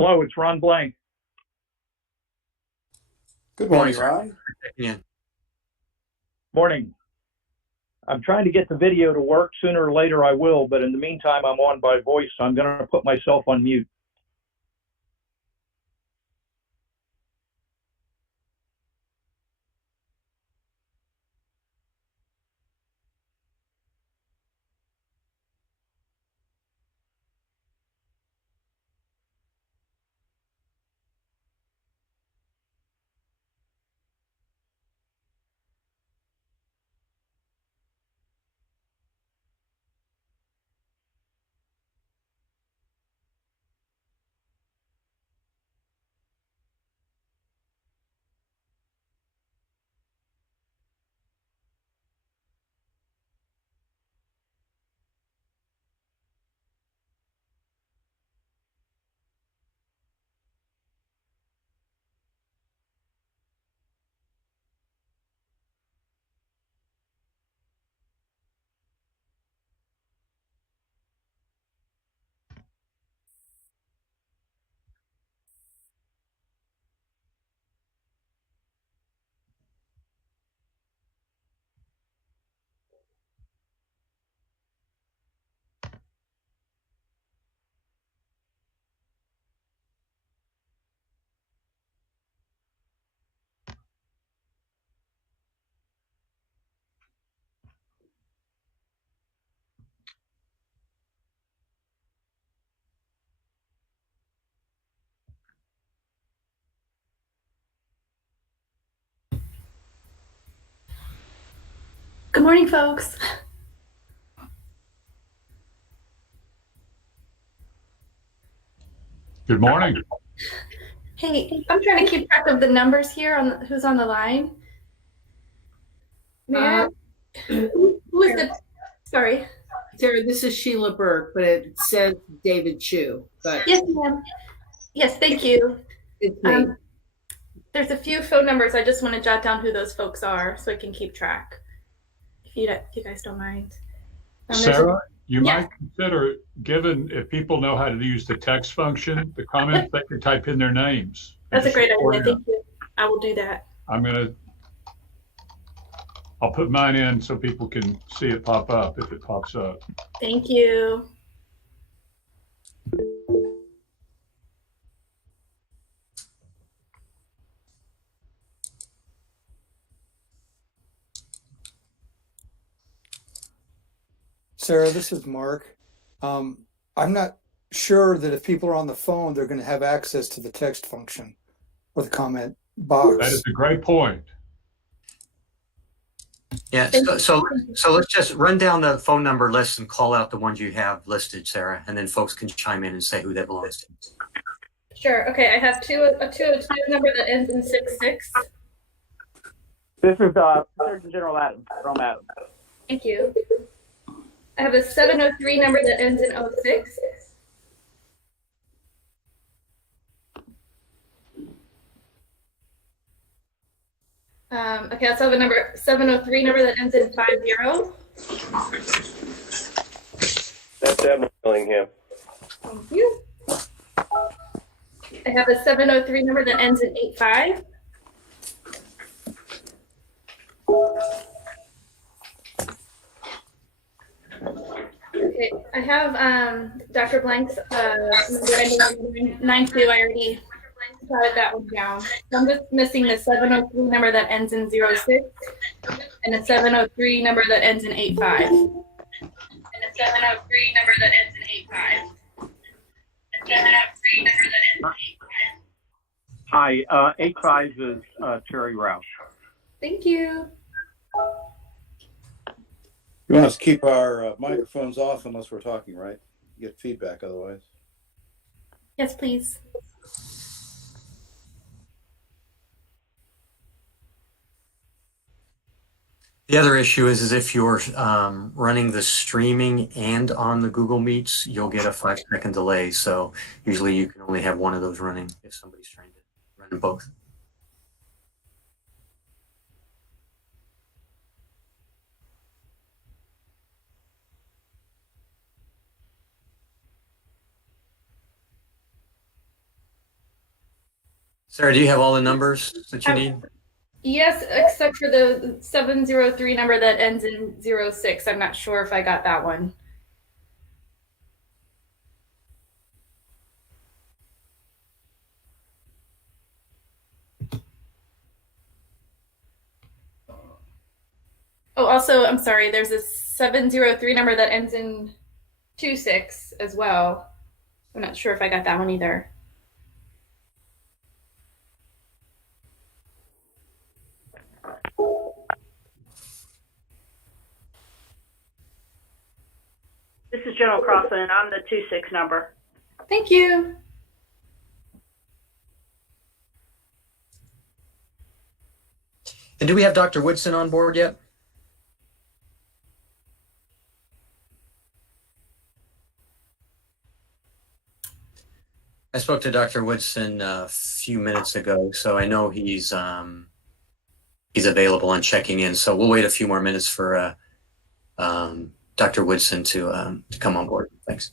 Hello, it's Ron Blank. Good morning, Ron. Yeah. Morning. I'm trying to get the video to work. Sooner or later I will, but in the meantime, I'm on by voice, so I'm going to put myself on mute. Good morning, folks. Good morning. Hey, I'm trying to keep track of the numbers here on who's on the line. Who is the, sorry. Sarah, this is Sheila Burke, but it says David Chu. But Yes, ma'am. Yes, thank you. it's me. There's a few phone numbers. I just want to jot down who those folks are so I can keep track. If you guys don't mind. Sarah, you might consider, given if people know how to use the text function, the comments, they can type in their names. That's a great idea. Thank you. I will do that. I'll put mine in so people can see it pop up if it pops up. Thank you. Sarah, this is Mark. I'm not sure that if people are on the phone, they're going to have access to the text function or the comment box. That is a great point. Yeah. So let's just run down the phone number list and call out the ones you have listed, Sarah, and then folks can chime in and say who that belongs to. Sure. Okay. I have a 202 number that ends in 66. This is Surgeon General Adams, from Adams. Thank you. I have a 703 number that ends in 06. Okay, I also have a number 703 number that ends in 50. That's Emily Billingham. Thank you. I have a 703 number that ends in 85. Okay, I have Dr. Blank's number ending in 92. I already jotted that one down. So I'm just missing the 703 number that ends in 06 and a 703 number that ends in 85. And a 703 number that ends in 85. And 703 number that ends in 85. Hi, 85 is Terry Roush. Thank you. You want us to keep our microphones off unless we're talking, right? You get feedback otherwise. Yes, please. The other issue is if you're running the streaming and on the Google Meets, you'll get a 5-second delay. So usually you can only have one of those running if somebody's trying to run both. Sarah, do you have all the numbers that you need? Yes, except for the 703 number that ends in 06. I'm not sure if I got that one. Oh, also, I'm sorry, there's a 703 number that ends in 26 as well. I'm not sure if I got that one either. This is General Crossland, and I'm the 26 number. Thank you. And do we have Dr. Woodson on board yet? I spoke to Dr. Woodson a few minutes ago, so I know he's available and checking in. So we'll wait a few more minutes for Dr. Woodson to come on board. Thanks.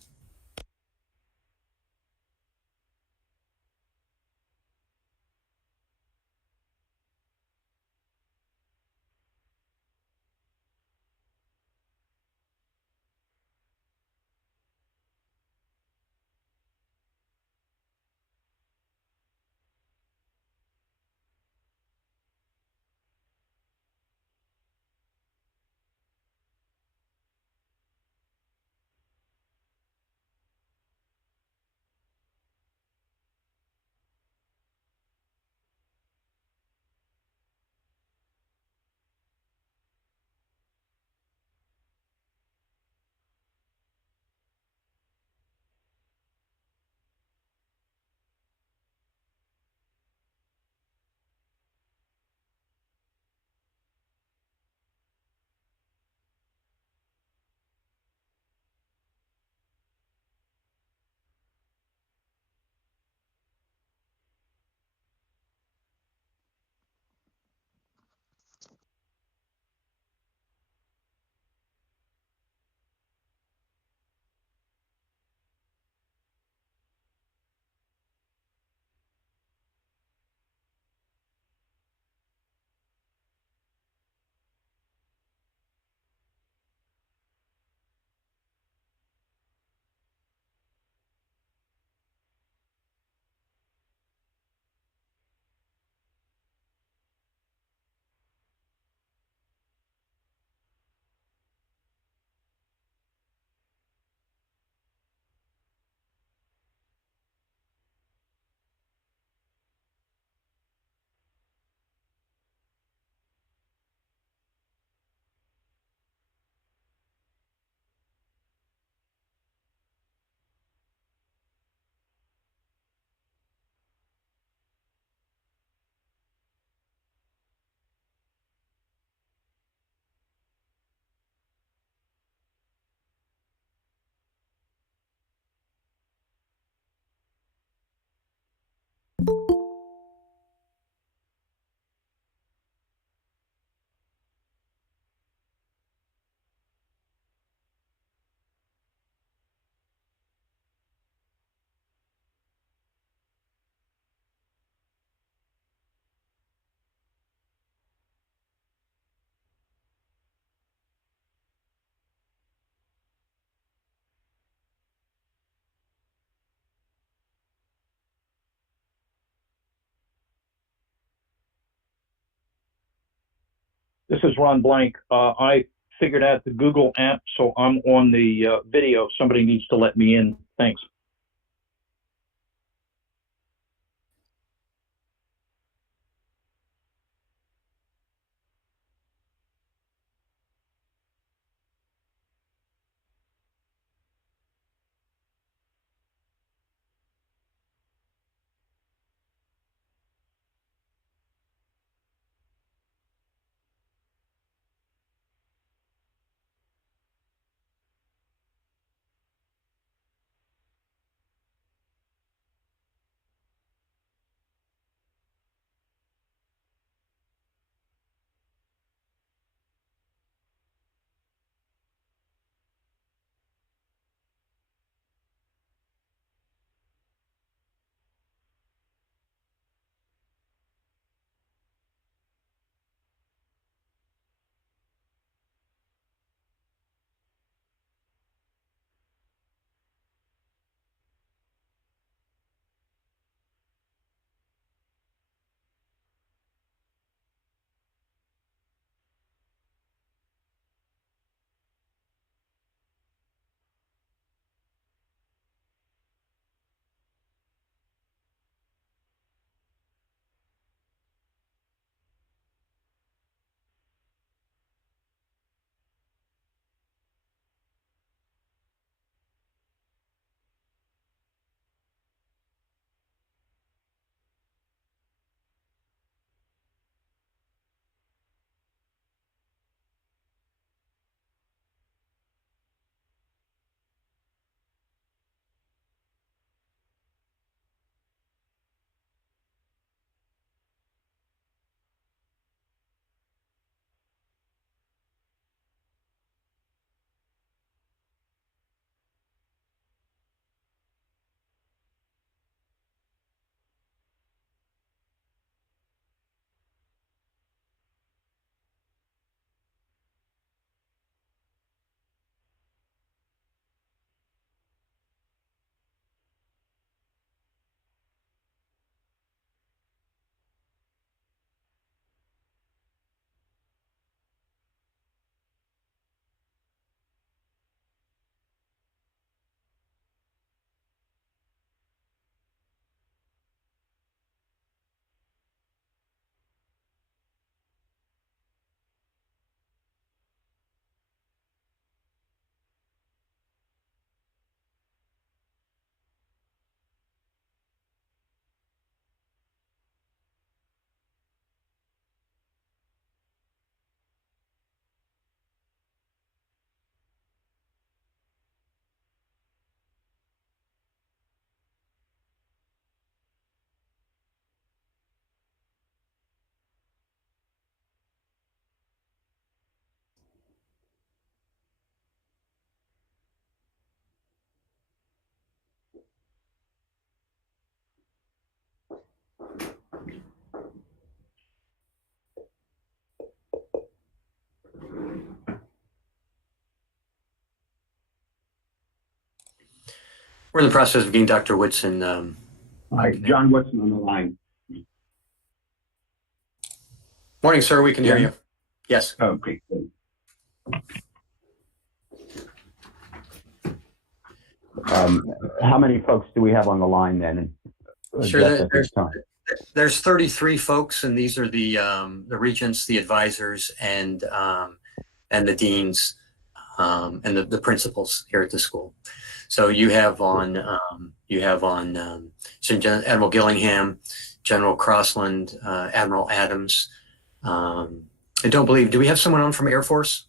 This is Ron Blank. I figured out the Google app, so I'm on the video. Somebody needs to let me in. Thanks. We're in the process of getting Dr. Whitson. All right, John Woodson on the line. Morning, sir. We can hear you. Yes. Okay. How many folks do we have on the line then? Sure. There's 33 folks, and these are the regents, the advisors, and the deans, and the principals here at the school. So you have on Admiral Gillingham, General Crossland, Admiral Adams. I don't believe. Do we have someone on from Air Force?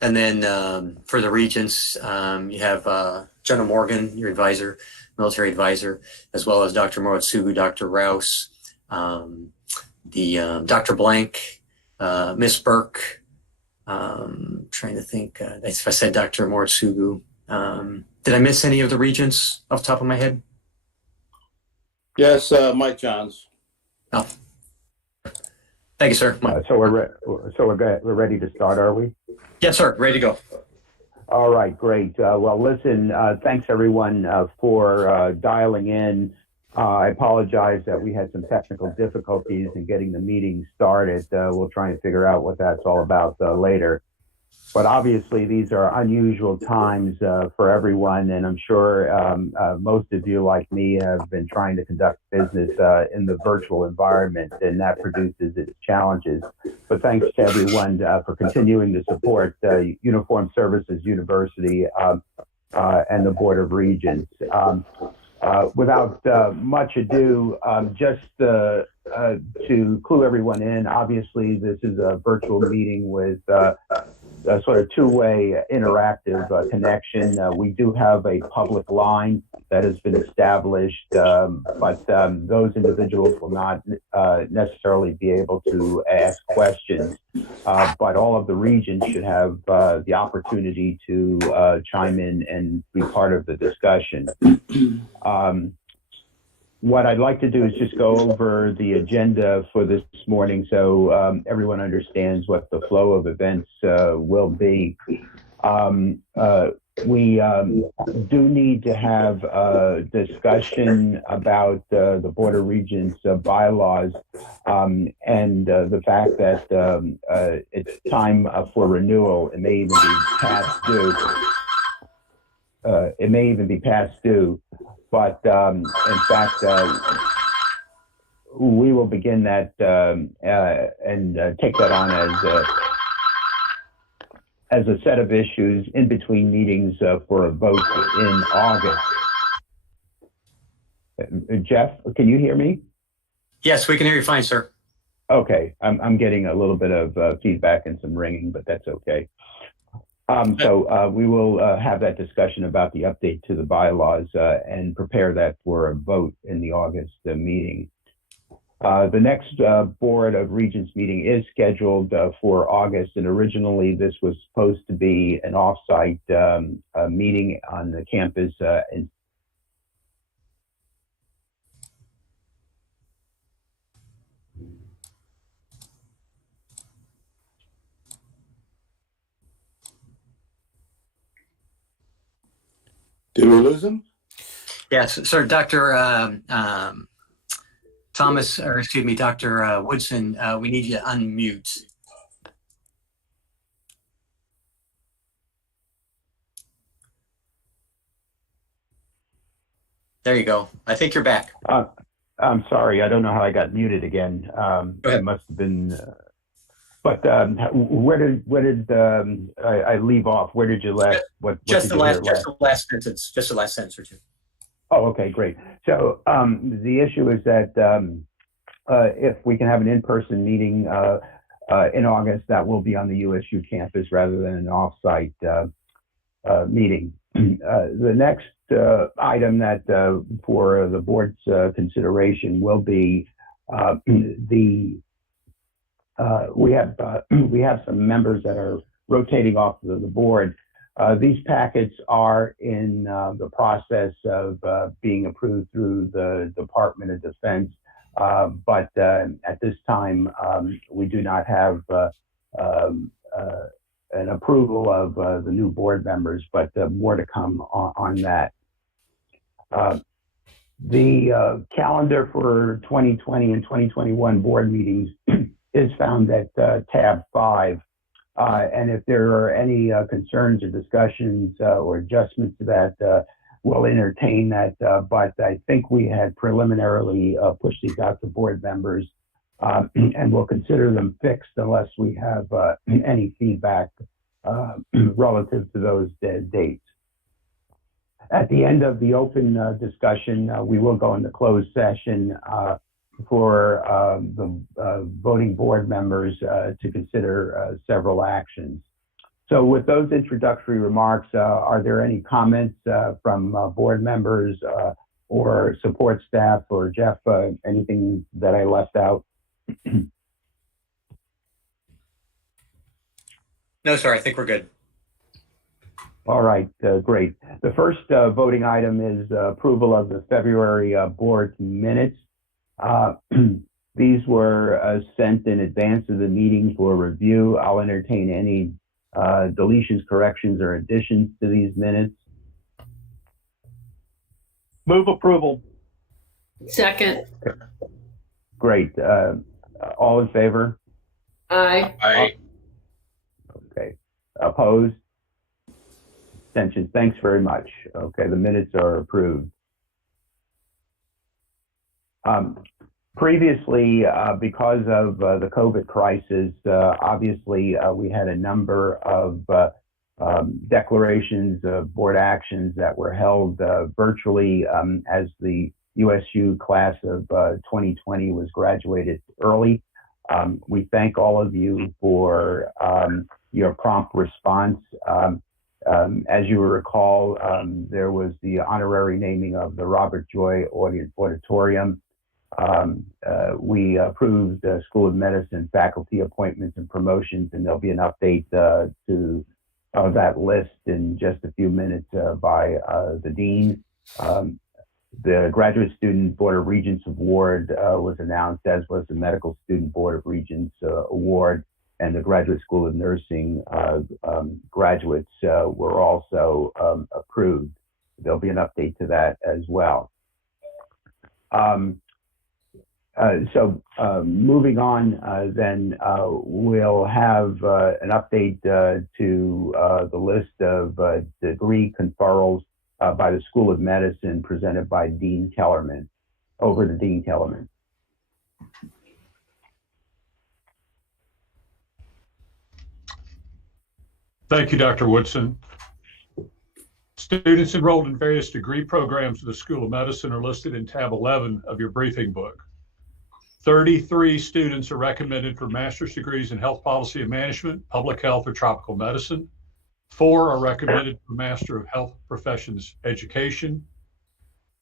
And then for the regents, you have General Morgan, your advisor, military advisor, as well as Dr. Morotsugu, Dr. Rouse, Dr. Blank, Miss Burke. Trying to think. If I said Dr. Morotsugu, did I miss any of the regents off the top of my head? Yes, Mike Johns. Oh, thank you, sir. So we're ready to start, are we? Yes, sir. Ready to go. All right, great. Well, listen, thanks everyone for dialing in. I apologize that we had some technical difficulties in getting the meeting started. We'll try and figure out what that's all about later. But obviously, these are unusual times for everyone, and I'm sure most of you, like me, have been trying to conduct business in the virtual environment, and that produces its challenges. But thanks to everyone for continuing to support Uniformed Services University and the Board of Regents. Without much ado, just to clue everyone in, obviously this is a virtual meeting with a sort of two-way interactive connection. We do have a public line that has been established, but those individuals will not necessarily be able to ask questions. But all of the regents should have the opportunity to chime in and be part of the discussion. What I'd like to do is just go over the agenda for this morning so everyone understands what the flow of events will be. We do need to have a discussion about the Board of Regents bylaws and the fact that it's time for renewal. It may even be past due. It may even be past due. But in fact, we will begin that and take that on as a set of issues in between meetings for a vote in August. Jeff, can you hear me? Yes, we can hear you fine, sir. Okay, I'm getting a little bit of feedback and some ringing, but that's okay. So we will have that discussion about the update to the bylaws and prepare that for a vote in the August meeting. The next Board of Regents meeting is scheduled for August, and originally this was supposed to be an off-site meeting on the campus in Did we lose him? Yes, sir. Dr. Thomas, or excuse me, Dr. Woodson, we need you to unmute. There you go. I think you're back. I'm sorry. I don't know how I got muted again. It must have been. But where did I leave off? Where did you left? Just the last sentence. Just the last sentence or two. Oh, okay, great. So the issue is that if we can have an in-person meeting in August, that will be on the USU campus rather than an off-site meeting. The next item that for the board's consideration will be we have some members that are rotating off the board. These packets are in the process of being approved through the Department of Defense, but at this time we do not have an approval of the new board members, but more to come on that. The calendar for 2020 and 2021 board meetings is found at tab 5. And if there are any concerns or discussions or adjustments to that, we'll entertain that. But I think we had preliminarily pushed these out to board members, and we'll consider them fixed unless we have any feedback relative to those dates. At the end of the open discussion, we will go into closed session for the voting board members to consider several actions. So with those introductory remarks, are there any comments from board members or support staff, or Jeff, anything that I left out? No, sir, I think we're good. All right, great. The first voting item is approval of the February board minutes. These were sent in advance of the meeting for review. I'll entertain any deletions, corrections, or additions to these minutes. Move approval. Second. Great. All in favor? Aye. Aye. Okay. Opposed? Abstentions? Thanks very much. Okay, the minutes are approved. Previously, because of the COVID crisis, obviously we had a number of declarations of board actions that were held virtually as the USU class of 2020 was graduated early. We thank all of you for your prompt response. As you recall, there was the honorary naming of the Robert Joy Auditorium. We approved School of Medicine faculty appointments and promotions, and there'll be an update to that list in just a few minutes by the dean. The Graduate Student Board of Regents Award was announced, as was the Medical Student Board of Regents Award, and the Graduate School of Nursing graduates were also approved. There'll be an update to that as well. So moving on, then we'll have an update to the list of degree conferrals by the School of Medicine presented by Dean Kellerman. Over to Dean Kellerman. Thank you, Dr. Woodson. Students enrolled in various degree programs at the School of Medicine are listed in tab 11 of your briefing book. 33 students are recommended for master's degrees in health policy and management, public health, or tropical medicine. 4 are recommended for Master of Health Professions Education.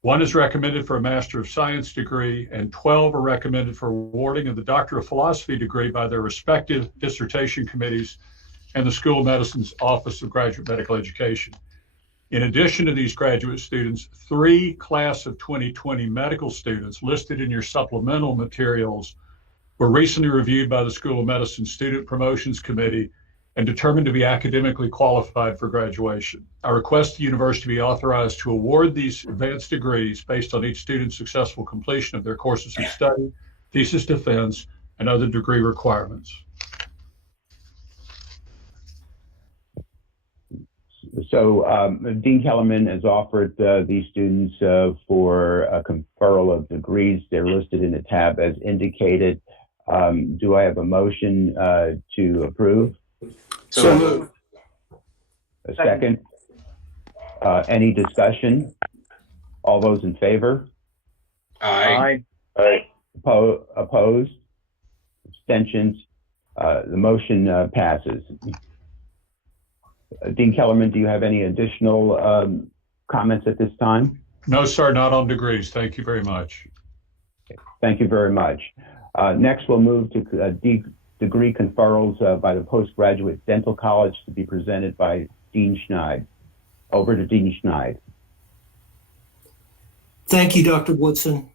1 is recommended for a Master of Science degree, and 12 are recommended for awarding of the Doctor of Philosophy degree by their respective dissertation committees and the School of Medicine's Office of Graduate Medical Education. In addition to these graduate students, 3 class of 2020 medical students listed in your supplemental materials were recently reviewed by the School of Medicine Student Promotions Committee and determined to be academically qualified for graduation. I request the university be authorized to award these advanced degrees based on each student's successful completion of their courses of study, thesis defense, and other degree requirements. So Dean Kellerman has offered these students for a conferral of degrees. They're listed in the tab as indicated. Do I have a motion to approve? So moved. A second? Any discussion? All those in favor? Aye. Aye. Opposed? Abstentions? The motion passes. Dean Kellerman, do you have any additional comments at this time? No, sir, not on degrees. Thank you very much. Thank you very much. Next, we'll move to degree conferrals by the Postgraduate Dental College to be presented by Dean Schneid. Over to Dean Schneid. Thank you, Dr. Woodson.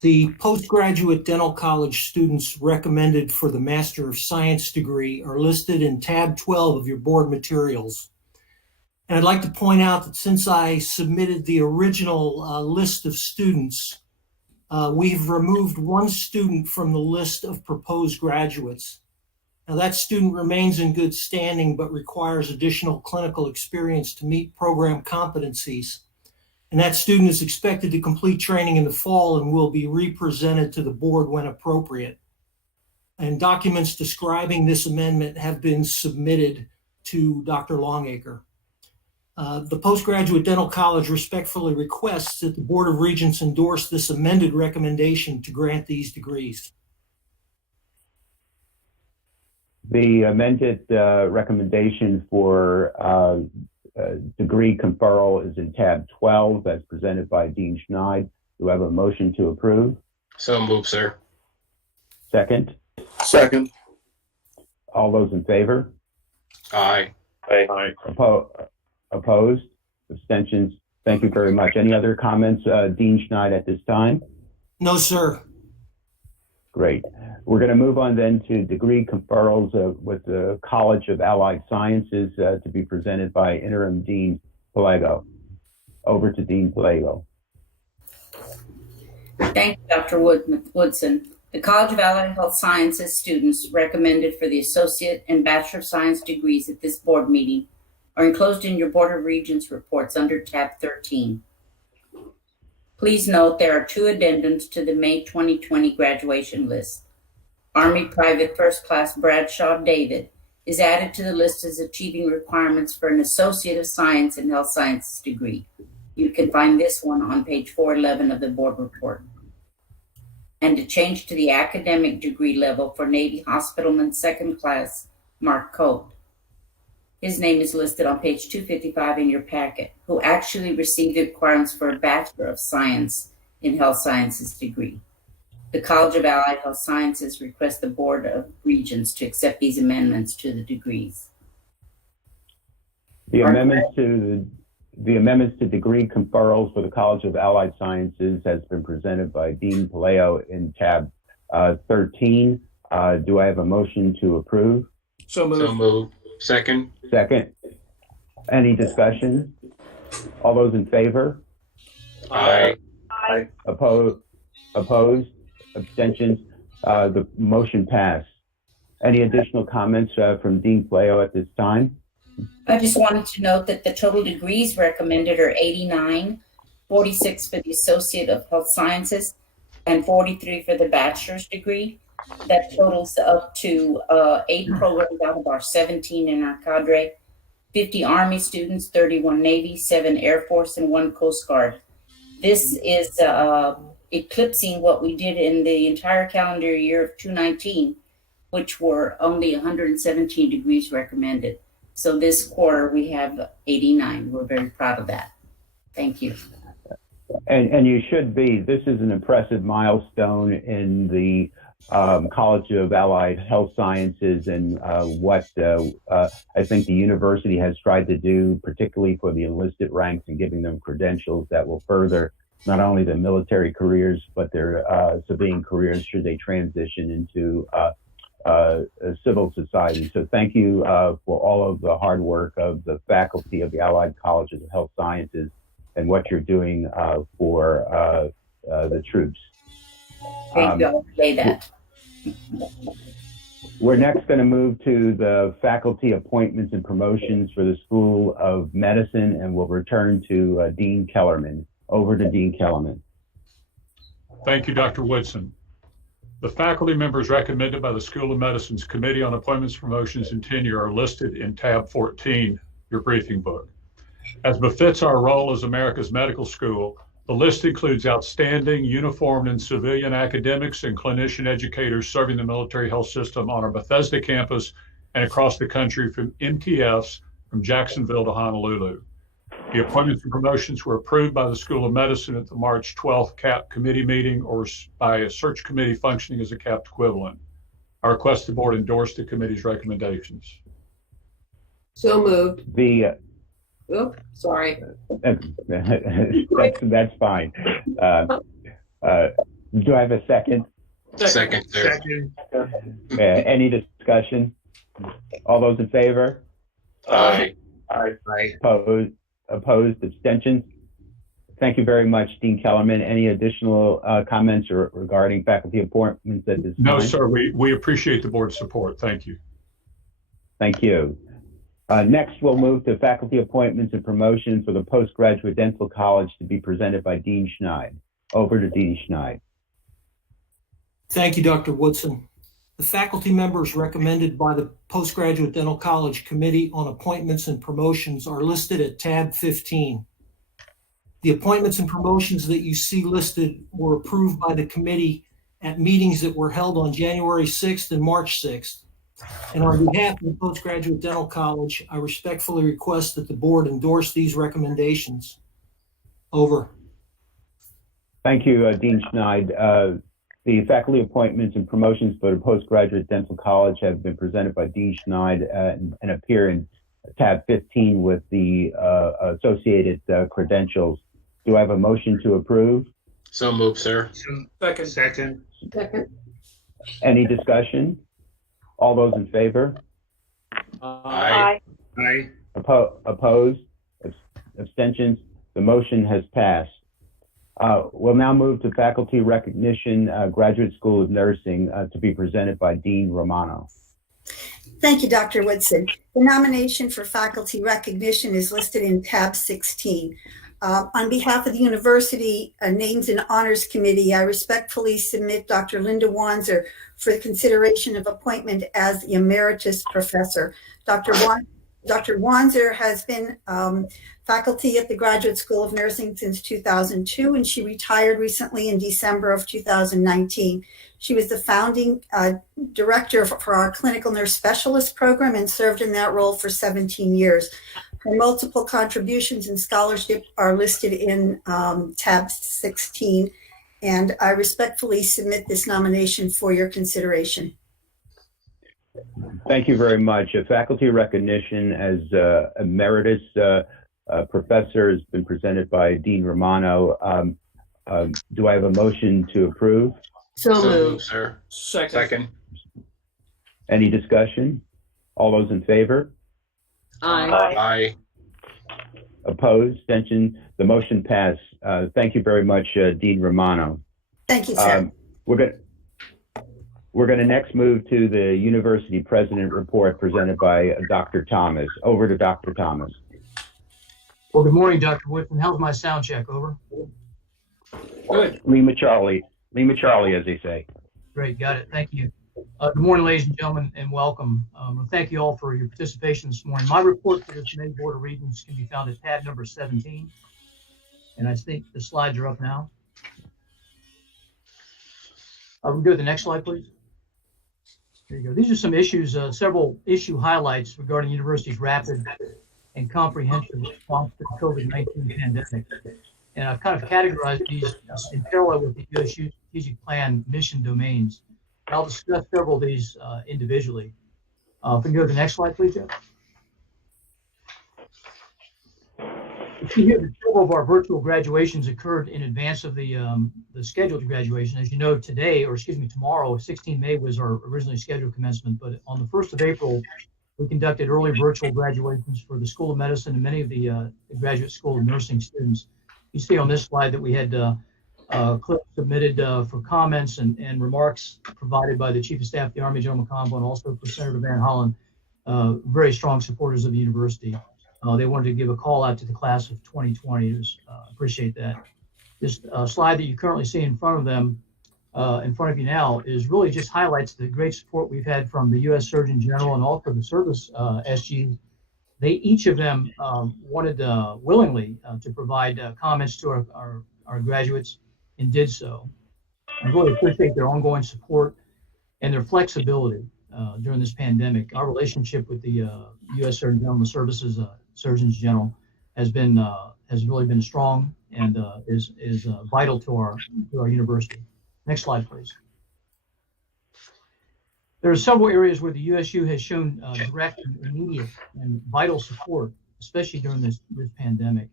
The postgraduate dental college students recommended for the Master of Science degree are listed in tab 12 of your board materials. And I'd like to point out that since I submitted the original list of students, we've removed one student from the list of proposed graduates. Now that student remains in good standing, but requires additional clinical experience to meet program competencies. And that student is expected to complete training in the fall and will be represented to the board when appropriate. And documents describing this amendment have been submitted to Dr. Longacre. The Postgraduate Dental College respectfully requests that the Board of Regents endorse this amended recommendation to grant these degrees. The amended recommendation for degree conferral is in tab 12 as presented by Dean Schneid. Do I have a motion to approve? So moved, sir. Second? Second. All those in favor? Aye. Aye. Opposed? Abstentions? Thank you very much. Any other comments, Dean Schneid, at this time? No, sir. Great. We're going to move on then to degree conferrals with the College of Allied Sciences to be presented by Interim Dean Pelego. Over to Dean Pelego. Thank you, Dr. Woodson. The College of Allied Health Sciences students recommended for the Associate and Bachelor of Science degrees at this board meeting are enclosed in your Board of Regents reports under tab 13. Please note there are two addendums to the May 2020 graduation list. Army Private First Class Bradshaw David is added to the list as achieving requirements for an Associate of Science in Health Sciences degree. You can find this one on page 411 of the board report. And to change to the academic degree level for Navy Hospitalman Second Class Mark Colt. His name is listed on page 255 in your packet, who actually received the requirements for a Bachelor of Science in Health Sciences degree. The College of Allied Health Sciences requests the Board of Regents to accept these amendments to the degrees. The amendments to degree conferrals for the College of Allied Sciences has been presented by Dean Pelego in tab 13. Do I have a motion to approve? So moved. So moved. Second. Second. Any discussion? All those in favor? Aye. Aye. Opposed? Abstentions? The motion passed. Any additional comments from Dean Pelego at this time? I just wanted to note that the total degrees recommended are 89, 46 for the Associate of Health Sciences, and 43 for the bachelor's degree. That totals up to 8 programs out of our 17 in our cadre, 50 Army students, 31 Navy, 7 Air Force, and 1 Coast Guard. This is eclipsing what we did in the entire calendar year of 2019, which were only 117 degrees recommended. So this quarter we have 89. We're very proud of that. Thank you. And you should be. This is an impressive milestone in the College of Allied Health Sciences and what I think the university has tried to do, particularly for the enlisted ranks and giving them credentials that will further not only their military careers, but their civilian careers should they transition into civil society. So thank you for all of the hard work of the faculty of the Allied Colleges of Health Sciences and what you're doing for the troops. Thank you. I'll say that. We're next going to move to the faculty appointments and promotions for the School of Medicine, and we'll return to Dean Kellerman. Over to Dean Kellerman. Thank you, Dr. Woodson. The faculty members recommended by the School of Medicine's Committee on Appointments, Promotions, and Tenure are listed in tab 14, your briefing book. As befits our role as America's medical school, the list includes outstanding uniformed and civilian academics and clinician educators serving the military health system on our Bethesda campus and across the country from MTFs from Jacksonville to Honolulu. The appointments and promotions were approved by the School of Medicine at the March 12th CAP committee meeting or by a search committee functioning as a CAP equivalent. I request the board endorse the committee's recommendations. So moved. The Sorry. that's fine. Do I have a second? Second, sir. Any discussion? All those in favor? Aye. Opposed, abstentions? Thank you very much, Dean Kellerman. Any additional comments regarding faculty appointments at this time? No, sir. We appreciate the board's support. Thank you. Thank you. Next, we'll move to faculty appointments and promotions for the Postgraduate Dental College to be presented by Dean Schneid. Over to Dean Schneid. Thank you, Dr. Woodson. The faculty members recommended by the Postgraduate Dental College Committee on Appointments and Promotions are listed at tab 15. The appointments and promotions that you see listed were approved by the committee at meetings that were held on January 6th and March 6th. And on behalf of the Postgraduate Dental College, I respectfully request that the board endorse these recommendations. Over. Thank you, Dean Schneid. The faculty appointments and promotions for the Postgraduate Dental College have been presented by Dean Schneid and appear in tab 15 with the associated credentials. Do I have a motion to approve? So moved, sir. Second. Any discussion? All those in favor? Aye. Opposed? Abstentions? The motion has passed. We'll now move to faculty recognition, Graduate School of Nursing, to be presented by Dean Romano. Thank you, Dr. Woodson. The nomination for faculty recognition is listed in tab 16. On behalf of the University Names and Honors Committee, I respectfully submit Dr. Linda Wanzer for the consideration of appointment as the Emeritus Professor. Dr. Wanzer has been faculty at the Graduate School of Nursing since 2002, and she retired recently in December of 2019. She was the founding director for our Clinical Nurse Specialist program and served in that role for 17 years. Her multiple contributions and scholarship are listed in tab 16, and I respectfully submit this nomination for your consideration. Thank you very much. Faculty recognition as Emeritus Professor has been presented by Dean Romano. Do I have a motion to approve? So So moved. moved, sir. Second. Any discussion? All those in favor? Aye. Opposed? Abstention? The motion passed. Thank you very much, Dean Romano. Thank you, sir. We're going to next move to the University President Report presented by Dr. Thomas. Over to Dr. Thomas. Well, good morning, Dr. Woodson. How's my sound check? Over. Good. Lima Charlie, as they say. Great, got it. Thank you. Good morning, ladies and gentlemen, and welcome. Thank you all for your participation this morning. My report for the Committee Board of Regents can be found at tab number 17. And I think the slides are up now. We'll go to the next slide, please. There you go. These are some issues, several issue highlights regarding the university's rapid and comprehensive response to the COVID-19 pandemic. And I've kind of categorized these in parallel with the USU strategic plan mission domains. I'll discuss several of these individually. If we can go to the next slide, please, Jeff. You see here that several of our virtual graduations occurred in advance of the scheduled graduation. As you know, tomorrow, 16 May was our originally scheduled commencement, but on the 1st of April, we conducted early virtual graduations for the School of Medicine and many of the Graduate School of Nursing students. You see on this slide that we had clips submitted for comments and remarks provided by the Chief of Staff of the Army, General McConville, and also for Senator Van Hollen, very strong supporters of the university. They wanted to give a call out to the class of 2020. Appreciate that. This slide that you currently see in front of them, in front of you now, is really just highlights the great support we've had from the U.S. Surgeon General and also the service SGs. They each of them wanted willingly to provide comments to our graduates and did so. I really appreciate their ongoing support and their flexibility during this pandemic. Our relationship with the U.S. Surgeon General and the services Surgeons General has really been strong and is vital to our university. Next slide, please. There are several areas where the USU has shown direct and immediate and vital support, especially during this pandemic.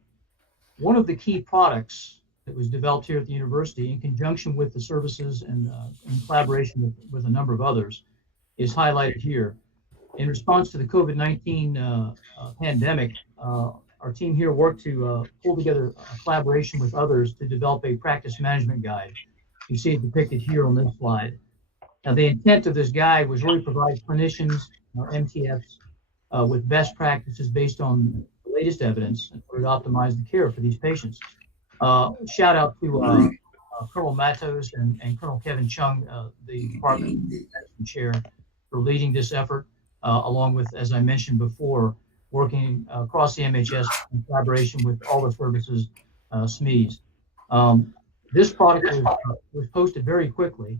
One of the key products that was developed here at the university in conjunction with the services and in collaboration with a number of others is highlighted here. In response to the COVID-19 pandemic, our team here worked to pull together a collaboration with others to develop a practice management guide. You see it depicted here on this slide. Now, the intent of this guide was really to provide clinicians, MTFs, with best practices based on the latest evidence in order to optimize the care for these patients. Shout out to Colonel Matos and Colonel Kevin Chung, the Department of Medicine Chair, for leading this effort, along with, as I mentioned before, working across the MHS in collaboration with all the services, SMEs. This product was posted very quickly,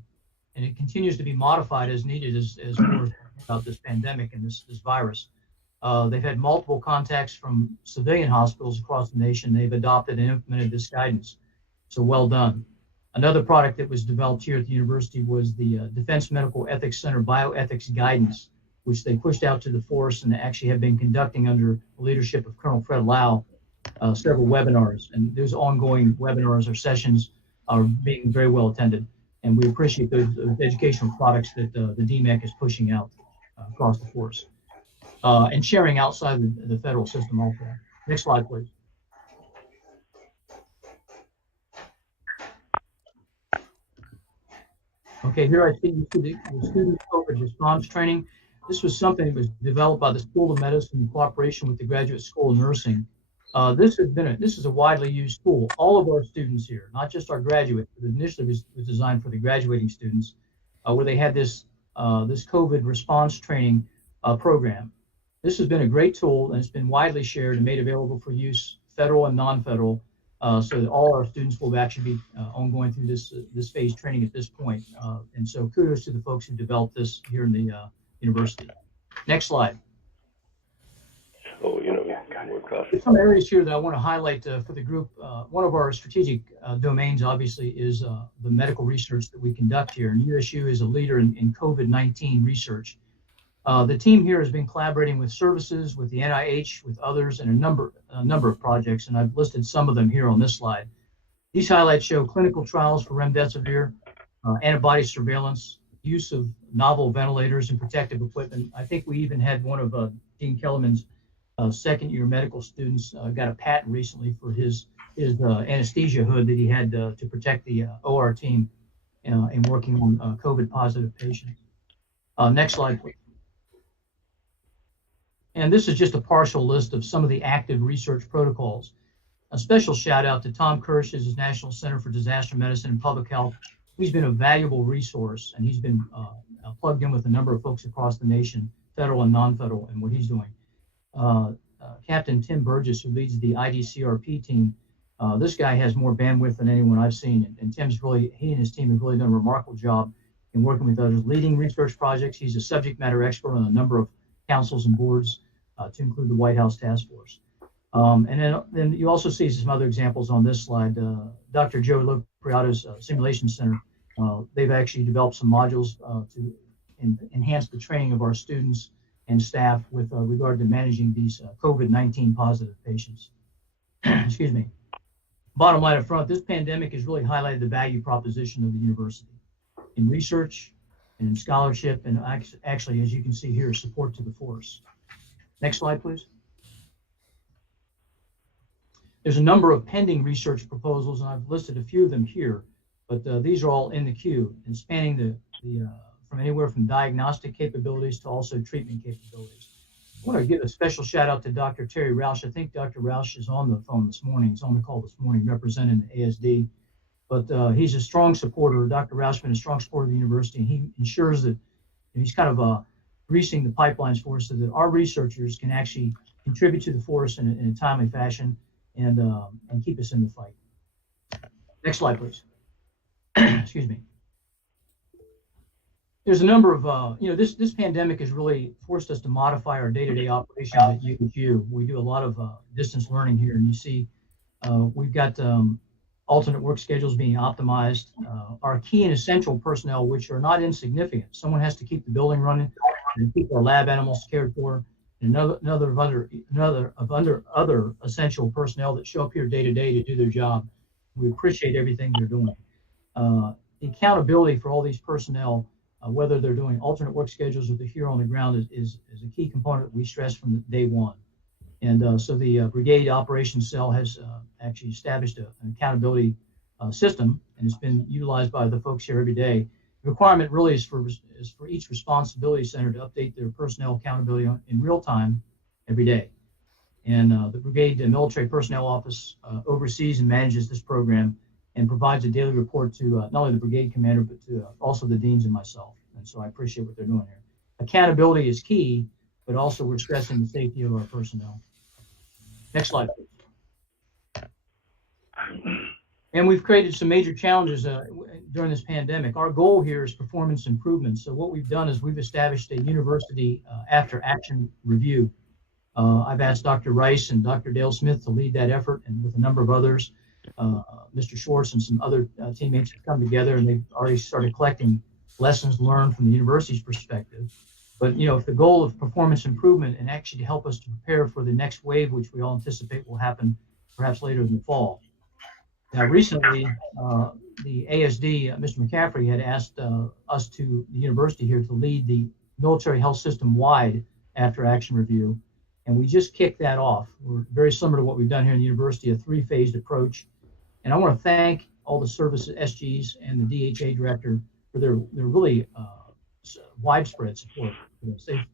and it continues to be modified as needed as more about this pandemic and this virus. They've had multiple contacts from civilian hospitals across the nation. They've adopted and implemented this guidance. So well done. Another product that was developed here at the university was the Defense Medical Ethics Center Bioethics Guidance, which they pushed out to the force and actually have been conducting under the leadership of Colonel Fred Lau, several webinars. And those ongoing webinars or sessions are being very well attended. And we appreciate those educational products that the DMEC is pushing out across the force and sharing outside the federal system also. Next slide, please. Okay, here I see you see the student COVID response training. This was something that was developed by the School of Medicine in cooperation with the Graduate School of Nursing. This is a widely used tool. All of our students here, not just our graduates, but initially was designed for the graduating students, where they had this COVID response training program. This has been a great tool, and it's been widely shared and made available for use, federal and non-federal, so that all our students will actually be ongoing through this phase training at this point. And so kudos to the folks who developed this here in the university. Next slide. Oh, There's some areas here that I want to highlight for the group. One of our strategic domains, obviously, is the medical research that we conduct here. And USU is a leader in COVID-19 research. The team here has been collaborating with services, with the NIH, with others, and a number of projects, and I've listed some of them here on this slide. These highlights show clinical trials for remdesivir, antibody surveillance, use of novel ventilators and protective equipment. I think we even had one of Dean Kellerman's second-year medical students got a patent recently for his anesthesia hood that he had to protect the OR team in working on COVID-positive patients. Next slide, please. And this is just a partial list of some of the active research protocols. A special shout out to Tom Kirsch, his National Center for Disaster Medicine and Public Health. He's been a valuable resource, and he's been plugged in with a number of folks across the nation, federal and non-federal, and what he's doing. Captain Tim Burgess, who leads the IDCRP team, this guy has more bandwidth than anyone I've seen, and he and his team have really done a remarkable job in working with others, leading research projects. He's a subject matter expert on a number of councils and boards, to include the White House Task Force. And then you also see some other examples on this slide. Dr. Joe Lopriato's Simulation Center, they've actually developed some modules to enhance the training of our students and staff with regard to managing these COVID-19 positive patients. Excuse me. Bottom line up front, this pandemic has really highlighted the value proposition of the university in research and in scholarship, and actually, as you can see here, support to the force. Next slide, please. There's a number of pending research proposals, and I've listed a few of them here, but these are all in the queue and spanning from anywhere from diagnostic capabilities to also treatment capabilities. I want to give a special shout out to Dr. Terry Roush. I think Dr. Roush is on the phone this morning. He's on the call this morning representing the ASD, but he's a strong supporter. Dr. Roush has been a strong supporter of the university, and he ensures that he's kind of greasing the pipelines for us so that our researchers can actually contribute to the force in a timely fashion and keep us in the fight. Next slide, please. Excuse me. There's a number of, this pandemic has really forced us to modify our day-to-day operations at USU. We do a lot of distance learning here, and you see we've got alternate work schedules being optimized. Our key and essential personnel, which are not insignificant. Someone has to keep the building running and keep our lab animals cared for, and other essential personnel that show up here day to day to do their job. We appreciate everything they're doing. The accountability for all these personnel, whether they're doing alternate work schedules or they're here on the ground, is a key component we stress from day one. And so the Brigade Operations Cell has actually established an accountability system, and it's been utilized by the folks here every day. The requirement really is for each responsibility center to update their personnel accountability in real time every day. And the Brigade Military Personnel Office oversees and manages this program and provides a daily report to not only the brigade commander, but to also the deans and myself. And so I appreciate what they're doing here. Accountability is key, but also we're stressing the safety of our personnel. Next slide, please. And we've created some major challenges during this pandemic. Our goal here is performance improvement. So what we've done is we've established a university after action review. I've asked Dr. Rice and Dr. Dale Smith to lead that effort, and with a number of others, Mr. Schwartz and some other teammates have come together, and they've already started collecting lessons learned from the university's perspective. But if the goal of performance improvement and actually to help us to prepare for the next wave, which we all anticipate will happen perhaps later in the fall. Now, recently, the ASD, Mr. McCaffrey, had asked us the university here, to lead the military health system-wide after-action review, and we just kicked that off. We're very similar to what we've done here in the university, a three-phased approach. And I want to thank all the service SGs and the DHA director for their really widespread support.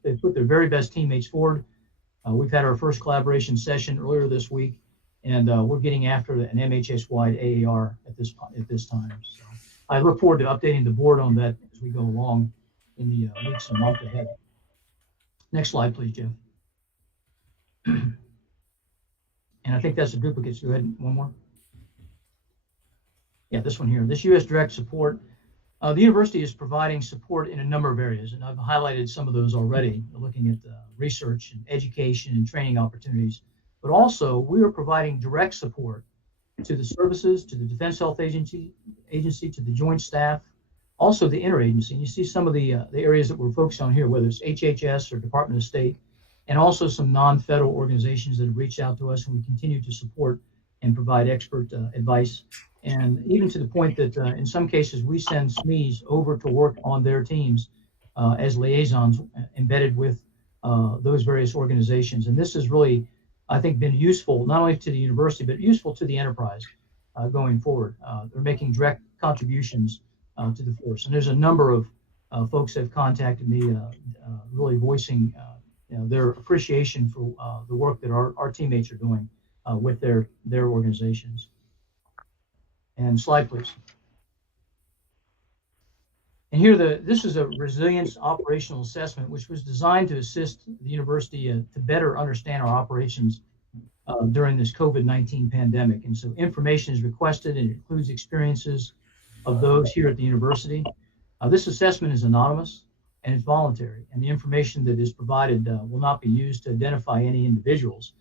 They've put their very best teammates forward. We've had our first collaboration session earlier this week, and we're getting after an MHS-wide AAR at this time. So I look forward to updating the board on that as we go along in the weeks and months ahead. Next slide, please, Jeff. And I think that's a duplicate. So go ahead, one more. Yeah, this one here. This U.S. direct support. The university is providing support in a number of areas, and I've highlighted some of those already, looking at research and education and training opportunities. But also, we are providing direct support to the services, to the Defense Health Agency, to the Joint Staff, also the interagency. And you see some of the areas that we're focused on here, whether it's HHS or Department of State, and also some non-federal organizations that have reached out to us, and we continue to support and provide expert advice. And even to the point that in some cases, we send SMEs over to work on their teams as liaisons embedded with those various organizations. And this has really, I think, been useful, not only to the university, but useful to the enterprise going forward. They're making direct contributions to the force. And there's a number of folks that have contacted me really voicing their appreciation for the work that our teammates are doing with their organizations. And slide, please. And here, this is a resilience operational assessment, which was designed to assist the university to better understand our operations during this COVID-19 pandemic. And so information is requested, and it includes experiences of those here at the university. This assessment is anonymous and it's voluntary, and the information that is provided will not be used to identify any individuals.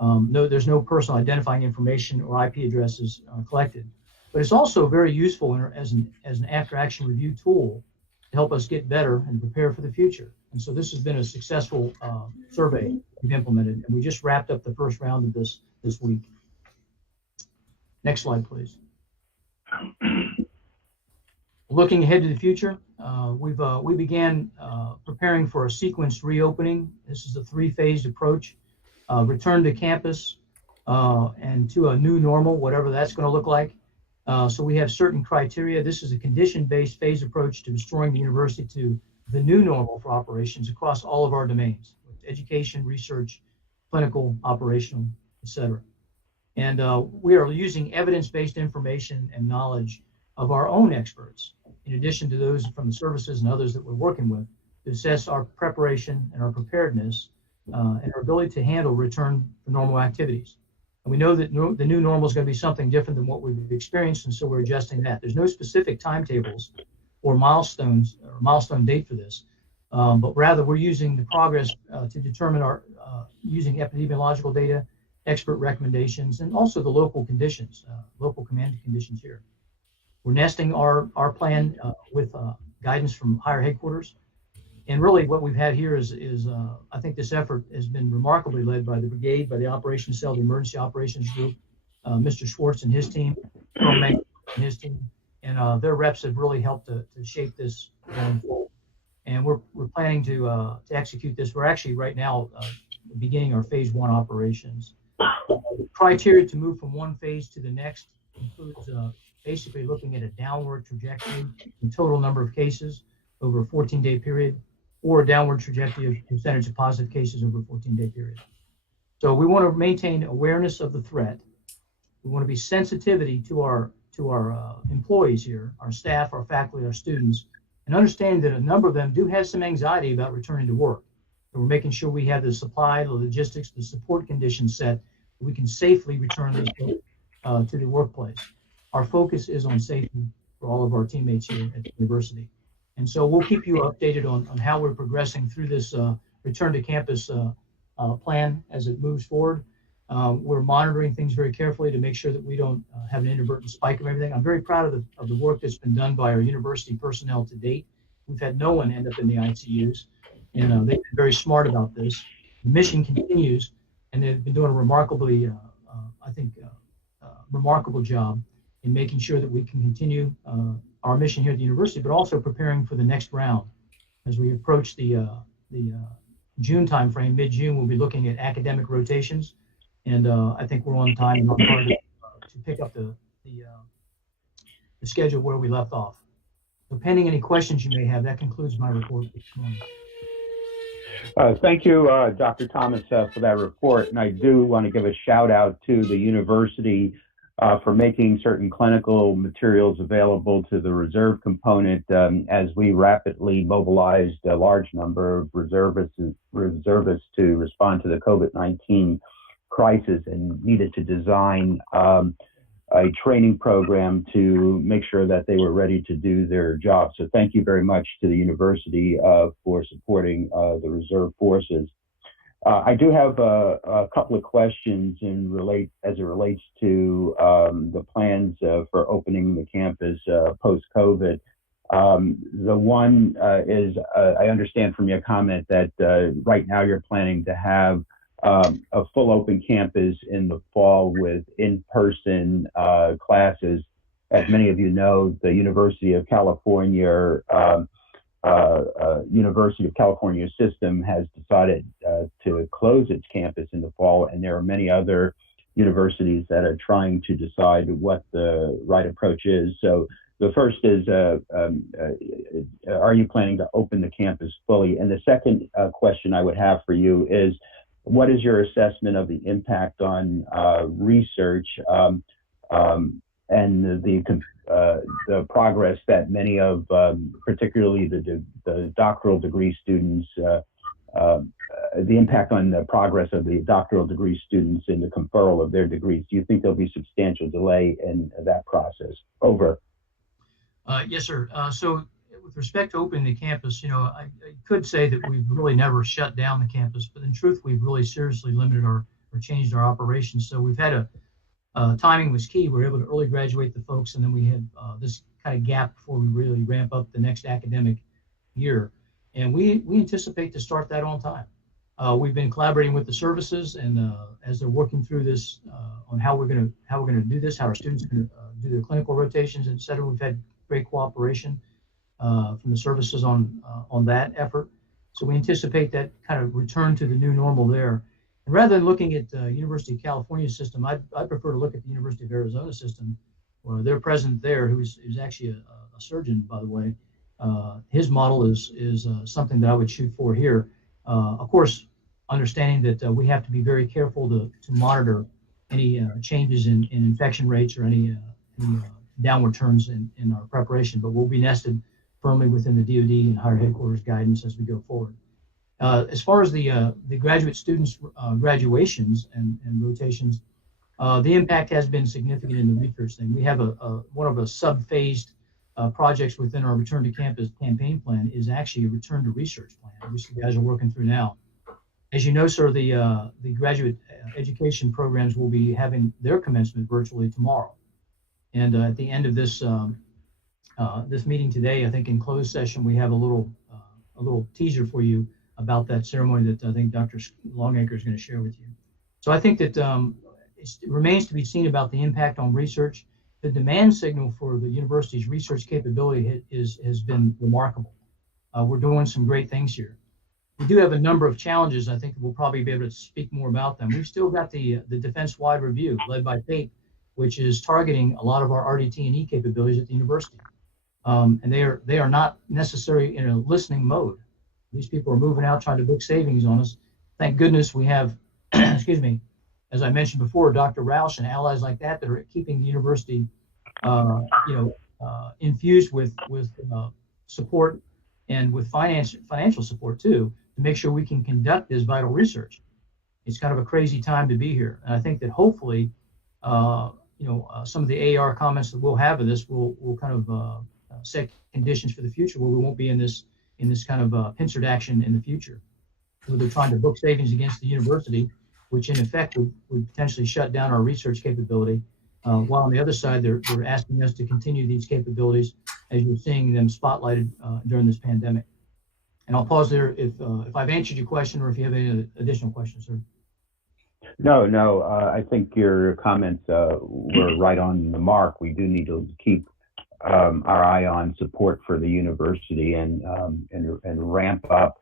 There's no personal identifying information or IP addresses collected. But it's also very useful as an after-action review tool to help us get better and prepare for the future. And so this has been a successful survey we've implemented, and we just wrapped up the first round of this week. Next slide, please. Looking ahead to the future, we began preparing for a sequenced reopening. This is a three-phased approach: return to campus and to a new normal, whatever that's going to look like. So we have certain criteria. This is a condition-based phase approach to restoring the university to the new normal for operations across all of our domains: education, research, clinical, operational, etc. And we are using evidence-based information and knowledge of our own experts, in addition to those from the services and others that we're working with, to assess our preparation and our preparedness and our ability to handle return to normal activities. And we know that the new normal is going to be something different than what we've experienced, and so we're adjusting that. There's no specific timetables or milestones or milestone date for this, but rather we're using the progress to determine using epidemiological data, expert recommendations, and also the local conditions, local command conditions here. We're nesting our plan with guidance from higher headquarters. And really what we've had here is I think this effort has been remarkably led by the brigade, by the operations cell, the emergency operations group, Mr. Schwartz and his team, Colonel Mank and his team, and their reps have really helped to shape this going forward. And we're planning to execute this. We're actually right now beginning our phase 1 operations. The criteria to move from one phase to the next includes basically looking at a downward trajectory in total number of cases over a 14-day period, or a downward trajectory of percentage of positive cases over a 14-day period. So we want to maintain awareness of the threat. We want to be sensitivity to our employees here, our staff, our faculty, our students, and understand that a number of them do have some anxiety about returning to work. So we're making sure we have the supply, the logistics, the support conditions set that we can safely return these folks to the workplace. Our focus is on safety for all of our teammates here at the university. And so we'll keep you updated on how we're progressing through this return to campus plan as it moves forward. We're monitoring things very carefully to make sure that we don't have an inadvertent spike of everything. I'm very proud of the work that's been done by our university personnel to date. We've had no one end up in the ICUs, and they've been very smart about this. The mission continues, and they've been doing a remarkably, remarkable job in making sure that we can continue our mission here at the university, but also preparing for the next round. As we approach the June timeframe, mid-June, we'll be looking at academic rotations, and I think we're on time and on target to pick up the schedule where we left off. So pending any questions you may have, that concludes my report this morning. Thank you, Dr. Thomas, for that report. And I do want to give a shout out to the university for making certain clinical materials available to the reserve component as we rapidly mobilized a large number of reservists to respond to the COVID-19 crisis and needed to design a training program to make sure that they were ready to do their job. So thank you very much to the university for supporting the reserve forces. I do have a couple of questions as it relates to the plans for opening the campus post-COVID. The one is, I understand from your comment that right now you're planning to have a full open campus in the fall with in-person classes. As many of you know, the University of California system has decided to close its campus in the fall, and there are many other universities that are trying to decide what the right approach is. So the first is, are you planning to open the campus fully? And the second question I would have for you is, what is your assessment of the impact on research and the progress that many of, particularly the doctoral degree students, the impact on the progress of the doctoral degree students in the conferral of their degrees? Do you think there'll be substantial delay in that process? Over. Yes, sir. So with respect to opening the campus, I could say that we've really never shut down the campus, but in truth, we've really seriously limited or changed our operations. So we've had timing was key. We were able to early graduate the folks, and then we had this kind of gap before we really ramp up the next academic year. And we anticipate to start that on time. We've been collaborating with the services, and as they're working through this on how we're going to do this, how our students are going to do their clinical rotations, et cetera. We've had great cooperation from the services on that effort. So we anticipate that kind of return to the new normal there. And rather than looking at the University of California system, I prefer to look at the University of Arizona system, where their president there, who's actually a surgeon, by the way. His model is something that I would shoot for here. Of course, understanding that we have to be very careful to monitor any changes in infection rates or any downward turns in our preparation, but we'll be nested firmly within the DoD and higher headquarters guidance as we go forward. As far as the graduate students' graduations and rotations, the impact has been significant in the research thing. We have one of a sub-phased projects within our return to campus campaign plan is actually a return to research plan, which you guys are working through now. As you know, sir, the graduate education programs will be having their commencement virtually tomorrow. And at the end of this this meeting today, I think in closed session, we have a little teaser for you about that ceremony that I think Dr. Longacre is going to share with you. So I think that it remains to be seen about the impact on research. the demand signal for the university's research capability has been remarkable. We're doing some great things here. We do have a number of challenges. I think we'll probably be able to speak more about them. We've still got the defense-wide review led by PAPE, which is targeting a lot of our RDT&E capabilities at the university. And they are not necessarily in a listening mode. These people are moving out trying to book savings on us. Thank goodness we have, excuse me, as I mentioned before, Dr. Roush and allies like that are keeping the university, infused with support and with financial support too, to make sure we can conduct this vital research. It's kind of a crazy time to be here, and I think that hopefully, some of the AR comments that we'll have of this will kind of set conditions for the future where we won't be in this kind of pincered action in the future, where they're trying to book savings against the university, which in effect would potentially shut down our research capability. While on the other side, they're asking us to continue these capabilities as you're seeing them spotlighted during this pandemic. And I'll pause there if I've answered your question or if you have any additional questions, sir. No, I think your comments were right on the mark. We do need to keep our eye on support for the university and ramp up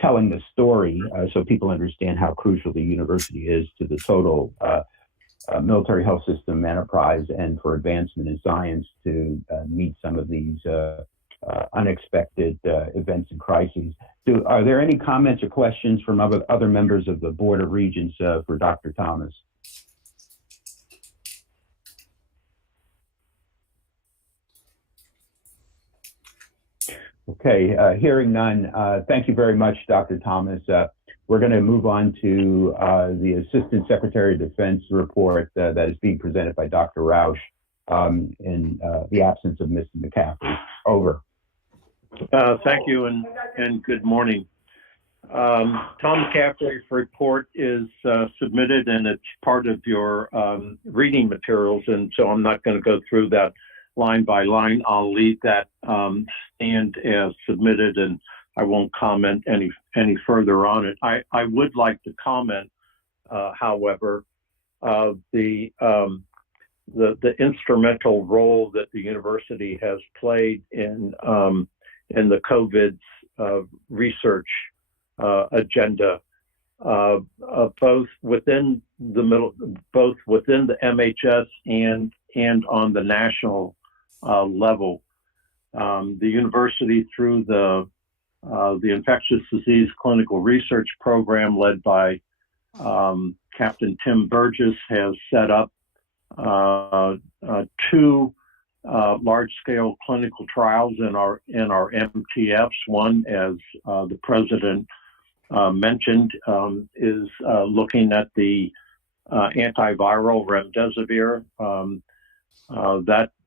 telling the story so people understand how crucial the university is to the total military health system enterprise and for advancement in science to meet some of these unexpected events and crises. Are there any comments or questions from other members of the Board of Regents for Dr. Thomas? Okay, hearing none, thank you very much, Dr. Thomas. We're going to move on to the Assistant Secretary of Defense report that is being presented by Dr. Roush in the absence of Mr. McCaffrey. Over. Thank you and good morning. Tom McCaffrey's report is submitted and it's part of your reading materials, and so I'm not going to go through that line by line. I'll leave that stand as submitted, and I won't comment any further on it. I would like to comment, however, the instrumental role that the university has played in the COVID research agenda, both within the MHS and on the national level. The university, through the infectious disease clinical research program led by Captain Tim Burgess, has set up two large-scale clinical trials in our MTFs. One, as the president mentioned, is looking at the antiviral remdesivir.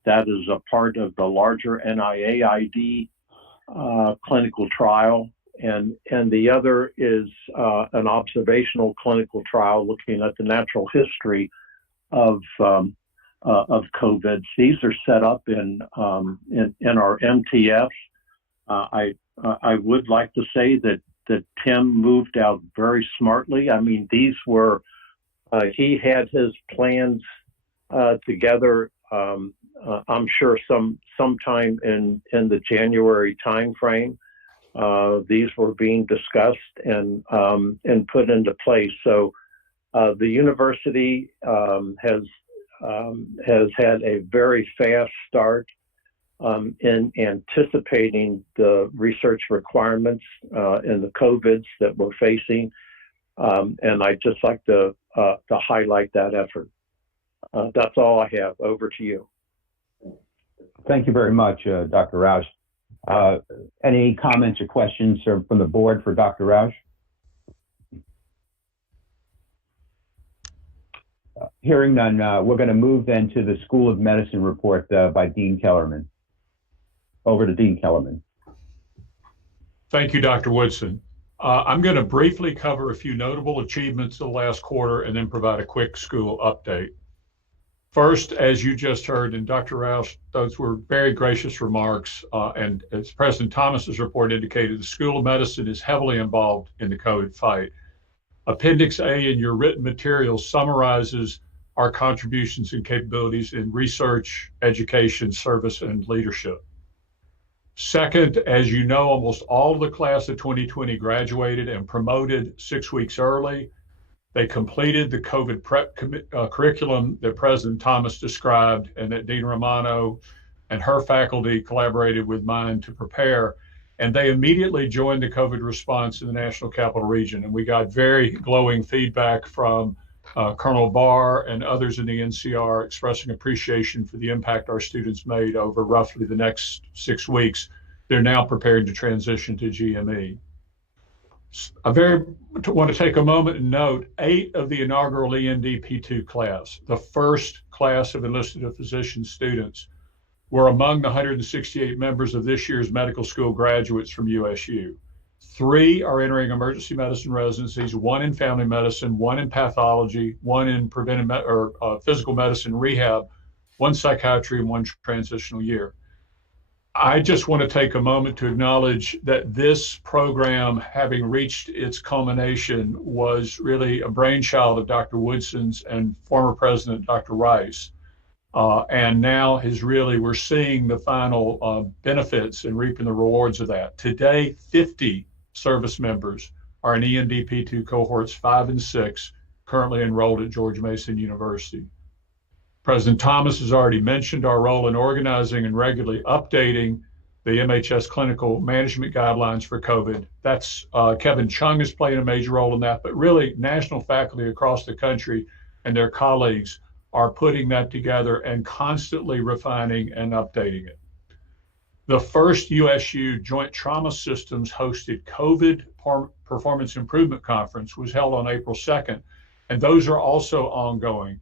That is a part of the larger NIAID clinical trial, and the other is an observational clinical trial looking at the natural history of COVID. These are set up in our MTFs. I would like to say that Tim moved out very smartly. I mean, these were he had his plans together. I'm sure sometime in the January timeframe, these were being discussed and put into place. So the university has had a very fast start in anticipating the research requirements and the COVIDs that we're facing, and I'd just like to highlight that effort. That's all I have. Over to you. Thank you very much, Dr. Roush. Any comments or questions from the board for Dr. Roush? Hearing none, we're going to move then to the School of Medicine report by Dean Kellerman. Over to Dean Kellerman. Thank you, Dr. Woodson. I'm going to briefly cover a few notable achievements of the last quarter and then provide a quick school update. First, as you just heard, and Dr. Roush, those were very gracious remarks, and as President Thomas's report indicated, the School of Medicine is heavily involved in the COVID fight. Appendix A in your written materials summarizes our contributions and capabilities in research, education, service, and leadership. Second, as you know, almost all of the class of 2020 graduated and promoted 6 weeks early. They completed the COVID prep curriculum that President Thomas described and that Dean Romano and her faculty collaborated with mine to prepare. And they immediately joined the COVID response in the National Capital Region. And we got very glowing feedback from Colonel Barr and others in the NCR expressing appreciation for the impact our students made over roughly the next 6 weeks. They're now prepared to transition to GME. I want to take a moment and note 8 of the inaugural ENDP2 class, the first class of enlisted physician students, were among the 168 members of this year's medical school graduates from USU. 3 are entering emergency medicine residencies, 1 in family medicine, 1 in pathology, 1 in physical medicine rehab, 1 psychiatry, and 1 transitional year. I just want to take a moment to acknowledge that this program, having reached its culmination, was really a brainchild of Dr. Woodson's and former President Dr. Rice. And now we're seeing the final benefits and reaping the rewards of that. Today, 50 service members are in ENDP2 cohorts 5 and 6, currently enrolled at George Mason University. President Thomas has already mentioned our role in organizing and regularly updating the MHS clinical management guidelines for COVID. That's Kevin Chung is playing a major role in that, but really national faculty across the country and their colleagues are putting that together and constantly refining and updating it. The first USU Joint Trauma Systems hosted COVID Performance Improvement Conference was held on April 2nd, and those are also ongoing.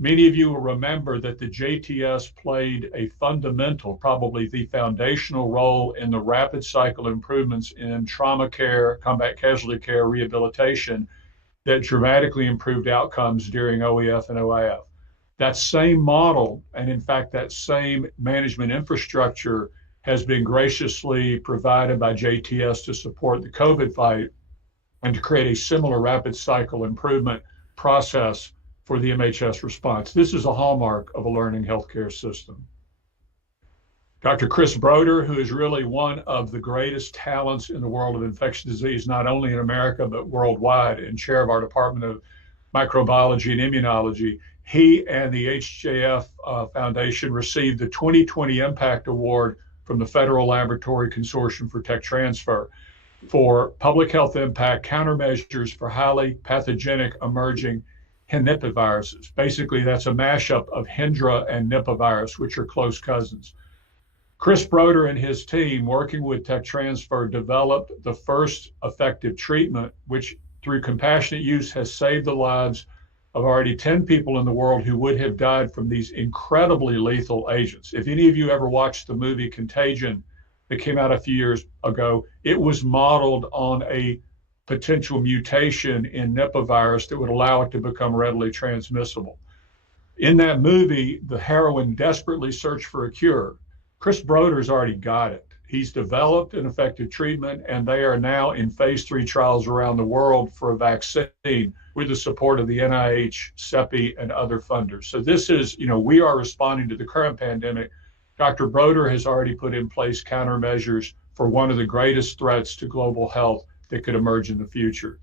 Many of you will remember that the JTS played a fundamental, probably the foundational role in the rapid cycle improvements in trauma care, combat casualty care, rehabilitation that dramatically improved outcomes during OEF and OIF. That same model, and in fact, that same management infrastructure has been graciously provided by JTS to support the COVID fight and to create a similar rapid cycle improvement process for the MHS response. This is a hallmark of a learning healthcare system. Dr. Chris Broder, who is really one of the greatest talents in the world of infectious disease, not only in America, but worldwide, and chair of our Department of Microbiology and Immunology, he and the HJF Foundation received the 2020 Impact Award from the Federal Laboratory Consortium for Tech Transfer for public health impact countermeasures for highly pathogenic emerging henipaviruses. Basically, that's a mashup of Hendra and Nipah virus, which are close cousins. Chris Broder and his team, working with Tech Transfer, developed the first effective treatment, which through compassionate use has saved the lives of already 10 people in the world who would have died from these incredibly lethal agents. If any of you ever watched the movie Contagion that came out a few years ago, it was modeled on a potential mutation in Nipah virus that would allow it to become readily transmissible. In that movie, the heroine desperately searched for a cure. Chris Broder's already got it. He's developed an effective treatment, and they are now in phase 3 trials around the world for a vaccine with the support of the NIH, CEPI, and other funders. So this is, we are responding to the current pandemic. Dr. Broder has already put in place countermeasures for one of the greatest threats to global health that could emerge in the future.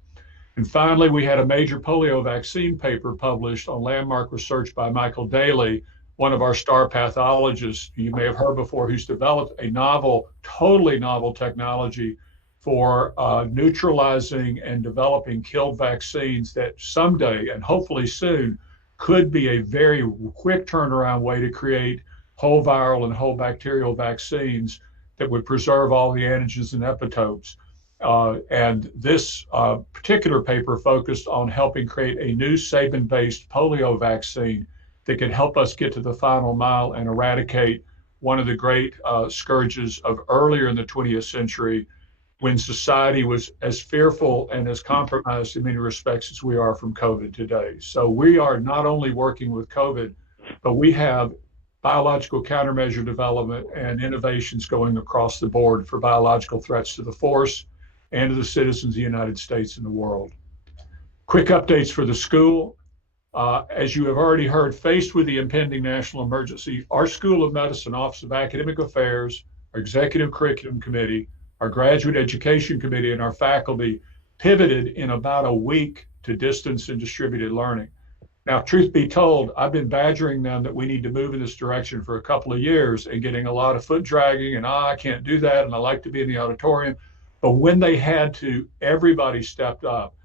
And finally, we had a major polio vaccine paper published on landmark research by Michael Daly, one of our star pathologists you may have heard before, who's developed a novel, totally novel technology for neutralizing and developing killed vaccines that someday, and hopefully soon, could be a very quick turnaround way to create whole viral and whole bacterial vaccines that would preserve all the antigens and epitopes. And this particular paper focused on helping create a new Sabin-based polio vaccine that could help us get to the final mile and eradicate one of the great scourges of earlier in the 20th century, when society was as fearful and as compromised in many respects as we are from COVID today. So we are not only working with COVID, but we have biological countermeasure development and innovations going across the board for biological threats to the force and to the citizens of the United States and the world. Quick updates for the school. As you have already heard, faced with the impending national emergency, our School of Medicine Office of Academic Affairs, our Executive Curriculum Committee, our Graduate Education Committee, and our faculty pivoted in about a week to distance and distributed learning. Now, truth be told, I've been badgering them that we need to move in this direction for a couple of years and getting a lot of foot dragging and, I can't do that, and I like to be in the auditorium. But when they had to, everybody stepped up.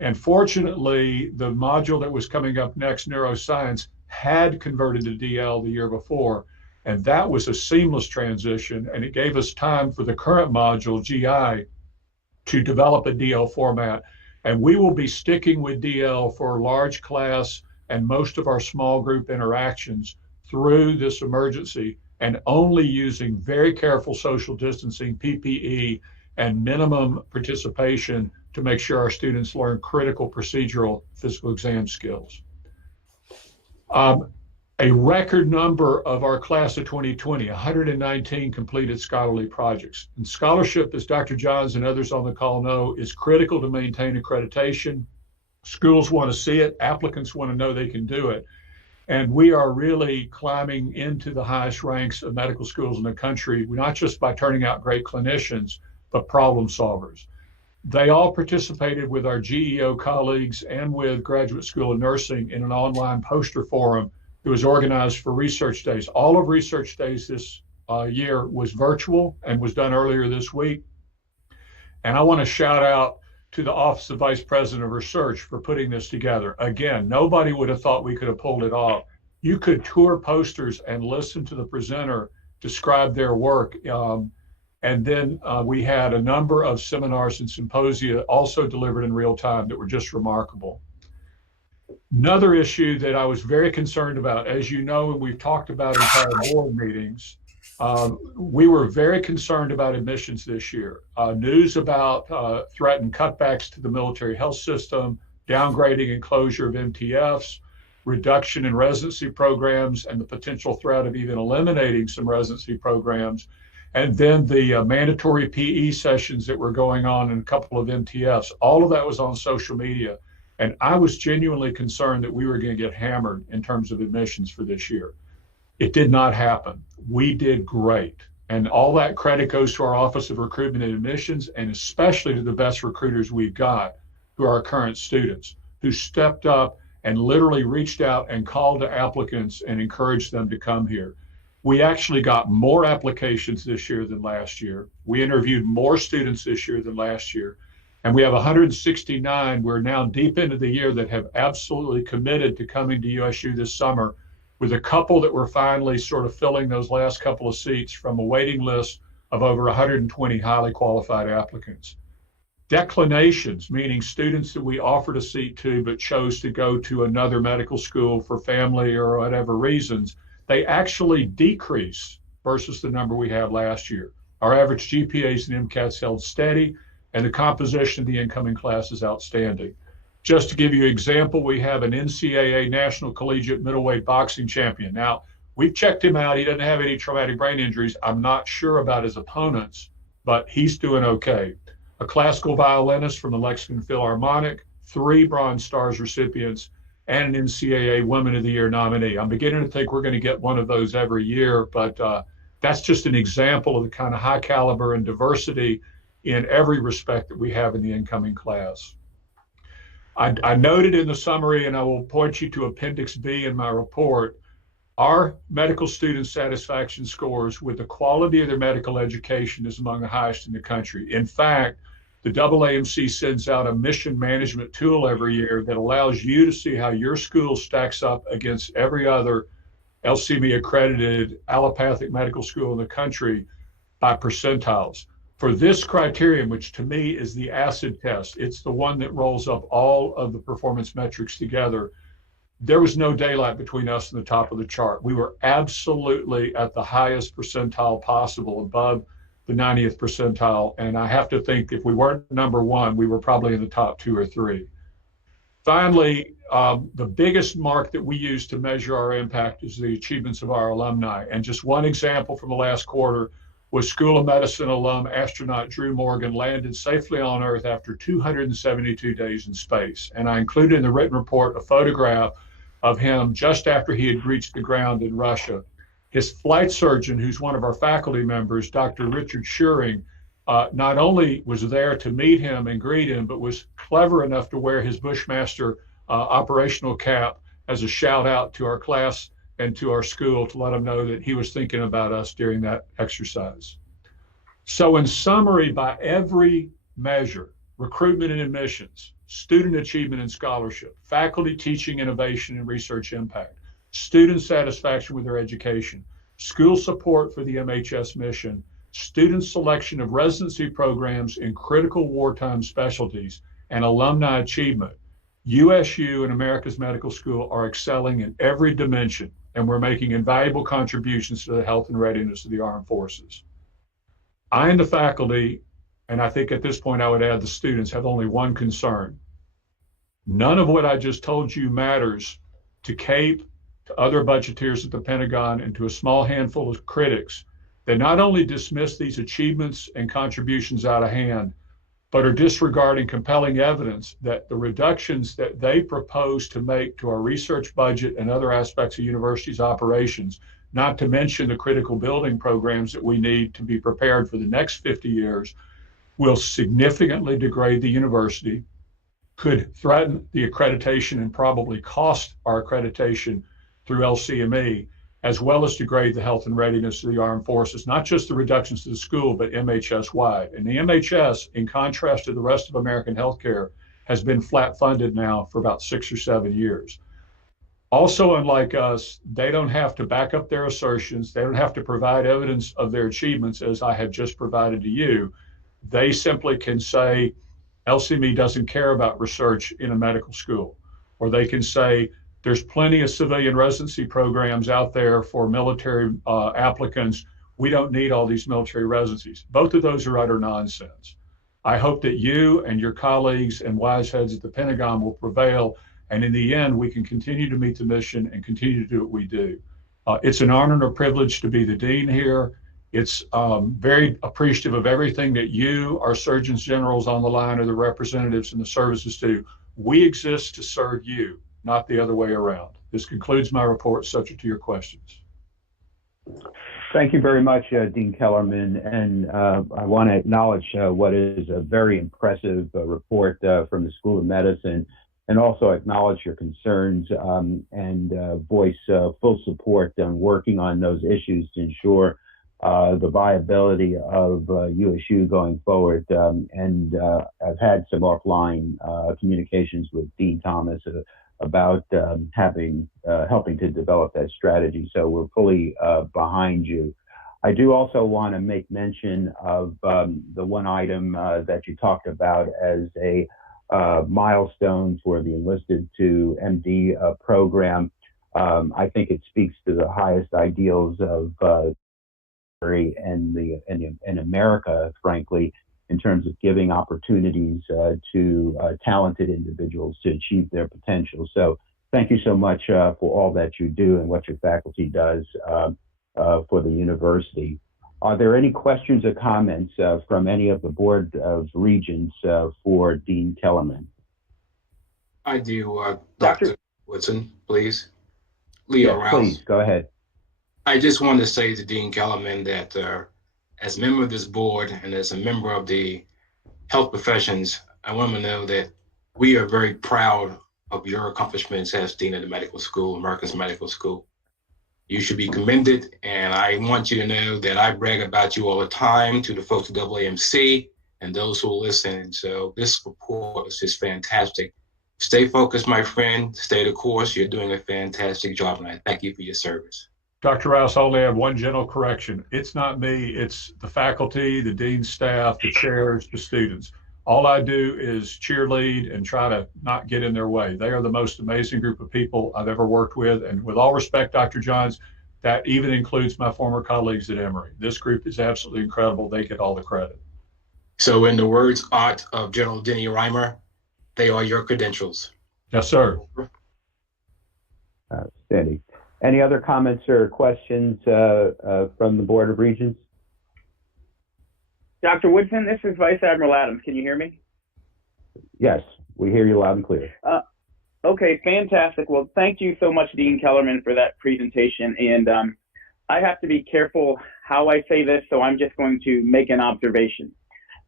And fortunately, the module that was coming up next, neuroscience, had converted to DL the year before. And that was a seamless transition. And it gave us time for the current module, GI, to develop a DL format. And we will be sticking with DL for large class and most of our small group interactions through this emergency, and only using very careful social distancing, PPE, and minimum participation to make sure our students learn critical procedural physical exam skills. A record number of our class of 2020, 119 completed scholarly projects. And scholarship, as Dr. Johns and others on the call know, is critical to maintain accreditation. Schools want to see it, applicants want to know they can do it. And we are really climbing into the highest ranks of medical schools in the country, not just by turning out great clinicians, but problem solvers. They all participated with our GEO colleagues and with Graduate School of Nursing in an online poster forum that was organized for Research Days. All of Research Days this year was virtual and was done earlier this week. And I want to shout out to the Office of Vice President of Research for putting this together. Again, nobody would have thought we could have pulled it off. You could tour posters and listen to the presenter describe their work. And then we had a number of seminars and symposia also delivered in real time that were just remarkable. Another issue that I was very concerned about, as you know, and we've talked about in prior board meetings, we were very concerned about admissions this year. News about threatened cutbacks to the military health system, downgrading and closure of MTFs, reduction in residency programs, and the potential threat of even eliminating some residency programs. And then the mandatory PE sessions that were going on in a couple of MTFs. All of that was on social media. And I was genuinely concerned that we were going to get hammered in terms of admissions for this year. It did not happen. We did great. And all that credit goes to our Office of Recruitment and Admissions, and especially to the best recruiters we've got, who are our current students, who stepped up and literally reached out and called to applicants and encouraged them to come here. We actually got more applications this year than last year. We interviewed more students this year than last year. And we have 169, we're now deep into the year, that have absolutely committed to coming to USU this summer, with a couple that were finally sort of filling those last couple of seats from a waiting list of over 120 highly qualified applicants. Declinations, meaning students that we offered a seat to but chose to go to another medical school for family or whatever reasons, they actually decrease versus the number we had last year. Our average GPAs and MCATs held steady, and the composition of the incoming class is outstanding. Just to give you an example, we have an NCAA National Collegiate Middleweight Boxing Champion. Now, we've checked him out. He doesn't have any traumatic brain injuries. I'm not sure about his opponents, but he's doing okay. A classical violinist from the Lexington Philharmonic, 3 Bronze Stars recipients, and an NCAA Women of the Year nominee. I'm beginning to think we're going to get one of those every year, but that's just an example of the kind of high caliber and diversity in every respect that we have in the incoming class. I noted in the summary, and I will point you to Appendix B in my report, our medical student satisfaction scores with the quality of their medical education is among the highest in the country. In fact, the AAMC sends out a mission management tool every year that allows you to see how your school stacks up against every other LCME accredited allopathic medical school in the country by percentiles. For this criterion, which to me is the acid test, it's the one that rolls up all of the performance metrics together, there was no daylight between us and the top of the chart. We were absolutely at the highest percentile possible, above the 90th percentile. And I have to think if we weren't number 1, we were probably in the top 2 or 3. Finally, the biggest mark that we use to measure our impact is the achievements of our alumni. And just one example from the last quarter was School of Medicine alum astronaut Drew Morgan landed safely on Earth after 272 days in space. And I included in the written report a photograph of him just after he had reached the ground in Russia. His flight surgeon, who's one of our faculty members, Dr. Richard Schuring, not only was there to meet him and greet him, but was clever enough to wear his Bushmaster operational cap as a shout out to our class and to our school to let them know that he was thinking about us during that exercise. So in summary, by every measure, recruitment and admissions, student achievement and scholarship, faculty teaching innovation and research impact, student satisfaction with their education, school support for the MHS mission, student selection of residency programs in critical wartime specialties, and alumni achievement, USU and America's Medical School are excelling in every dimension, and we're making invaluable contributions to the health and readiness of the armed forces. I and the faculty, and I think at this point I would add the students, have only one concern. None of what I just told you matters to CAPE, to other budgeteers at the Pentagon, and to a small handful of critics that not only dismiss these achievements and contributions out of hand, but are disregarding compelling evidence that the reductions that they propose to make to our research budget and other aspects of universities' operations, not to mention the critical building programs that we need to be prepared for the next 50 years, will significantly degrade the university, could threaten the accreditation and probably cost our accreditation through LCME, as well as degrade the health and readiness of the armed forces, not just the reductions to the school, but MHS wide. And the MHS, in contrast to the rest of American healthcare, has been flat funded now for about 6 or 7 years. Also, unlike us, they don't have to back up their assertions. They don't have to provide evidence of their achievements as I have just provided to you. They simply can say, LCME doesn't care about research in a medical school. Or they can say, there's plenty of civilian residency programs out there for military applicants. We don't need all these military residencies. Both of those are utter nonsense. I hope that you and your colleagues and wise heads at the Pentagon will prevail. And in the end, we can continue to meet the mission and continue to do what we do. It's an honor and a privilege to be the dean here. It's very appreciative of everything that you, our surgeons generals on the line, or the representatives and the services do. We exist to serve you, not the other way around. This concludes my report, subject to your questions. Thank you very much, Dean Kellerman. And I want to acknowledge what is a very impressive report from the School of Medicine, and also acknowledge your concerns and voice full support on working on those issues to ensure the viability of USU going forward. And I've had some offline communications with Dean Thomas about helping to develop that strategy. So we're fully behind you. I do also want to make mention of the one item that you talked about as a milestone for the enlisted to MD program. I think it speaks to the highest ideals of and America, frankly, in terms of giving opportunities to talented individuals to achieve their potential. So thank you so much for all that you do and what your faculty does for the university. Are there any questions or comments from any of the Board of Regents for Dean Kellerman? I do, Dr. Woodson, please. Leo Yes, Rouse. please, go ahead. I just want to say to Dean Kellerman that as a member of this board and as a member of the health professions, I want to know that we are very proud of your accomplishments as Dean of the Medical School, America's Medical School. You should be commended, and I want you to know that I brag about you all the time to the folks at AAMC and those who listen. So this report is just fantastic. Stay focused, my friend. Stay the course. You're doing a fantastic job, and I thank you for your service. Dr. Rouse, I only have one general correction. It's not me, it's the faculty, the dean's staff, the chairs, the students. All I do is cheerlead and try to not get in their way. They are the most amazing group of people I've ever worked with. And with all respect, Dr. Johns, that even includes my former colleagues at Emory. This group is absolutely incredible. They get all the credit. So in the words, Art, of General Denny Reimer, they are your credentials. Yes, sir. Outstanding. Any other comments or questions from the Board of Regents? Dr. Woodson, this is Vice Admiral Adams. Can you hear me? Yes, we hear you loud and clear. Okay, fantastic. Well, thank you so much, Dean Kellerman, for that presentation. And I have to be careful how I say this, so I'm just going to make an observation.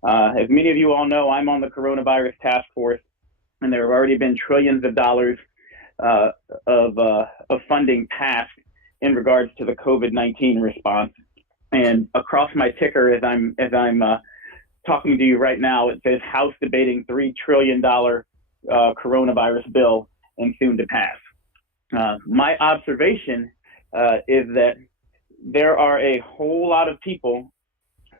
As many of you all know, I'm on the coronavirus task force, and there have already been trillions of dollars of funding passed in regards to the COVID-19 response. And across my ticker, as I'm talking to you right now, it says House debating $3 trillion coronavirus bill and soon to pass. My observation is that there are a whole lot of people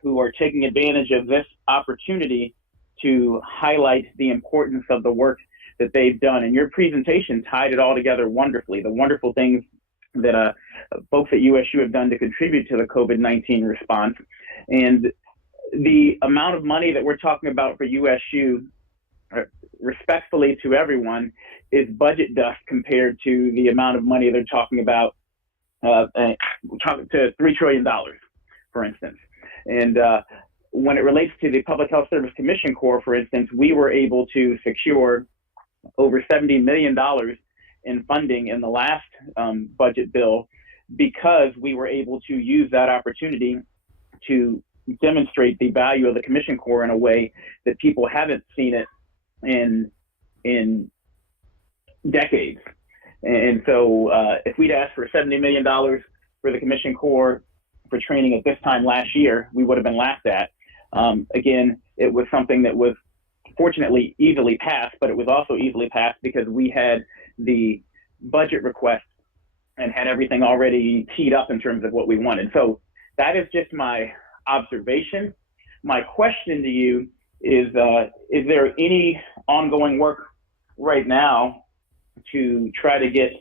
who are taking advantage of this opportunity to highlight the importance of the work that they've done. And your presentation tied it all together wonderfully, the wonderful things that folks at USU have done to contribute to the COVID-19 response. And the amount of money that we're talking about for USU, respectfully to everyone, is budget dust compared to the amount of money they're talking about, to $3 trillion, for instance. And when it relates to the Public Health Service Commission Corps, for instance, we were able to secure over $70 million in funding in the last budget bill because we were able to use that opportunity to demonstrate the value of the Commission Corps in a way that people haven't seen it in decades. And so if we'd asked for $70 million for the Commission Corps for training at this time last year, we would have been laughed at. Again, it was something that was fortunately easily passed, but it was also easily passed because we had the budget request and had everything already teed up in terms of what we wanted. So that is just my observation. My question to you is there any ongoing work right now to try to get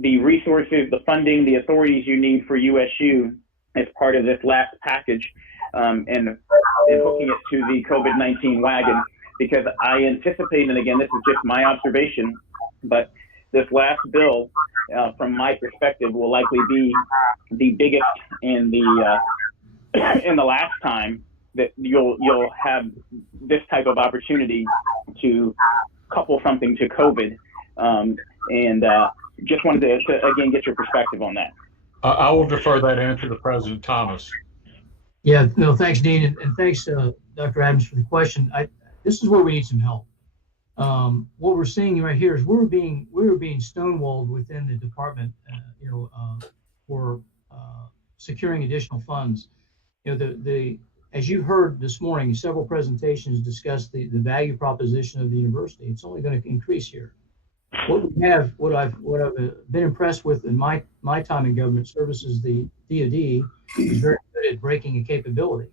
the resources, the funding, the authorities you need for USU as part of this last package and hooking it to the COVID-19 wagon? Because I anticipate, and again, this is just my observation, but this last bill, from my perspective, will likely be the biggest in the last time that you'll have this type of opportunity to couple something to COVID. And just wanted to again get your perspective on that. I will defer that answer to President Thomas. Yeah, no, thanks, Dean, and thanks, Dr. Adams, for the question. This is where we need some help. What we're seeing right here is we were being stonewalled within the department, for securing additional funds. As you heard this morning, several presentations discussed the value proposition of the university. It's only going to increase here. What I've been impressed with in my time in government services, the DoD is very good at breaking a capability.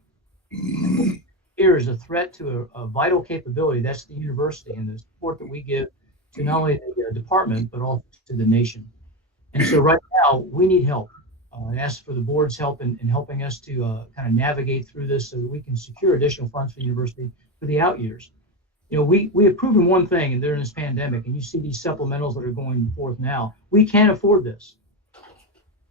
Here is a threat to a vital capability. That's the university and the support that we give to not only the department, but also to the nation. And so right now we need help. I ask for the board's help in helping us to kind of navigate through this so that we can secure additional funds for the university for the out years. We have proven one thing and during this pandemic, and you see these supplementals that are going forth now, we can't afford this.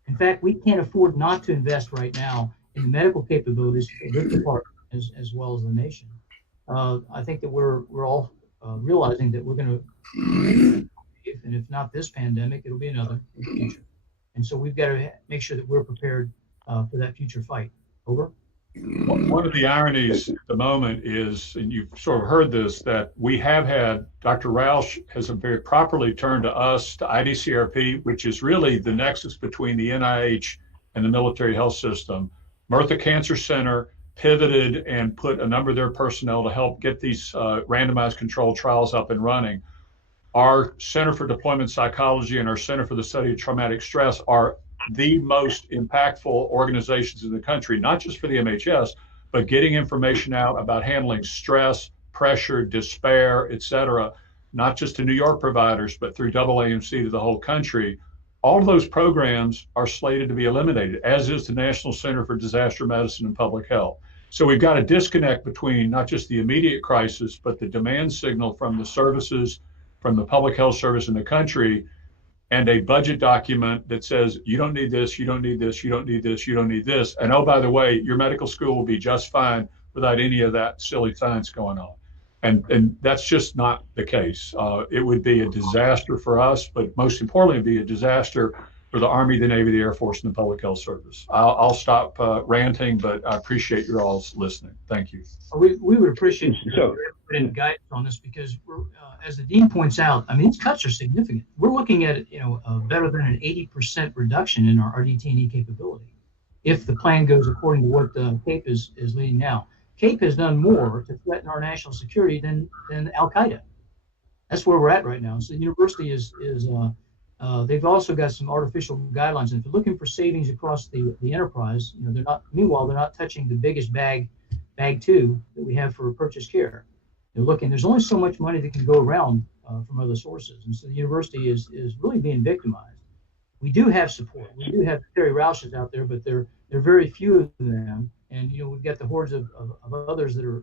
In fact, we can't afford not to invest right now in the medical capabilities of this department as well as the nation. I think that we're all realizing that we're going to, and if not this pandemic, it'll be another in the future. And so we've got to make sure that we're prepared for that future fight. Over. One of the ironies at the moment is, and you've sort of heard this, that we have had, Dr. Roush has very properly turned to us, to IDCRP, which is really the nexus between the NIH and the military health system. Murtha Cancer Center pivoted and put a number of their personnel to help get these randomized controlled trials up and running. Our Center for Deployment Psychology and our Center for the Study of Traumatic Stress are the most impactful organizations in the country, not just for the MHS, but getting information out about handling stress, pressure, despair, et cetera, not just to New York providers, but through AAMC to the whole country. All of those programs are slated to be eliminated, as is the National Center for Disaster Medicine and Public Health. So we've got a disconnect between not just the immediate crisis, but the demand signal from the services, from the public health service in the country, and a budget document that says, you don't need this, you don't need this, you don't need this, you don't need this. And oh, by the way, your medical school will be just fine without any of that silly science going on. And that's just not the case. It would be a disaster for us, but most importantly, it'd be a disaster for the Army, the Navy, the Air Force, and the Public Health Service. I'll stop ranting, but I appreciate your all's listening. Thank you. We would appreciate your input and guidance on this because we're, as the dean points out, I mean, these cuts are significant. We're looking at, better than an 80% reduction in our RDT&E capability if the plan goes according to what CAPE is leading now. CAPE has done more to threaten our national security than Al-Qaeda. That's where we're at right now. So the university they've also got some artificial guidelines. And if you're looking for savings across the enterprise, they're not touching the biggest bag two that we have for purchase care. They're looking, there's only so much money that can go around from other sources. And so the university is really being victimized. We do have support. We do have Terry Roush's out there, but they're very few of them. And, we've got the hordes of others that are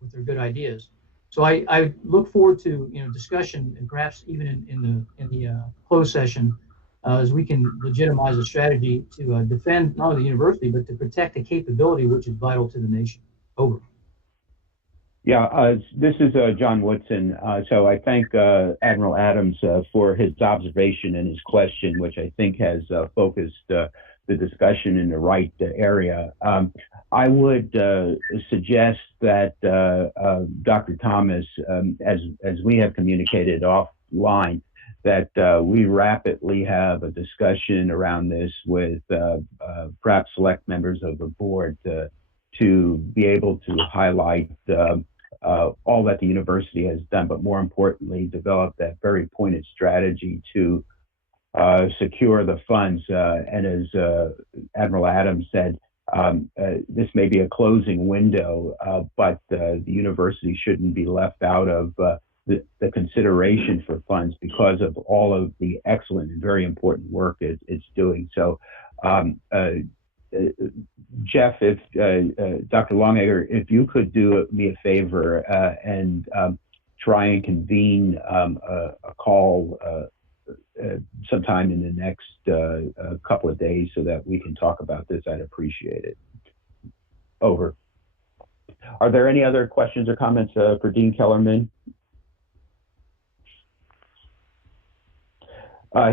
with their good ideas. So I look forward to, discussion and perhaps even in the closed session as we can legitimize a strategy to defend not only the university, but to protect the capability which is vital to the nation. Over. Yeah, this is John Woodson. So I thank Admiral Adams for his observation and his question, which I think has focused the discussion in the right area. I would suggest that Dr. Thomas, as we have communicated offline, that we rapidly have a discussion around this with perhaps select members of the board to be able to highlight all that the university has done, but more importantly, develop that very pointed strategy to secure the funds. And as Admiral Adams said, this may be a closing window, but the university shouldn't be left out of the consideration for funds because of all of the excellent and very important work it's doing. So, Jeff, if Dr. Longacre, if you could do me a favor and try and convene a call sometime in the next couple of days so that we can talk about this, I'd appreciate it. Over. Are there any other questions or comments for Dean Kellerman?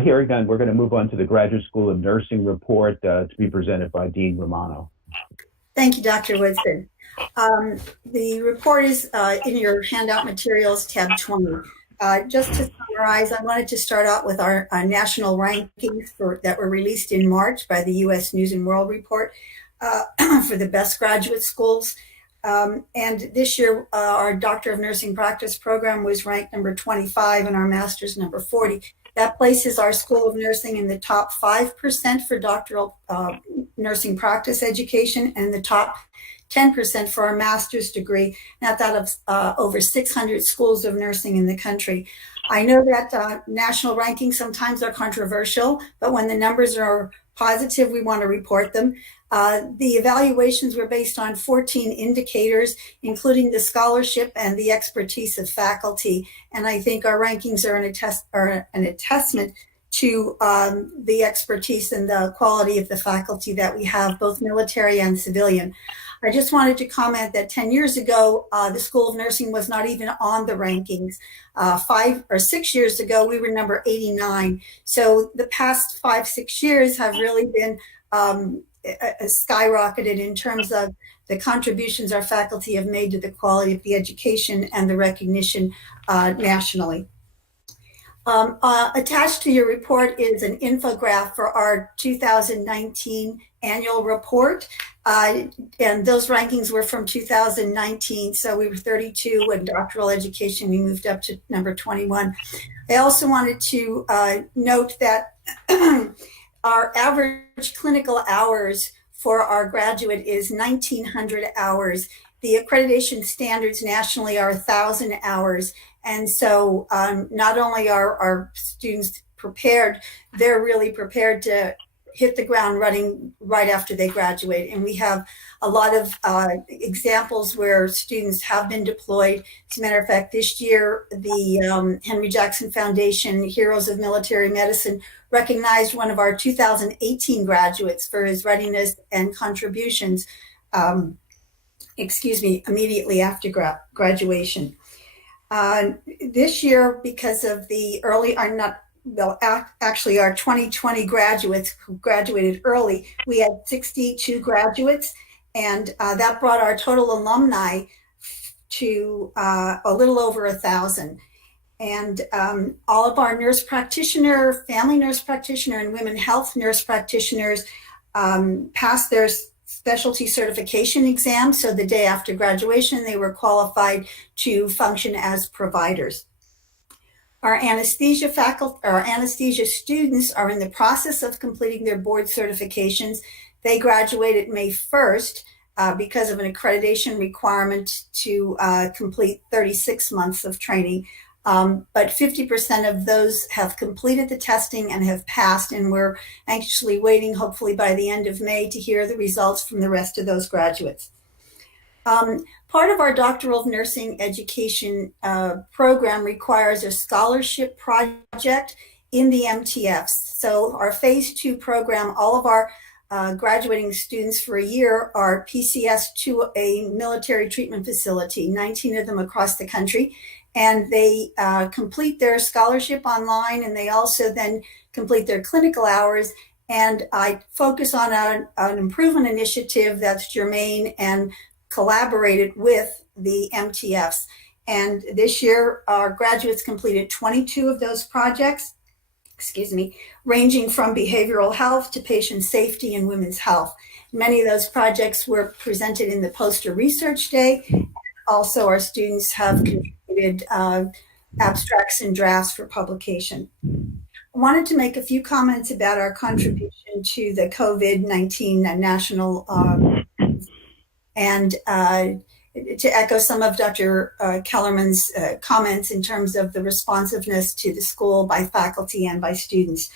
Hearing none, we're going to move on to the Graduate School of Nursing report to be presented by Dean Romano. Thank you, Dr. Woodson. The report is in your handout materials, tab 20. Just to summarize, I wanted to start out with our national rankings that were released in March by the U.S. News and World Report for the best graduate schools. And this year, our Doctor of Nursing Practice program was ranked number 25 and our master's number 40. That places our School of Nursing in the top 5% for doctoral nursing practice education and the top 10% for our master's degree, not that of over 600 schools of nursing in the country. I know that national rankings sometimes are controversial, but when the numbers are positive, we want to report them. The evaluations were based on 14 indicators, including the scholarship and the expertise of faculty. And I think our rankings are an attestament to the expertise and the quality of the faculty that we have, both military and civilian. I just wanted to comment that 10 years ago, the School of Nursing was not even on the rankings. 5 or 6 years ago, we were number 89. So the past 5-6 years have really been skyrocketed in terms of the contributions our faculty have made to the quality of the education and the recognition nationally. Attached to your report is an infographic for our 2019 annual report. And those rankings were from 2019. So we were 32 in doctoral education. We moved up to number 21. I also wanted to note that our average clinical hours for our graduate is 1,900 hours. The accreditation standards nationally are 1,000 hours. And so not only are our students prepared, they're really prepared to hit the ground running right after they graduate. And we have a lot of examples where students have been deployed. As a matter of fact, this year, the Henry Jackson Foundation Heroes of Military Medicine recognized one of our 2018 graduates for his readiness and contributions, immediately after graduation. This year, because of the early, actually our 2020 graduates who graduated early, we had 62 graduates, and that brought our total alumni to a little over 1,000. And all of our nurse practitioner, family nurse practitioner, and women health nurse practitioners passed their specialty certification exam. So the day after graduation, they were qualified to function as providers. Our anesthesia faculty, our anesthesia students are in the process of completing their board certifications. They graduated May 1st because of an accreditation requirement to complete 36 months of training. But 50% of those have completed the testing and have passed, and we're anxiously waiting, hopefully by the end of May, to hear the results from the rest of those graduates. Part of our doctoral nursing education program requires a scholarship project in the MTFs. So our phase 2 program, all of our graduating students for a year are PCS to a military treatment facility, 19 of them across the country. And they complete their scholarship online, and they also then complete their clinical hours. And I focus on an improvement initiative that's germane and collaborated with the MTFs. And this year, our graduates completed 22 of those projects, ranging from behavioral health to patient safety and women's health. Many of those projects were presented in the poster research day. Also, our students have contributed abstracts and drafts for publication. I wanted to make a few comments about our contribution to the COVID-19 national and to echo some of Dr. Kellerman's comments in terms of the responsiveness to the school by faculty and by students.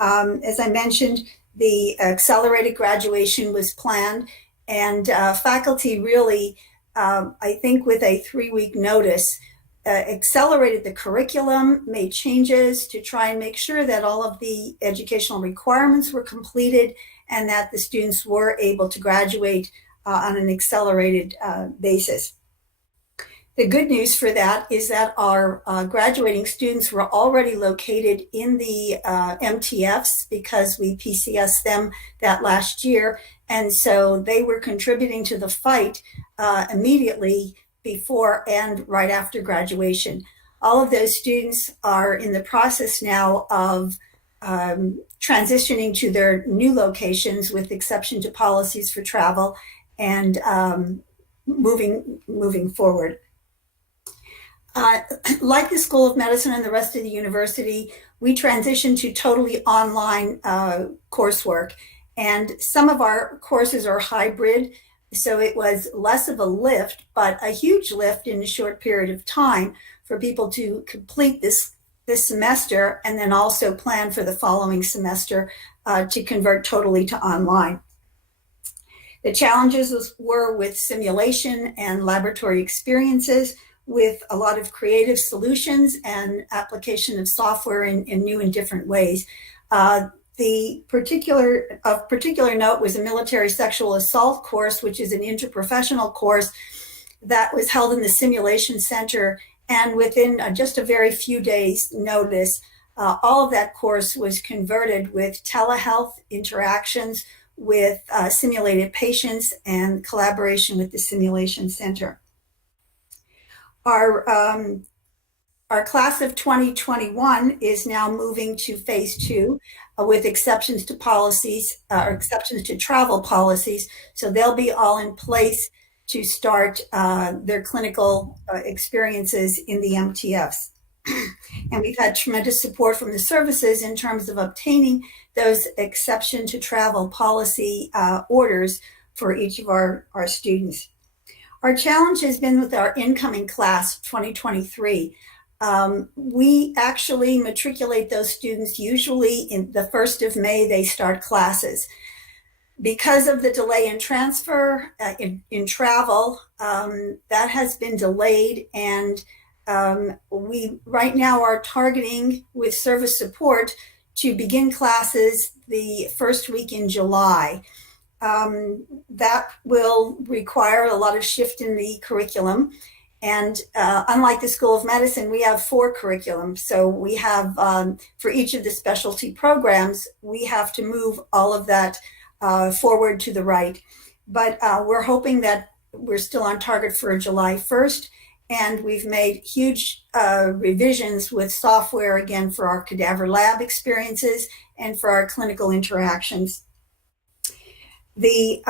As I mentioned, the accelerated graduation was planned, and faculty really, I think with a 3-week notice, accelerated the curriculum, made changes to try and make sure that all of the educational requirements were completed and that the students were able to graduate on an accelerated basis. The good news for that is that our graduating students were already located in the MTFs because we PCS them that last year. And so they were contributing to the fight immediately before and right after graduation. All of those students are in the process now of transitioning to their new locations, with exception to policies for travel, and moving forward. Like the School of Medicine and the rest of the university, we transitioned to totally online coursework. And some of our courses are hybrid, so it was less of a lift, but a huge lift in a short period of time for people to complete this semester and then also plan for the following semester to convert totally to online. The challenges were with simulation and laboratory experiences, with a lot of creative solutions and application of software in new and different ways. The of particular note was a military sexual assault course, which is an interprofessional course that was held in the simulation center. And within just a very few days' notice, all of that course was converted with telehealth interactions with simulated patients and collaboration with the simulation center. Our class of 2021 is now moving to phase 2 with exceptions to policies, or exceptions to travel policies. So they'll be all in place to start their clinical experiences in the MTFs. And we've had tremendous support from the services in terms of obtaining those exception to travel policy orders for each of our students. Our challenge has been with our incoming class 2023. We actually matriculate those students usually in the 1st of May, they start classes. Because of the delay in transfer, in travel, that has been delayed, and we right now are targeting with service support to begin classes the first week in July. That will require a lot of shift in the curriculum. And unlike the School of Medicine, we have 4 curriculums. So we have, for each of the specialty programs, we have to move all of that forward to the right. But we're hoping that we're still on target for July 1st. And we've made huge revisions with software, again, for our cadaver lab experiences and for our clinical interactions. The,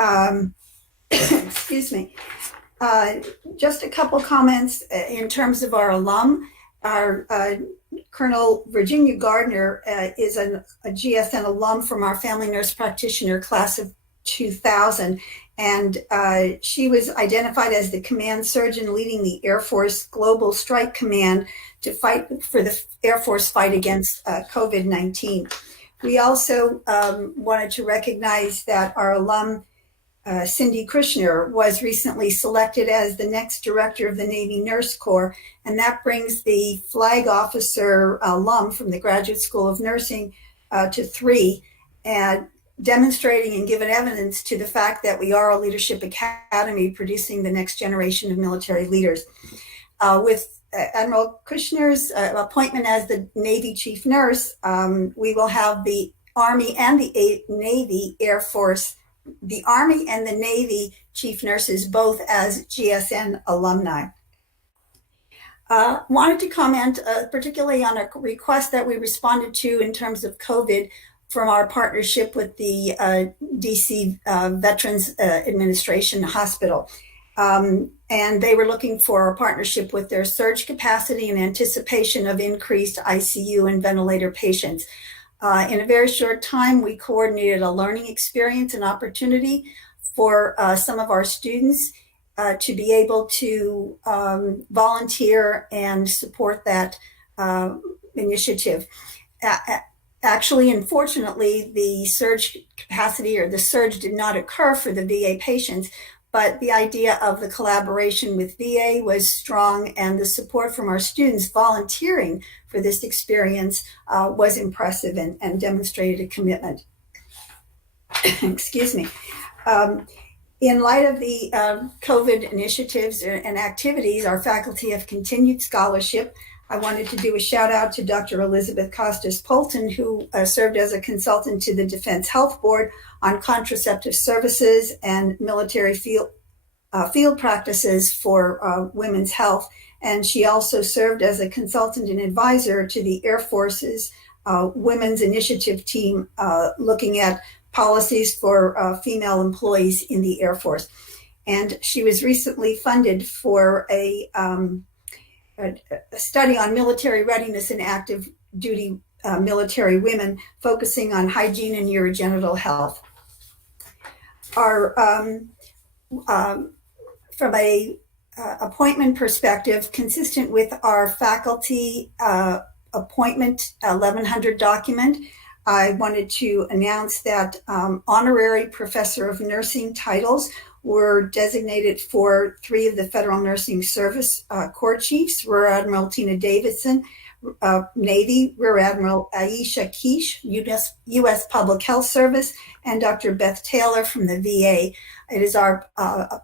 excuse me, just a couple comments in terms of our alum. Our Colonel Virginia Gardner is a GSN alum from our family nurse practitioner class of 2000. And she was identified as the command surgeon leading the Air Force Global Strike Command to fight for the Air Force fight against COVID-19. We also wanted to recognize that our alum, Cindy Krishner, was recently selected as the next director of the Navy Nurse Corps, and that brings the flag officer alum from the Graduate School of Nursing to 3, and demonstrating and giving evidence to the fact that we are a leadership academy producing the next generation of military leaders. With Admiral Kushner's appointment as the Navy Chief Nurse, we will have the Army and the Navy Air Force, the Army and the Navy Chief Nurses, both as GSN alumni. Wanted to comment particularly on a request that we responded to in terms of COVID from our partnership with the DC Veterans Administration Hospital. And they were looking for a partnership with their surge capacity in anticipation of increased ICU and ventilator patients. In a very short time, we coordinated a learning experience and opportunity for some of our students to be able to volunteer and support that initiative. Actually, unfortunately, the surge capacity or the surge did not occur for the VA patients, but the idea of the collaboration with VA was strong, and the support from our students volunteering for this experience was impressive and demonstrated a commitment. Excuse me. In light of the COVID initiatives and activities, our faculty have continued scholarship. I wanted to do a shout out to Dr. Elizabeth Costas Polton, who served as a consultant to the Defense Health Board on contraceptive services and military field practices for women's health. And she also served as a consultant and advisor to the Air Force's Women's Initiative team, looking at policies for female employees in the Air Force. And she was recently funded for a study on military readiness and active duty military women, focusing on hygiene and urogenital health. Our, from a appointment perspective, consistent with our faculty appointment 1100 document, I wanted to announce that honorary professor of nursing titles were designated for 3 of the Federal Nursing Service Corps Chiefs: Rear Admiral Tina Davidson, Navy Rear Admiral Aisha Keish, U.S. Public Health Service, and Dr. Beth Taylor from the VA. It is our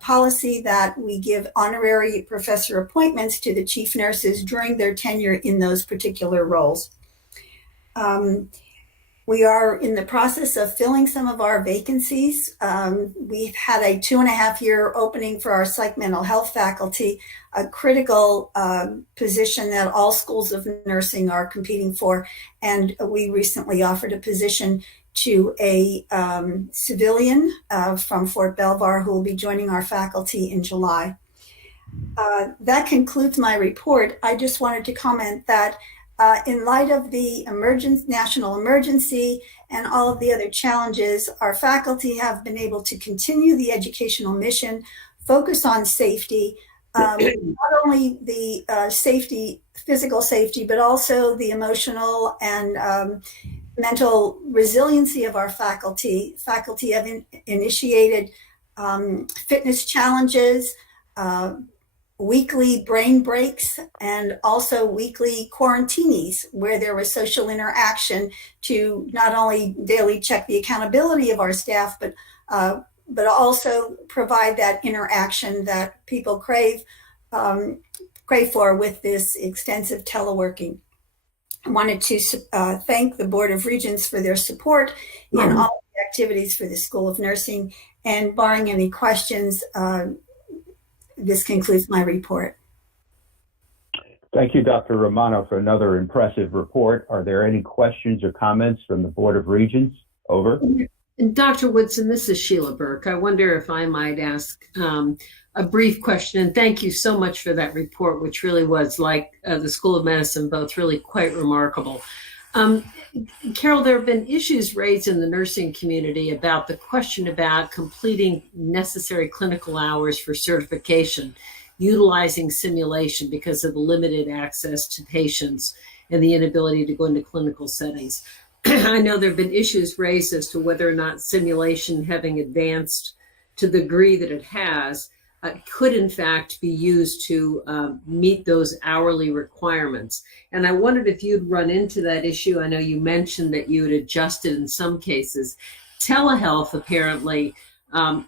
policy that we give honorary professor appointments to the chief nurses during their tenure in those particular roles. We are in the process of filling some of our vacancies. We've had a 2.5-year opening for our psych mental health faculty, a critical position that all schools of nursing are competing for. And we recently offered a position to a civilian from Fort Belvoir who will be joining our faculty in July. That concludes my report. I just wanted to comment that in light of the national emergency and all of the other challenges, our faculty have been able to continue the educational mission, focus on safety, not only the physical safety, but also the emotional and mental resiliency of our faculty. Faculty have initiated fitness challenges, weekly brain breaks, and also weekly quarantinis, where there was social interaction to not only daily check the accountability of our staff, but also provide that interaction that people crave pray for with this extensive teleworking. I wanted to thank the Board of Regents for their support in all the activities for the School of Nursing. And barring any questions, this concludes my report. Thank you, Dr. Romano, for another impressive report. Are there any questions or comments from the Board of Regents? Over. Dr. Woodson, this is Sheila Burke. I wonder if I might ask a brief question, and thank you so much for that report, which really was, like the School of Medicine, both really quite remarkable. Carol, there have been issues raised in the nursing community about the question about completing necessary clinical hours for certification, utilizing simulation because of the limited access to patients and the inability to go into clinical settings. I know there have been issues raised as to whether or not simulation, having advanced to the degree that it has, could in fact be used to meet those hourly requirements. And I wondered if you'd run into that issue. I know you mentioned that you had adjusted in some cases. Telehealth apparently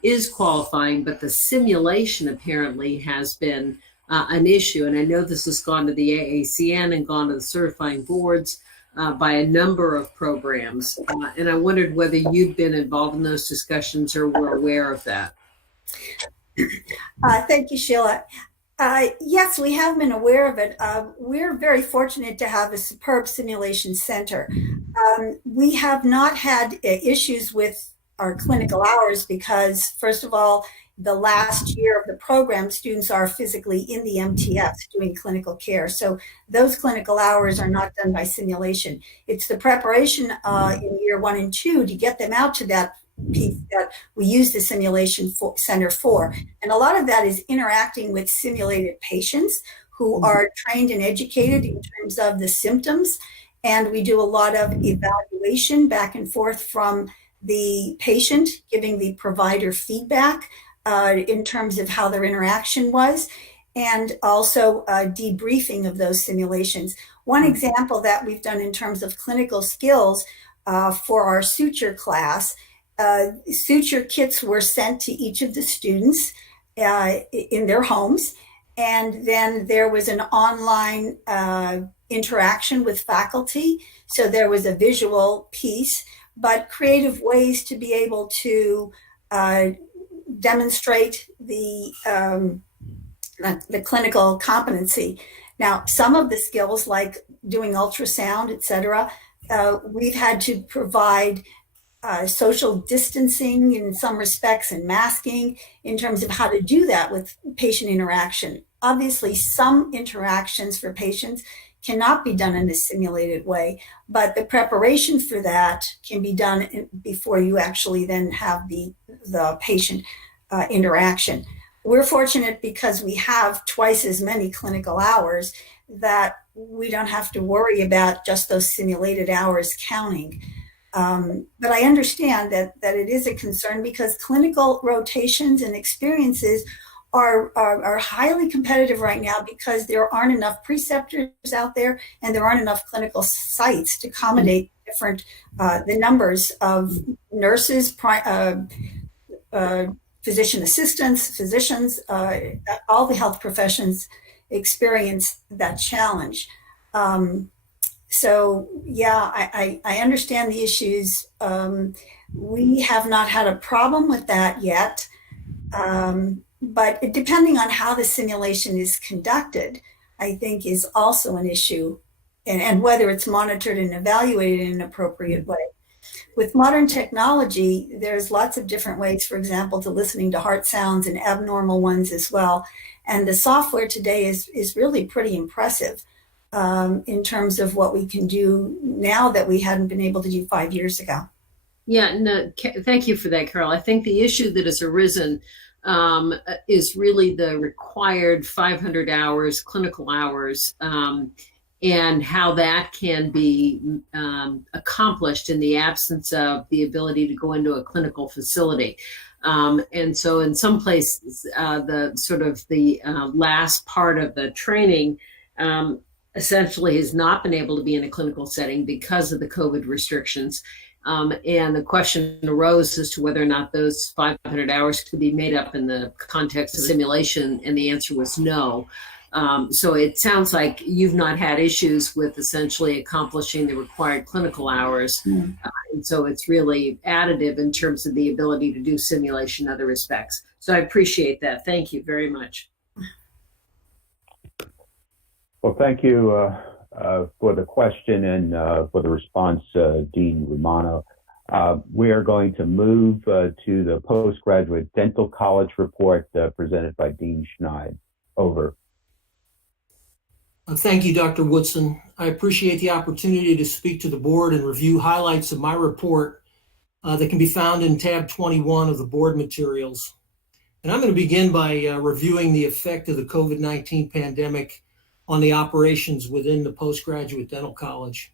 is qualifying, but the simulation apparently has been an issue. And I know this has gone to the AACN and gone to the certifying boards by a number of programs. And I wondered whether you'd been involved in those discussions or were aware of that. Thank you, Sheila. Yes, we have been aware of it. We're very fortunate to have a superb simulation center. We have not had issues with our clinical hours because, first of all, the last year of the program, students are physically in the MTS doing clinical care. So those clinical hours are not done by simulation. It's the preparation in year 1 and 2 to get them out to that piece that we use the simulation center for. And a lot of that is interacting with simulated patients who are trained and educated in terms of the symptoms. And we do a lot of evaluation back and forth from the patient, giving the provider feedback in terms of how their interaction was, and also debriefing of those simulations. One example that we've done in terms of clinical skills for our suture class, suture kits were sent to each of the students in their homes, and then there was an online interaction with faculty. So there was a visual piece, but creative ways to be able to demonstrate the clinical competency. Now, some of the skills like doing ultrasound, et cetera, we've had to provide social distancing in some respects and masking in terms of how to do that with patient interaction. Obviously, some interactions for patients cannot be done in a simulated way, but the preparation for that can be done before you actually then have the patient interaction. We're fortunate because we have twice as many clinical hours that we don't have to worry about just those simulated hours counting. But I understand that it is a concern because clinical rotations and experiences are highly competitive right now because there aren't enough preceptors out there and there aren't enough clinical sites to accommodate different the numbers of nurses, physician assistants, physicians, all the health professions experience that challenge. So yeah, I understand the issues. We have not had a problem with that yet. But depending on how the simulation is conducted, I think is also an issue, and whether it's monitored and evaluated in an appropriate way. With modern technology, there's lots of different ways, for example, to listening to heart sounds and abnormal ones as well. And the software today is really pretty impressive in terms of what we can do now that we hadn't been able to do 5 years ago. Yeah, no, thank you for that, Carol. I think the issue that has arisen is really the required 500 hours, clinical hours, and how that can be accomplished in the absence of the ability to go into a clinical facility. And so in some places, the sort of the last part of the training essentially has not been able to be in a clinical setting because of the COVID restrictions. And the question arose as to whether or not those 500 hours could be made up in the context of simulation, and the answer was no. So it sounds like you've not had issues with essentially accomplishing the required clinical hours. And so it's really additive in terms of the ability to do simulation in other respects. So I appreciate that. Thank you very much. Well, thank you for the question and for the response, Dean Romano. We are going to move to the postgraduate dental college report presented by Dean Schneid. Over. Thank you, Dr. Woodson. I appreciate the opportunity to speak to the board and review highlights of my report that can be found in tab 21 of the board materials. And I'm going to begin by reviewing the effect of the COVID-19 pandemic on the operations within the postgraduate dental college.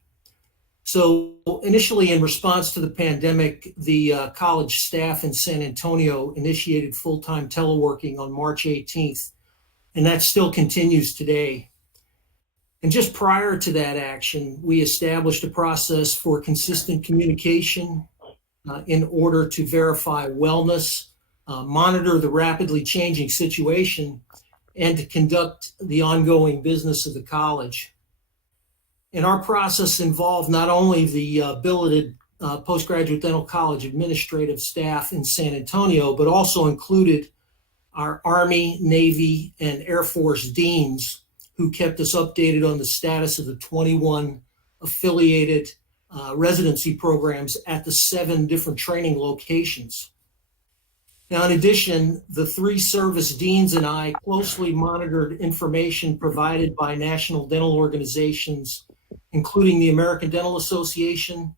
So initially, in response to the pandemic, the college staff in San Antonio initiated full-time teleworking on March 18th, and that still continues today. And just prior to that action, we established a process for consistent communication in order to verify wellness, monitor the rapidly changing situation, and to conduct the ongoing business of the college. And our process involved not only the billeted postgraduate dental college administrative staff in San Antonio, but also included our Army, Navy, and Air Force deans who kept us updated on the status of the 21 affiliated residency programs at the 7 different training locations. Now, in addition, the 3 service deans and I closely monitored information provided by national dental organizations, including the American Dental Association,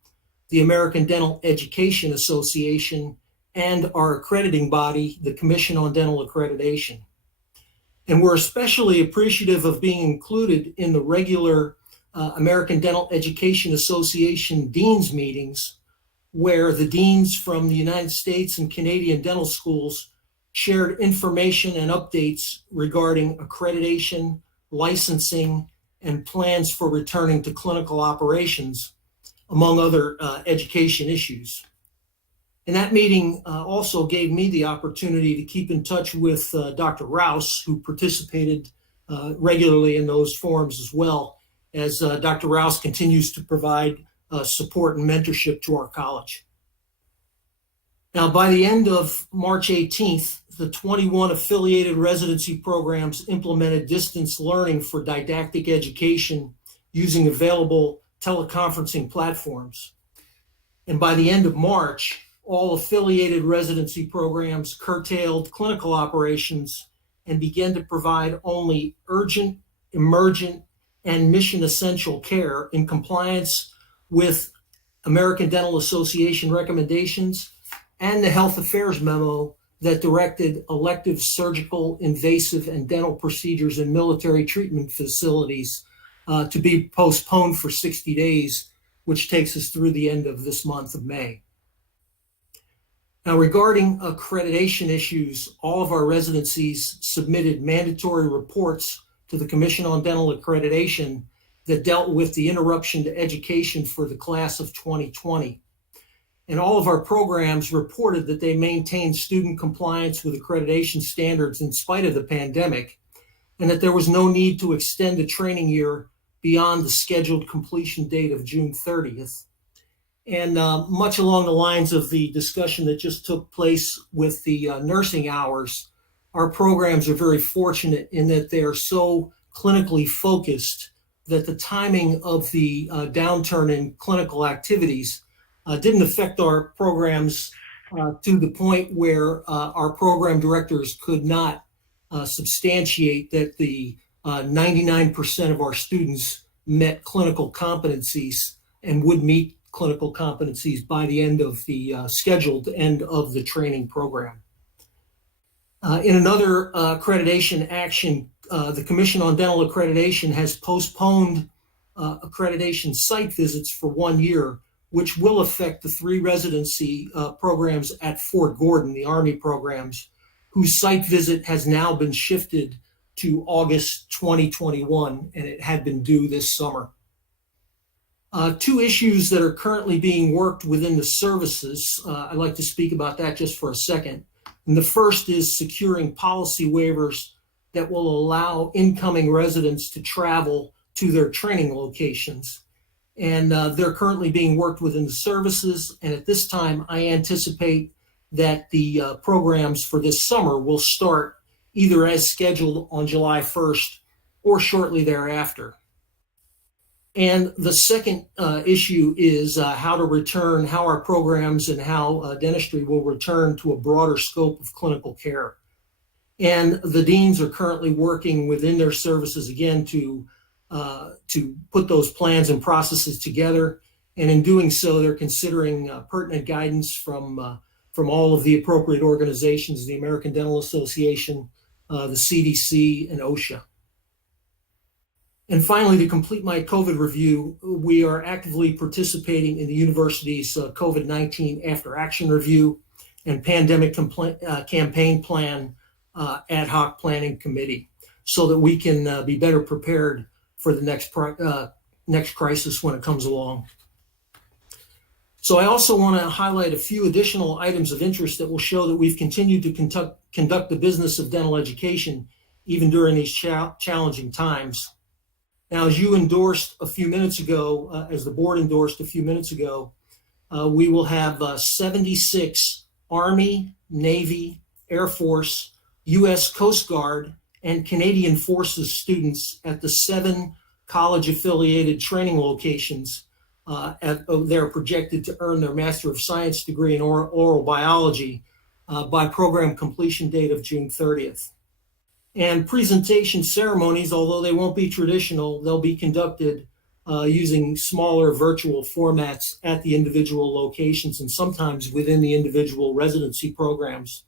the American Dental Education Association, and our accrediting body, the Commission on Dental Accreditation. And we're especially appreciative of being included in the regular American Dental Education Association deans meetings, where the deans from the United States and Canadian dental schools shared information and updates regarding accreditation, licensing, and plans for returning to clinical operations, among other education issues. And that meeting also gave me the opportunity to keep in touch with Dr. Rouse, who participated regularly in those forums as well, as Dr. Rouse continues to provide support and mentorship to our college. Now, by the end of March 18th, the 21 affiliated residency programs implemented distance learning for didactic education using available teleconferencing platforms. And by the end of March, all affiliated residency programs curtailed clinical operations and began to provide only urgent, emergent, and mission essential care in compliance with American Dental Association recommendations and the Health Affairs memo that directed elective surgical, invasive, and dental procedures in military treatment facilities to be postponed for 60 days, which takes us through the end of this month of May. Now, regarding accreditation issues, all of our residencies submitted mandatory reports to the Commission on Dental Accreditation that dealt with the interruption to education for the class of 2020. And all of our programs reported that they maintained student compliance with accreditation standards in spite of the pandemic, and that there was no need to extend the training year beyond the scheduled completion date of June 30th. And much along the lines of the discussion that just took place with the nursing hours, our programs are very fortunate in that they are so clinically focused that the timing of the downturn in clinical activities didn't affect our programs to the point where our program directors could not substantiate that the 99% of our students met clinical competencies and would meet clinical competencies by the end of the scheduled end of the training program. In another accreditation action, the Commission on Dental Accreditation has postponed accreditation site visits for 1 year, which will affect the 3 residency programs at Fort Gordon, the Army programs, whose site visit has now been shifted to August 2021, and it had been due this summer. 2 issues that are currently being worked within the services. I'd like to speak about that just for a second. And the first is securing policy waivers that will allow incoming residents to travel to their training locations. And they're currently being worked within the services. And at this time, I anticipate that the programs for this summer will start either as scheduled on July 1st or shortly thereafter. And the second issue is how our programs and how dentistry will return to a broader scope of clinical care. And the deans are currently working within their services again to put those plans and processes together. And in doing so, they're considering pertinent guidance from all of the appropriate organizations, the American Dental Association, the CDC, and OSHA. And finally, to complete my COVID review, we are actively participating in the university's COVID-19 After Action Review and Pandemic Campaign Plan Ad Hoc Planning Committee so that we can be better prepared for the next crisis when it comes along. So I also want to highlight a few additional items of interest that will show that we've continued to conduct the business of dental education even during these challenging times. Now, as you endorsed a few minutes ago, as the board endorsed a few minutes ago, we will have 76 Army, Navy, Air Force, U.S. Coast Guard, and Canadian Forces students at the 7 college-affiliated training locations. They're projected to earn their Master of Science degree in oral biology by program completion date of June 30th. And presentation ceremonies, although they won't be traditional, they'll be conducted using smaller virtual formats at the individual locations and sometimes within the individual residency programs.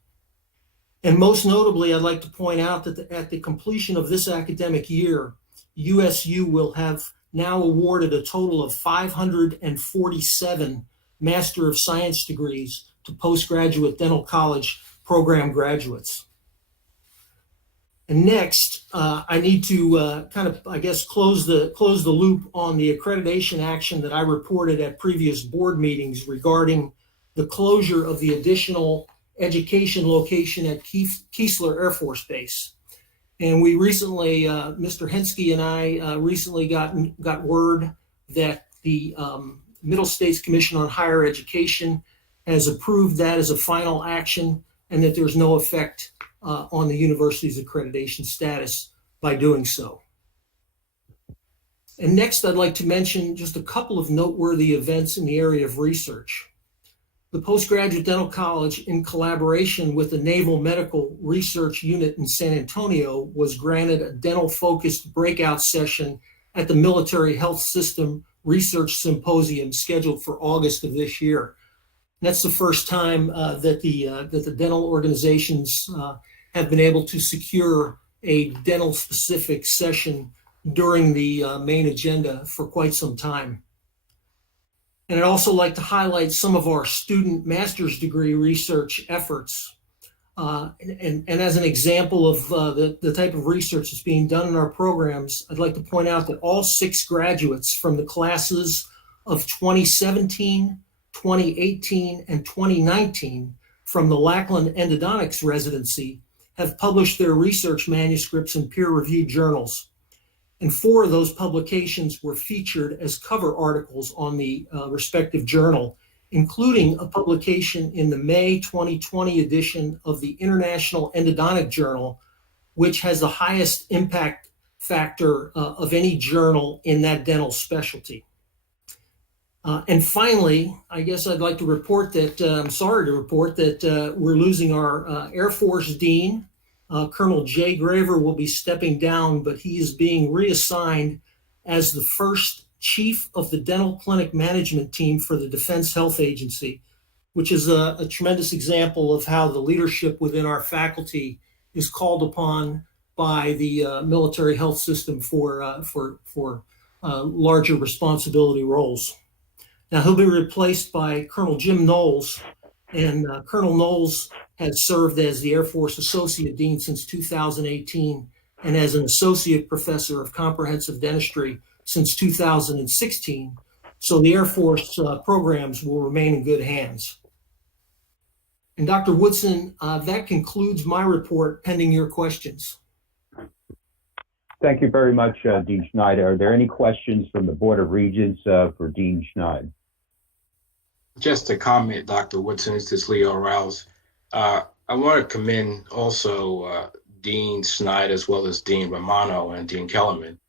And most notably, I'd like to point out that at the completion of this academic year, USU will have now awarded a total of 547 Master of Science degrees to postgraduate dental college program graduates. And next, I need to close the loop on the accreditation action that I reported at previous board meetings regarding the closure of the additional education location at Keesler Air Force Base. And we recently, Mr. Henske and I recently got word that the Middle States Commission on Higher Education has approved that as a final action and that there's no effect on the university's accreditation status by doing so. And next, I'd like to mention just a couple of noteworthy events in the area of research. The Postgraduate Dental College, in collaboration with the Naval Medical Research Unit in San Antonio, was granted a dental-focused breakout session at the Military Health System Research Symposium scheduled for August of this year. That's the first time that the dental organizations have been able to secure a dental-specific session during the main agenda for quite some time. And I'd also like to highlight some of our student master's degree research efforts. And as an example of the type of research that's being done in our programs, I'd like to point out that all 6 graduates from the classes of 2017, 2018, and 2019 from the Lackland Endodontics residency have published their research manuscripts in peer-reviewed journals. And 4 of those publications were featured as cover articles on the respective journal, including a publication in the May 2020 edition of the International Endodontic Journal, which has the highest impact factor of any journal in that dental specialty. And finally, I guess I'd like to report that, I'm sorry to report that we're losing our Air Force Dean. Colonel Jay Graver will be stepping down, but he is being reassigned as the first chief of the dental clinic management team for the Defense Health Agency, which is a tremendous example of how the leadership within our faculty is called upon by the military health system for larger responsibility roles. Now, he'll be replaced by Colonel Jim Knowles, and Colonel Knowles has served as the Air Force Associate Dean since 2018 and as an Associate Professor of Comprehensive Dentistry since 2016. So the Air Force programs will remain in good hands. And Dr. Woodson, that concludes my report pending your questions. Thank you very much, Dean Schneider. Are there any questions from the Board of Regents for Dean Schneider? Just a comment, Dr. Woodson. This is Leo Rouse. I want to commend also Dean Schneider as well as Dean Romano and Dean Kellerman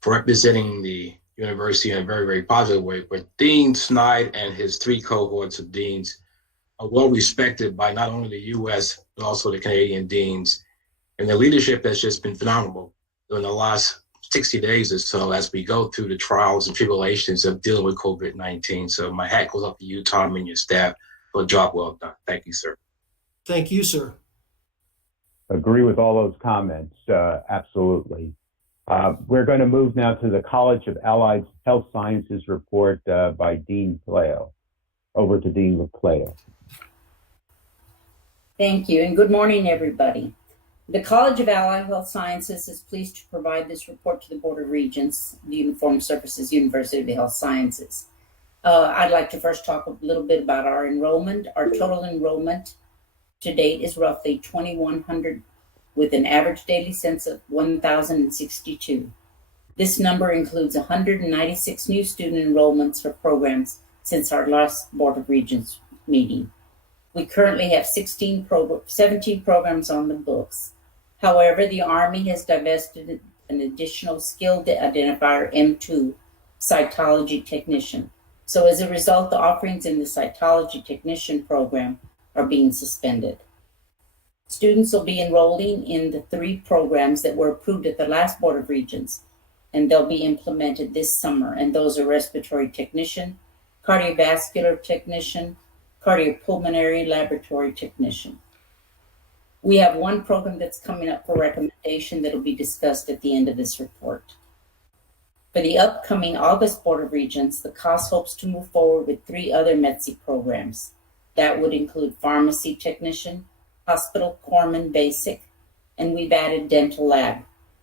for representing the university in a very, very positive way. But Dean Schneider and his 3 cohorts of deans are well respected by not only the U.S., but also the Canadian deans. And their leadership has just been phenomenal in the last 60 days or so as we go through the trials and tribulations of dealing with COVID-19. So my hat goes off to you, Tom, and your staff for a job well done. Thank you, sir. Thank you, sir. Agree with all those comments, absolutely. We're going to move now to the College of Allied Health Sciences report by Dean Pleo. Over to Dean Pleo. Thank you, and good morning, everybody. The College of Allied Health Sciences is pleased to provide this report to the Board of Regents, the Uniformed Services University of the Health Sciences. I'd like to first talk a little bit about our enrollment. Our total enrollment to date is roughly 2,100, with an average daily census of 1,062. This number includes 196 new student enrollments for programs since our last Board of Regents meeting. We currently have 17 programs on the books. However, the Army has divested an additional skilled identifier M2 cytology technician. So as a result, the offerings in the cytology technician program are being suspended. Students will be enrolling in the 3 programs that were approved at the last Board of Regents, and they'll be implemented this summer. And those are respiratory technician, cardiovascular technician, cardiopulmonary laboratory technician. We have 1 program that's coming up for recommendation that will be discussed at the end of this report. For the upcoming August Board of Regents, the COS hopes to move forward with 3 other METC programs. That would include pharmacy technician, hospital corpsman basic, and we've added dental lab.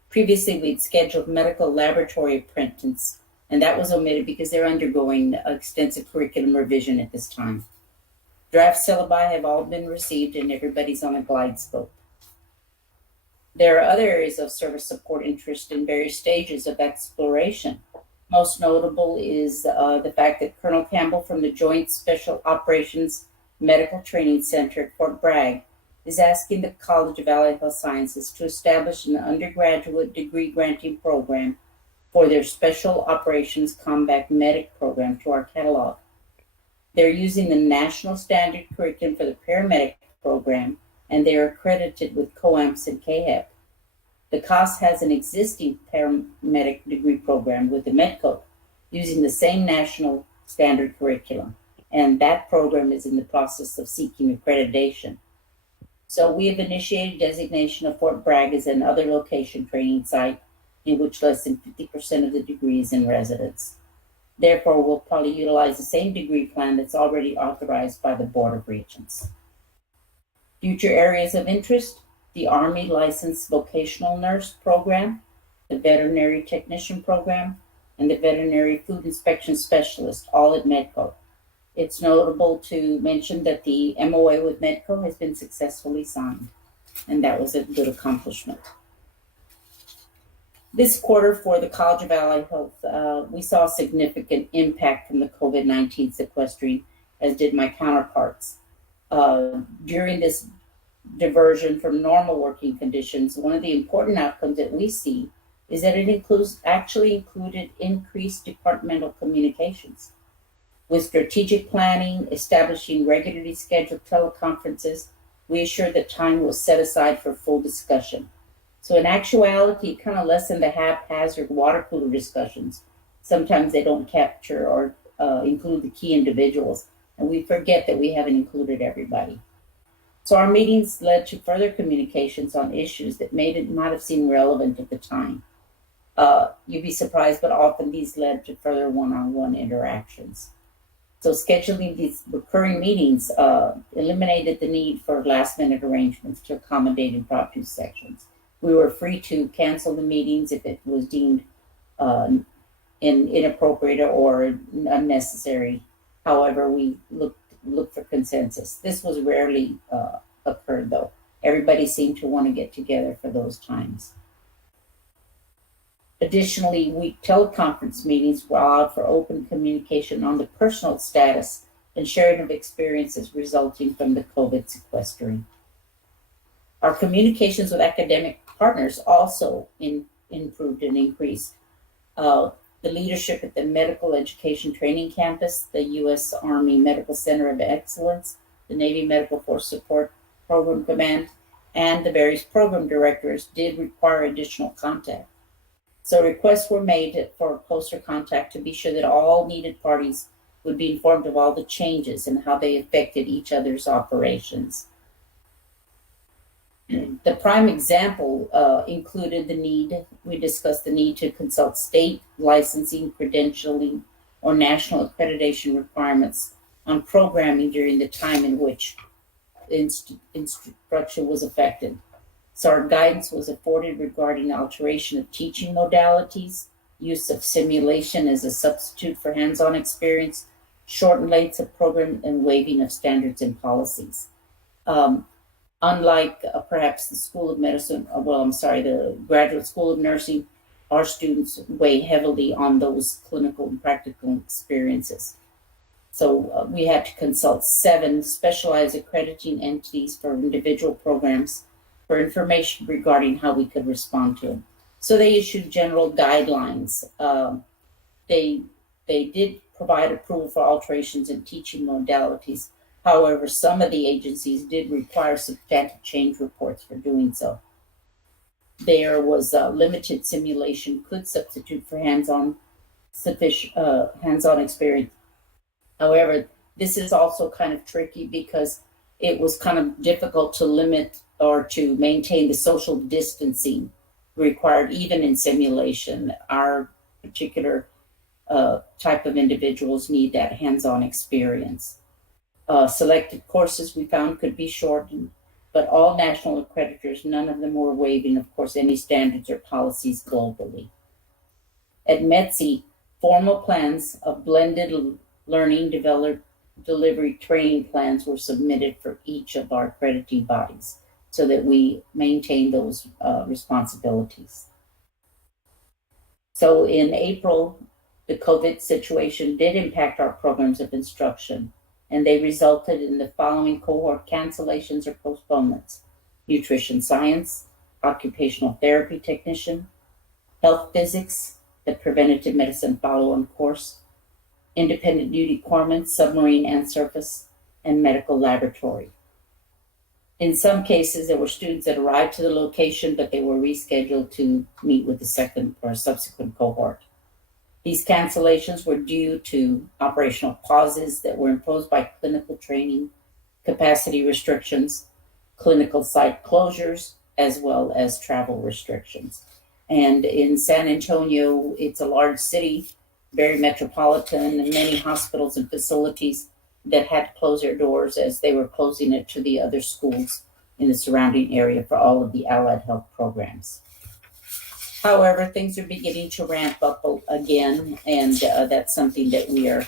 Previously, we'd scheduled medical laboratory apprentice, and that was omitted because they're undergoing extensive curriculum revision at this time. Draft syllabi have all been received and everybody's on a glide scope. There are other areas of service support interest in various stages of exploration. Most notable is the fact that Colonel Campbell from the Joint Special Operations Medical Training Center at Fort Bragg is asking the College of Allied Health Sciences to establish an undergraduate degree granting program for their Special Operations Combat Medic program to our catalog. They're using the national standard curriculum for the paramedic program, and they are accredited with COAMPS and CAHEP. The COS has an existing paramedic degree program with the MEDCO using the same national standard curriculum, and that program is in the process of seeking accreditation. So we have initiated designation of Fort Bragg as another location training site in which less than 50% of the degree is in residence. Therefore, we'll probably utilize the same degree plan that's already authorized by the Board of Regents. Future areas of interest: the Army Licensed Vocational Nurse Program, the Veterinary Technician Program, and the Veterinary Food Inspection Specialist, all at MEDCO. It's notable to mention that the MOA with MEDCO has been successfully signed, and that was a good accomplishment. This quarter for the College of Allied Health, we saw significant impact from the COVID-19 sequestering, as did my counterparts. During this diversion from normal working conditions, one of the important outcomes that we see is that it actually included increased departmental communications. With strategic planning, establishing regularly scheduled teleconferences, we assured that time was set aside for full discussion. So in actuality, it kind of lessened the haphazard water cooler discussions. Sometimes they don't capture or include the key individuals, and we forget that we haven't included everybody. So our meetings led to further communications on issues that not have seemed relevant at the time. You'd be surprised, but often these led to further one-on-one interactions. So scheduling these recurring meetings eliminated the need for last-minute arrangements to accommodate impromptu sections. We were free to cancel the meetings if it was deemed inappropriate or unnecessary. However, we looked for consensus. This was rarely occurred, though. Everybody seemed to want to get together for those times. Additionally, week teleconference meetings were allowed for open communication on the personal status and sharing of experiences resulting from the COVID sequestering. Our communications with academic partners also improved and increased. The leadership at the Medical Education Training Campus, the U.S. Army Medical Center of Excellence, the Navy Medical Force Support Program Command, and the various program directors did require additional contact. So requests were made for closer contact to be sure that all needed parties would be informed of all the changes and how they affected each other's operations. The prime example included we discussed the need to consult state licensing, credentialing, or national accreditation requirements on programming during the time in which instruction was affected. So our guidance was afforded regarding alteration of teaching modalities, use of simulation as a substitute for hands-on experience, shortened lengths of program, and waiving of standards and policies. Unlike perhaps the School of Medicine, the Graduate School of Nursing, our students weigh heavily on those clinical and practical experiences. So we had to consult 7 specialized accrediting entities for individual programs for information regarding how we could respond to them. So they issued general guidelines. They did provide approval for alterations in teaching modalities. However, some of the agencies did require substantive change reports for doing so. There was limited simulation could substitute for hands-on experience. However, this is also kind of tricky because it was kind of difficult to limit or to maintain the social distancing required even in simulation. Our particular type of individuals need that hands-on experience. Selected courses we found could be shortened, but all national accreditors, none of them were waiving, of course, any standards or policies globally. At METC, formal plans of blended learning delivery training plans were submitted for each of our accrediting bodies so that we maintain those responsibilities. So in April, the COVID situation did impact our programs of instruction, and they resulted in the following cohort cancellations or postponements: nutrition science, occupational therapy technician, health physics, the preventative medicine follow-on course, independent duty corpsman, submarine and surface, and medical laboratory. In some cases, there were students that arrived to the location, but they were rescheduled to meet with the second or subsequent cohort. These cancellations were due to operational pauses that were imposed by clinical training, capacity restrictions, clinical site closures, as well as travel restrictions. And in San Antonio, it's a large city, very metropolitan, and many hospitals and facilities that had to close their doors as they were closing it to the other schools in the surrounding area for all of the allied health programs. However, things are beginning to ramp up again, and that's something that we are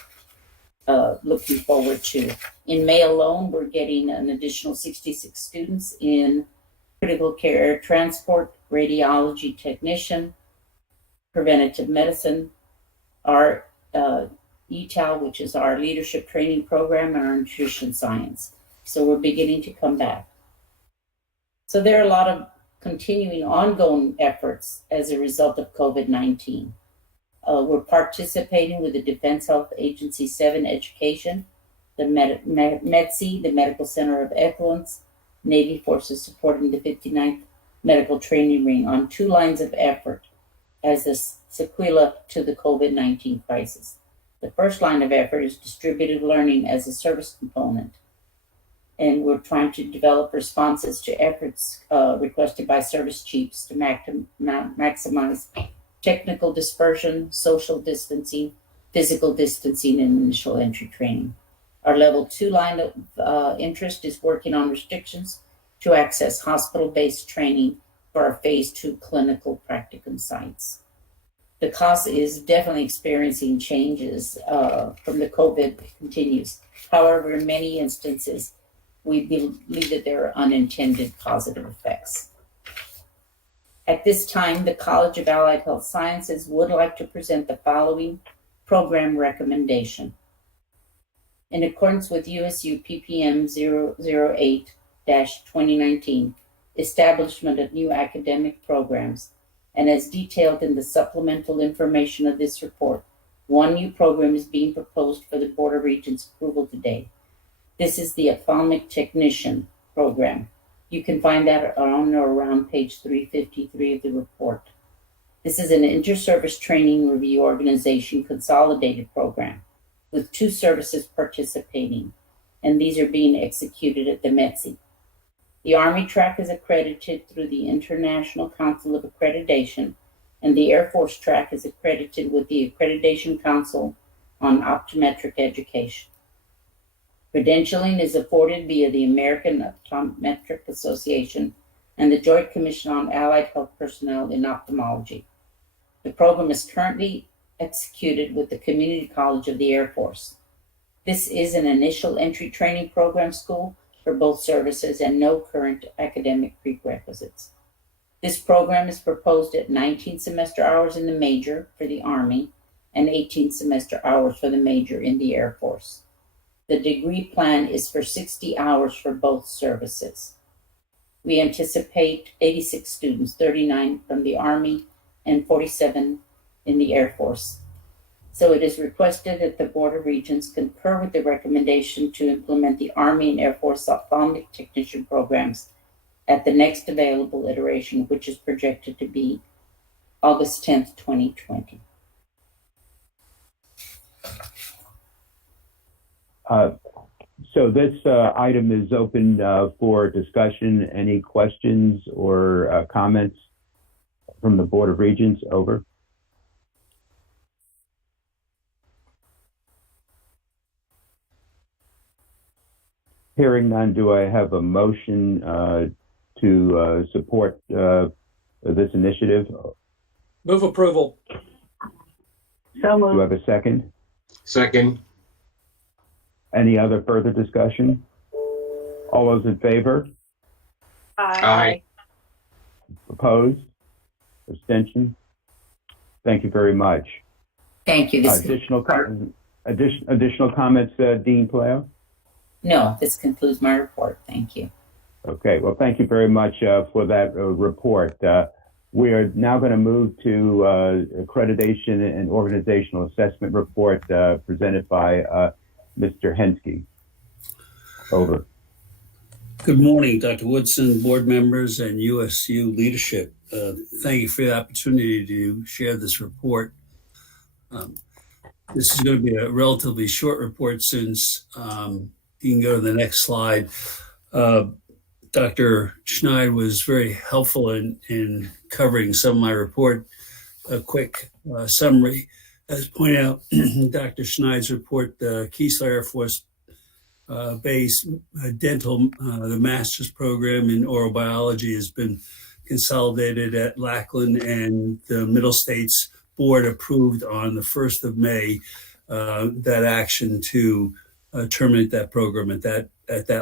looking forward to. In May alone, we're getting an additional 66 students in critical care transport, radiology technician, preventative medicine, our ETAL, which is our leadership training program, and our nutrition science. So we're beginning to come back. So there are a lot of continuing ongoing efforts as a result of COVID-19. We're participating with the Defense Health Agency 7 Education, the METC, the Medical Center of Excellence, Navy Forces supporting the 59th Medical Training Ring on 2 lines of effort as a sequela to the COVID-19 crisis. The first line of effort is distributed learning as a service component. And we're trying to develop responses to efforts requested by service chiefs to maximize technical dispersion, social distancing, physical distancing, and initial entry training. Our level 2 line of interest is working on restrictions to access hospital-based training for our phase 2 clinical practicum sites. The CASA is definitely experiencing changes from the COVID continues. However, in many instances, we believe that there are unintended positive effects. At this time, the College of Allied Health Sciences would like to present the following program recommendation. In accordance with USU PPM 008-2019, establishment of new academic programs, and as detailed in the supplemental information of this report, one new program is being proposed for the Board of Regents approval today. This is the ophthalmic technician program. You can find that on or around page 353 of the report. This is an inter-service training review organization consolidated program with 2 services participating, and these are being executed at the METC. The Army track is accredited through the International Council of Accreditation, and the Air Force track is accredited with the Accreditation Council on Optometric Education. Credentialing is afforded via the American Optometric Association and the Joint Commission on Allied Health Personnel in Ophthalmology. The program is currently executed with the Community College of the Air Force. This is an initial entry training program school for both services and no current academic prerequisites. This program is proposed at 19 semester hours in the major for the Army and 18 semester hours for the major in the Air Force. The degree plan is for 60 hours for both services. We anticipate 86 students, 39 from the Army and 47 in the Air Force. So it is requested that the Board of Regents concur with the recommendation to implement the Army and Air Force ophthalmic technician programs at the next available iteration, which is projected to be August 10th, 2020. So this item is open for discussion. Any questions or comments from the Board of Regents? Over. Hearing none, do I have a motion to support this initiative? Move approval. So moved. Do I have a second? Second. Any other further discussion? All those in favor? Aye. Opposed? Abstention? Thank you very much. Thank you. Additional comments, Dean Paleo? No, this concludes my report. Thank you. Okay, well, thank you very much for that report. We are now going to move to accreditation and organizational assessment report presented by Mr. Henske. Over. Good morning, Dr. Woodson, board members, and USU leadership. Thank you for the opportunity to share this report. This is going to be a relatively short report since you can go to the next slide. Dr. Schneid was very helpful in covering some of my report. A quick summary. As pointed out, Dr. Schneid's report, the Keesler Air Force Base dental, the master's program in oral biology has been consolidated at Lackland, and the Middle States Board approved on the 1st of May that action to terminate that program at that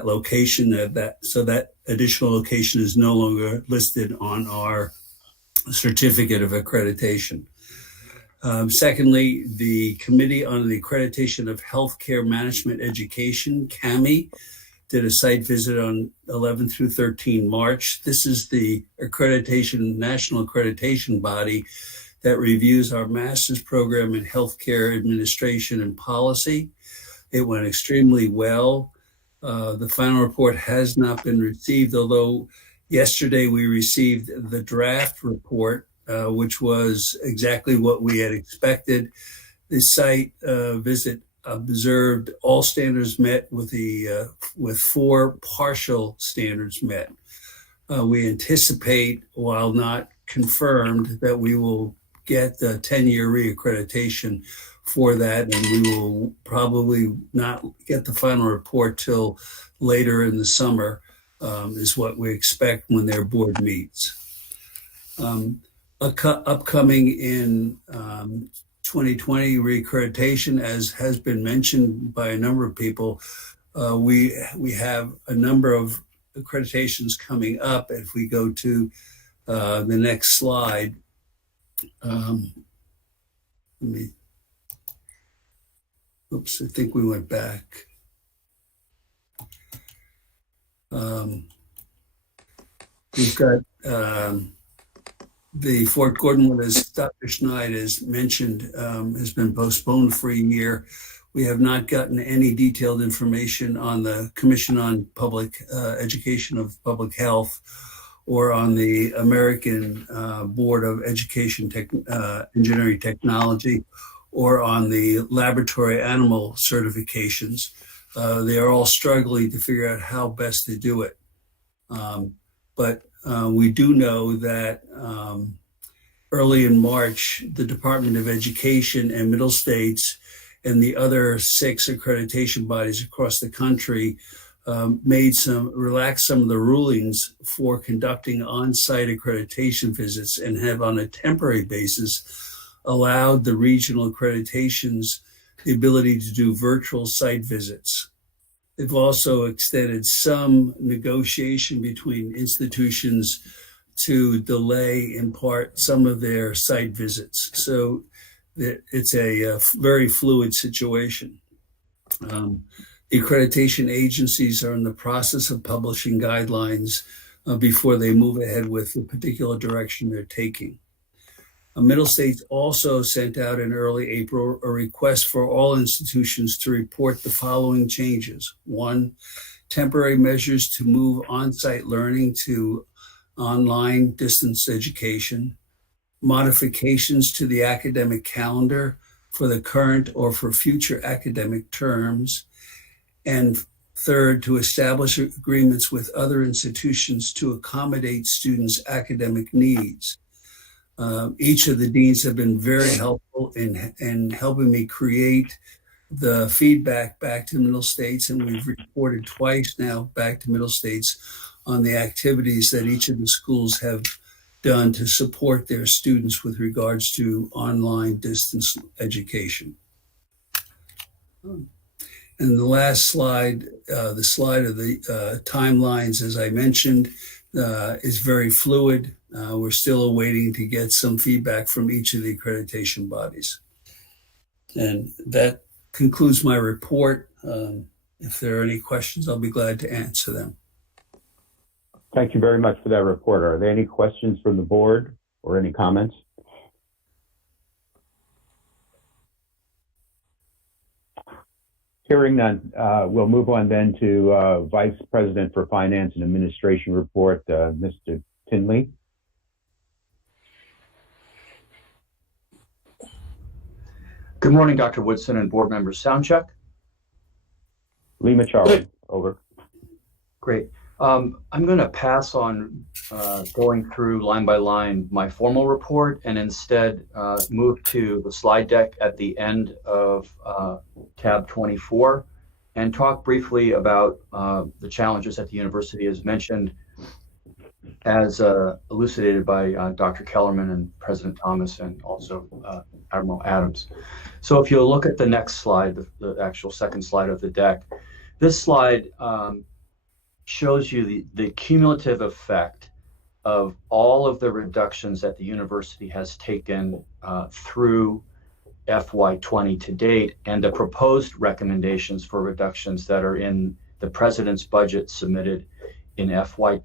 location. So that additional location is no longer listed on our certificate of accreditation. Secondly, the Committee on the Accreditation of Healthcare Management Education, CAMI, did a site visit on 11 through 13 March. This is the national accreditation body that reviews our master's program in healthcare administration and policy. It went extremely well. The final report has not been received, although yesterday we received the draft report, which was exactly what we had expected. The site visit observed all standards met with 4 partial standards met. We anticipate, while not confirmed, that we will get the 10-year reaccreditation for that, and we will probably not get the final report till later in the summer, is what we expect when their board meets. Upcoming in 2020 reaccreditation, as has been mentioned by a number of people, we have a number of accreditations coming up. If we go to The next slide. Oops, I think we went back. We've got the Fort Gordon one, as Dr. Schneid has mentioned, has been postponed for a year. We have not gotten any detailed information on the Commission on Public Education of Public Health or on the American Board of Education Engineering Technology or on the laboratory animal certifications. They are all struggling to figure out how best to do it. But we do know that early in March, the Department of Education and Middle States and the other 6 accreditation bodies across the country relaxed some of the rulings for conducting on-site accreditation visits and have on a temporary basis allowed the regional accreditations the ability to do virtual site visits. They've also extended some negotiation between institutions to delay in part some of their site visits. So it's a very fluid situation. The accreditation agencies are in the process of publishing guidelines before they move ahead with the particular direction they're taking. Middle States also sent out in early April a request for all institutions to report the following changes. 1, temporary measures to move on-site learning to online distance education, modifications to the academic calendar for the current or for future academic terms, and 3rd, to establish agreements with other institutions to accommodate students' academic needs. Each of the deans have been very helpful in helping me create the feedback back to Middle States, and we've reported twice now back to Middle States on the activities that each of the schools have done to support their students with regards to online distance education. And the last slide, the slide of the timelines, as I mentioned, is very fluid. We're still awaiting to get some feedback from each of the accreditation bodies. And that concludes my report. If there are any questions, I'll be glad to answer them. Thank you very much for that report. Are there any questions from the board or any comments? Hearing none, we'll move on then to Vice President for Finance and Administration report, Mr. Tinley. Good morning, Dr. Woodson and board members. Sound check? Lima Charlie, over. Great. I'm going to pass on going through line by line my formal report and instead move to the slide deck at the end of tab 24 and talk briefly about the challenges that the university has mentioned as elucidated by Dr. Kellerman and President Thomas and also Admiral Adams. So if you look at the next slide, the actual second slide of the deck, this slide shows you the cumulative effect of all of the reductions that the university has taken through FY20 to date and the proposed recommendations for reductions that are in the president's budget submitted in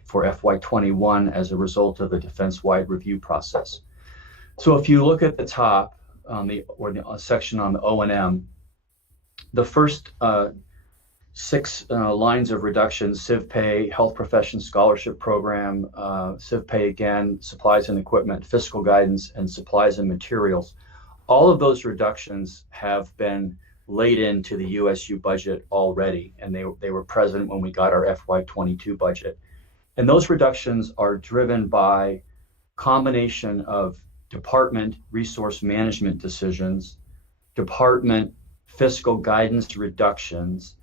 for FY21 as a result of the defense-wide review process. So if you look at the top on the section on the O&M, the first 6 lines of reductions: civ pay, health profession scholarship program, civ pay again, supplies and equipment, fiscal guidance, and supplies and materials. All of those reductions have been laid into the USU budget already, and they were present when we got our FY22 budget. And those reductions are driven by combination of department resource management decisions, department fiscal guidance reductions,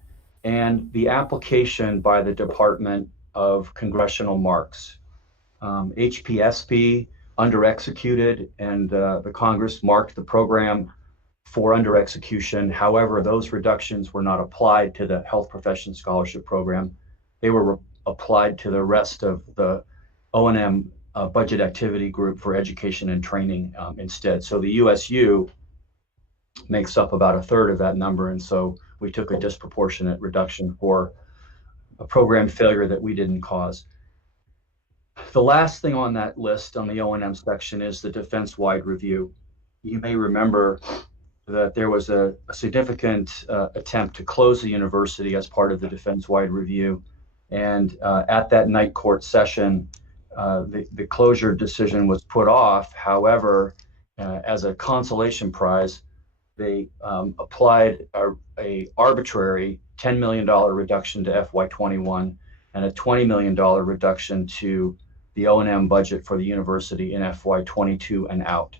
and the application by the Department of Congressional marks. HPSP under executed, and the Congress marked the program for under execution. However, those reductions were not applied to the health profession scholarship program. They were applied to the rest of the O&M budget activity group for education and training instead. So the USU makes up about a third of that number. And so we took a disproportionate reduction for a program failure that we didn't cause. The last thing on that list on the O&M section is the defense-wide review. You may remember that there was a significant attempt to close the university as part of the defense-wide review. And at that night court session, the closure decision was put off. However, as a consolation prize, they applied a arbitrary $10 million reduction to FY21 and a $20 million reduction to the O&M budget for the university in FY22 and out.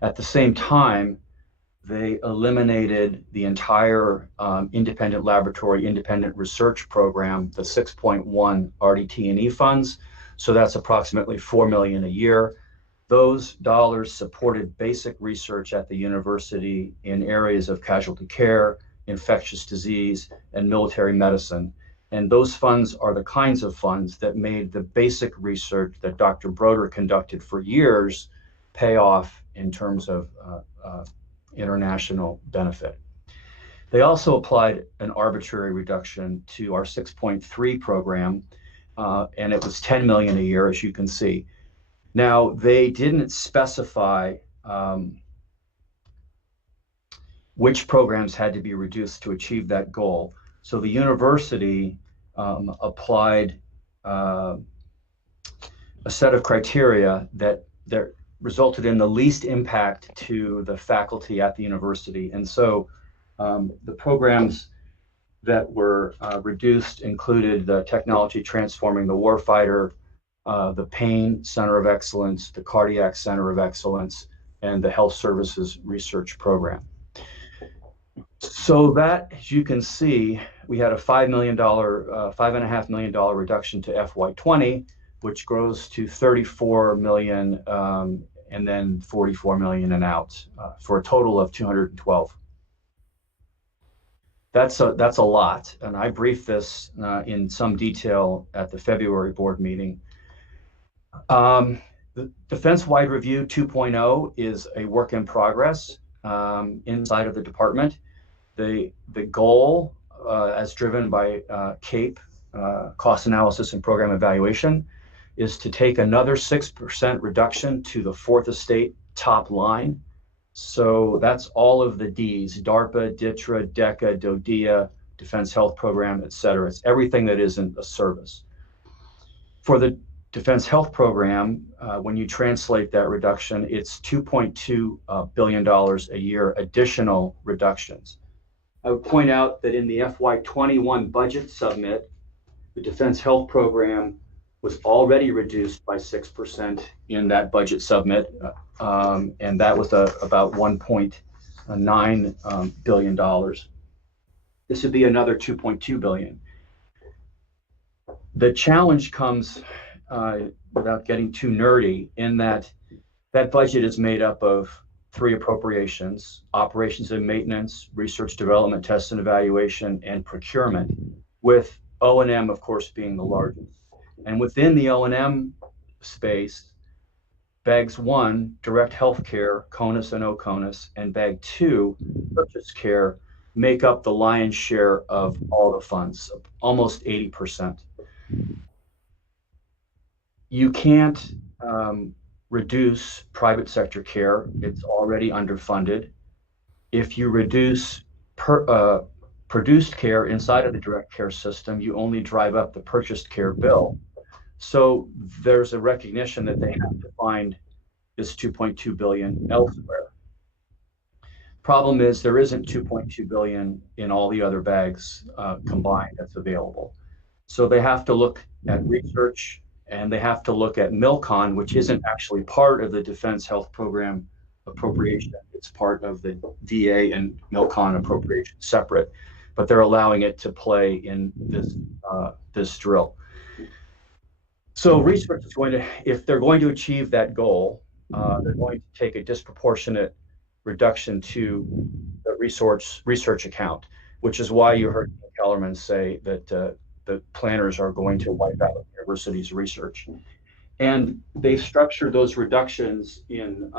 At the same time, they eliminated the entire independent laboratory, independent research program, the 6.1 RDT&E funds. So that's approximately $4 million a year. Those dollars supported basic research at the university in areas of casualty care, infectious disease, and military medicine. And those funds are the kinds of funds that made the basic research that Dr. Broder conducted for years pay off in terms of international benefit. They also applied an arbitrary reduction to our 6.3 program, and it was $10 million a year, as you can see. Now, they didn't specify which programs had to be reduced to achieve that goal. So the university applied a set of criteria that resulted in the least impact to the faculty at the university. And so the programs that were reduced included the technology transforming the warfighter, the pain center of excellence, the cardiac center of excellence, and the health services research program. So that, as you can see, we had a $5.5 million reduction to FY20, which grows to $34 million and then $44 million and out for a total of 212. That's a lot, and I briefed this in some detail at the February board meeting. The Defense-Wide Review 2.0 is a work in progress inside of the department. The goal, as driven by CAPE, Cost Analysis and Program Evaluation, is to take another 6% reduction to the fourth estate top line. So that's all of the Ds, DARPA, DITRA, DECA, DODEA, Defense Health Program, et cetera. It's everything that isn't a service. For the Defense Health Program, when you translate that reduction, it's $2.2 billion a year additional reductions. I would point out that in the FY21 budget submit, the Defense Health Program was already reduced by 6% in that budget submit, and that was about $1.9 billion. This would be another $2.2 billion. The challenge comes, without getting too nerdy, in that budget is made up of 3 appropriations: operations and maintenance, research, development, test and evaluation, and procurement, with O&M, of course, being the largest. And within the O&M space, bags 1, direct healthcare, CONUS and OCONUS, and bag 2, purchase care, make up the lion's share of all the funds, almost 80%. You can't reduce private sector care. It's already underfunded. If you reduce produced care inside of the direct care system, you only drive up the purchased care bill. So there's a recognition that they have to find this $2.2 billion elsewhere. Problem is there isn't $2.2 billion in all the other bags combined that's available. So they have to look at research, and they have to look at MILCON, which isn't actually part of the Defense Health Program appropriation. It's part of the DA and MILCON appropriation separate, but they're allowing it to play in this drill. So research is going to, if they're going to achieve that goal, they're going to take a disproportionate reduction to the research account, which is why you heard Kellerman say that the planners are going to wipe out universities' research. And they've structured those reductions in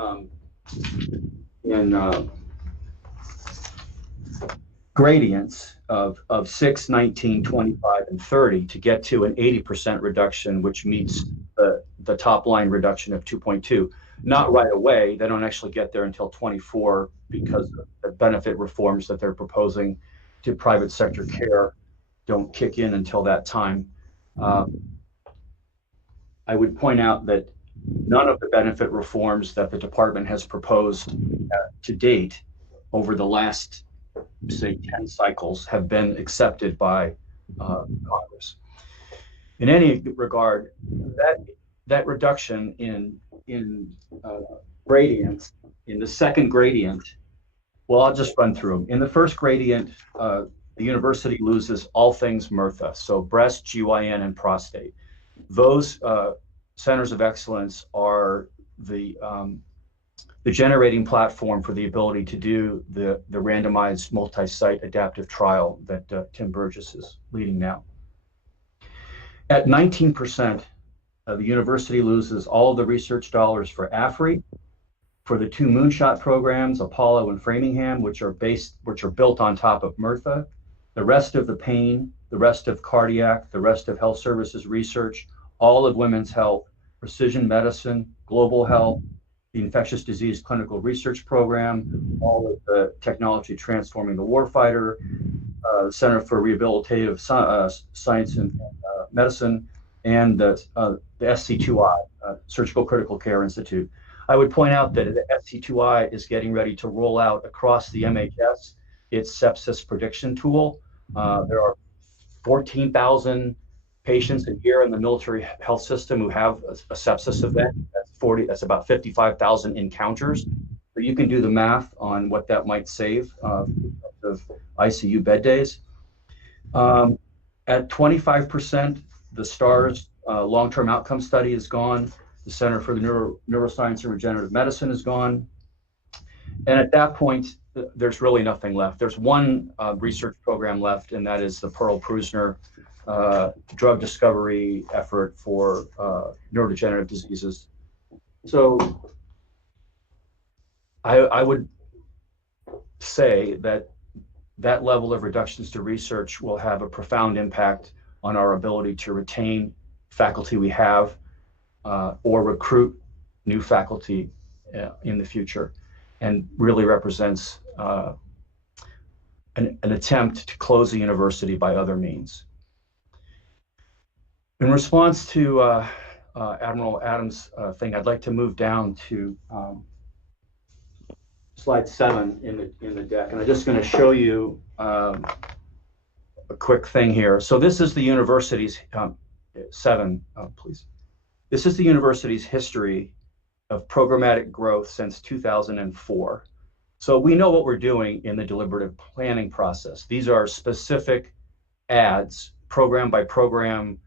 gradients of 6, 19, 25, and 30 to get to an 80% reduction, which meets the top line reduction of 2.2. Not right away. They don't actually get there until 24 because the benefit reforms that they're proposing to private sector care don't kick in until that time. I would point out that none of the benefit reforms that the department has proposed to date over the last, say, 10 cycles have been accepted by Congress. In any regard, that reduction in gradients, in the second gradient, well, I'll just run through them. In the first gradient, the university loses all things MRFA, so breast, GYN, and prostate. Those centers of excellence are the generating platform for the ability to do the randomized multi-site adaptive trial that Tim Burgess is leading now. At 19%, the university loses all of the research dollars for AFRI, for the 2 moonshot programs, Apollo and Framingham, which are built on top of MRFA, the rest of the pain, the rest of cardiac, the rest of health services research, all of women's health, precision medicine, global health, the infectious disease clinical research program, all of the technology transforming the warfighter, the Center for Rehabilitative Science and Medicine, and the SC2I, Surgical Critical Care Institute. I would point out that the SC2I is getting ready to roll out across the MHS its sepsis prediction tool. There are 14,000 patients a year in the military health system who have a sepsis event. That's about 55,000 encounters. So you can do the math on what that might save of ICU bed days. At 25%, the STARS long-term outcome study is gone. The Center for the Neuroscience and Regenerative Medicine is gone. And at that point, there's really nothing left. There's one research program left, and that is the Pearl Prusner drug discovery effort for neurodegenerative diseases. So I would say that that level of reductions to research will have a profound impact on our ability to retain faculty we have or recruit new faculty in the future, and really represents an attempt to close the university by other means. In response to Admiral Adams' thing, I'd like to move down to slide 7 in the deck, and I'm just going to show you a quick thing here. So this is the university's 7, please. This is the university's history of programmatic growth since 2004. So we know what we're doing in the deliberative planning process. These are specific adds, program by program,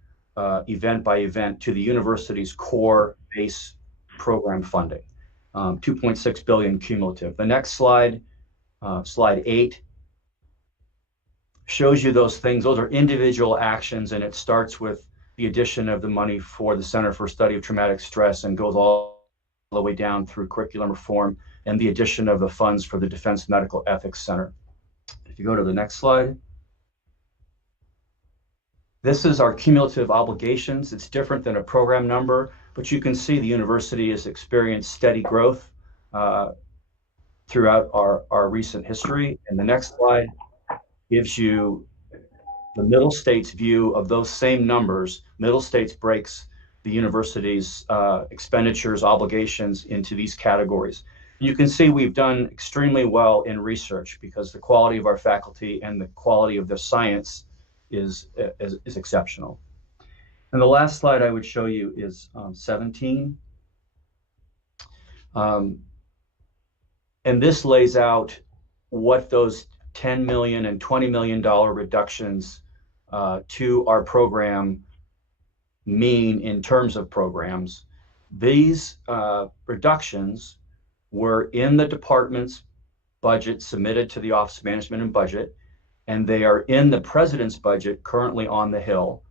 event by event, to the university's core base program funding. 2.6 billion cumulative. The next slide, slide 8, shows you those things. Those are individual actions, and it starts with the addition of the money for the Center for Study of Traumatic Stress and goes all the way down through curriculum reform and the addition of the funds for the Defense Medical Ethics Center. If you go to the next slide. This is our cumulative obligations. It's different than a program number, but you can see the university has experienced steady growth throughout our recent history. And the next slide gives you the Middle States view of those same numbers. Middle States breaks the university's expenditures, obligations into these categories. You can see we've done extremely well in research because the quality of our faculty and the quality of their science is exceptional. And the last slide I would show you is 17. And this lays out what those $10 million and $20 million reductions to our program mean in terms of programs. These reductions were in the department's budget submitted to the Office of Management and Budget, and they are in the president's budget currently on the Hill.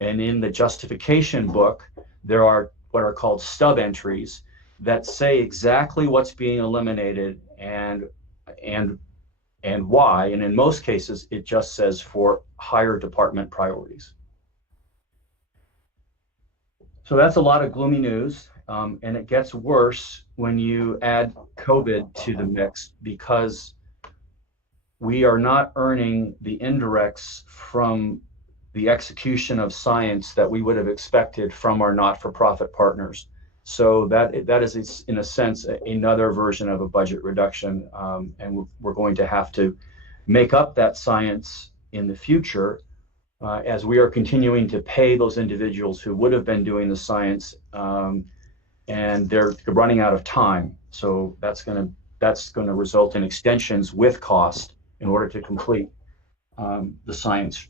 And in the justification book, there are what are called stub entries that say exactly what's being eliminated and why. And in most cases, it just says for higher department priorities. So that's a lot of gloomy news. And it gets worse when you add COVID to the mix, because we are not earning the indirects from the execution of science that we would have expected from our not-for-profit partners. So that is, in a sense, another version of a budget reduction, and we're going to have to make up that science in the future as we are continuing to pay those individuals who would have been doing the science, and they're running out of time. So that's going to result in extensions with cost in order to complete the science.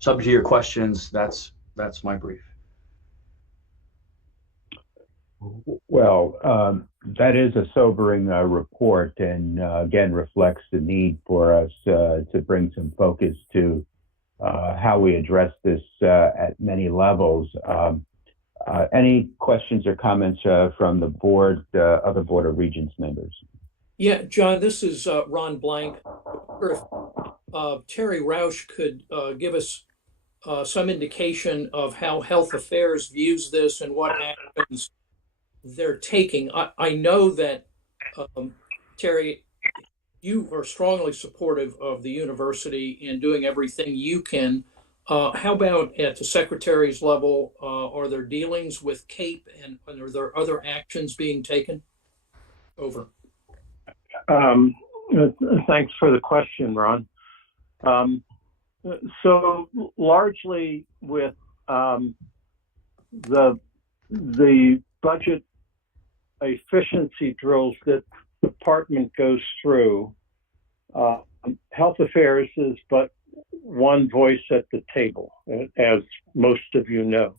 Subject to your questions, that's my brief. Well, that is a sobering report, and again reflects the need for us to bring some focus to how we address this at many levels. Any questions or comments from the board, other Board of Regents members? Yeah, John, this is Ron Blank. If Terry Roush could give us some indication of how Health Affairs views this and what actions they're taking. I know that, Terry, you are strongly supportive of the university and doing everything you can. How about at the secretary's level? Are there dealings with CAPE, and are there other actions being taken? Over. Thanks for the question, Ron. So largely with the budget efficiency drills that the department goes through, Health Affairs is but one voice at the table, as most of you know.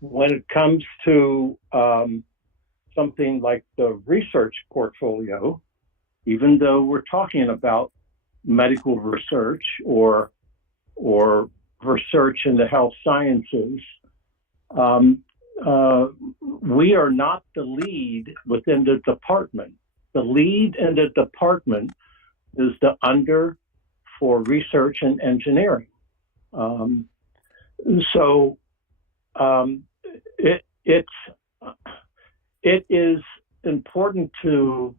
When it comes to something like the research portfolio, even though we're talking about medical research or research in the health sciences, we are not the lead within the department. The lead in the department is the under for research and engineering. It is important to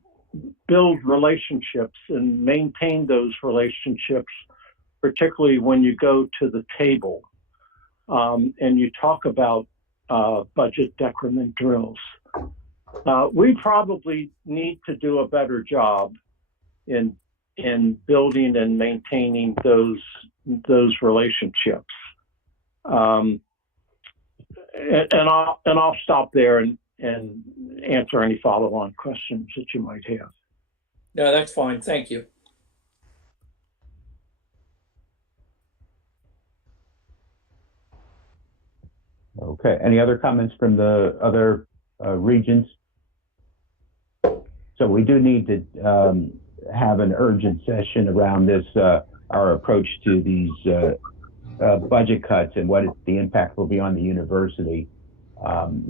build relationships and maintain those relationships, particularly when you go to the table and you talk about budget decrement drills. We probably need to do a better job in building and maintaining those relationships. And I'll stop there and answer any follow-on questions that you might have. No, that's fine. Thank you. Okay. Any other comments from the other regents? So we do need to have an urgent session around this, our approach to these budget cuts and what the impact will be on the university.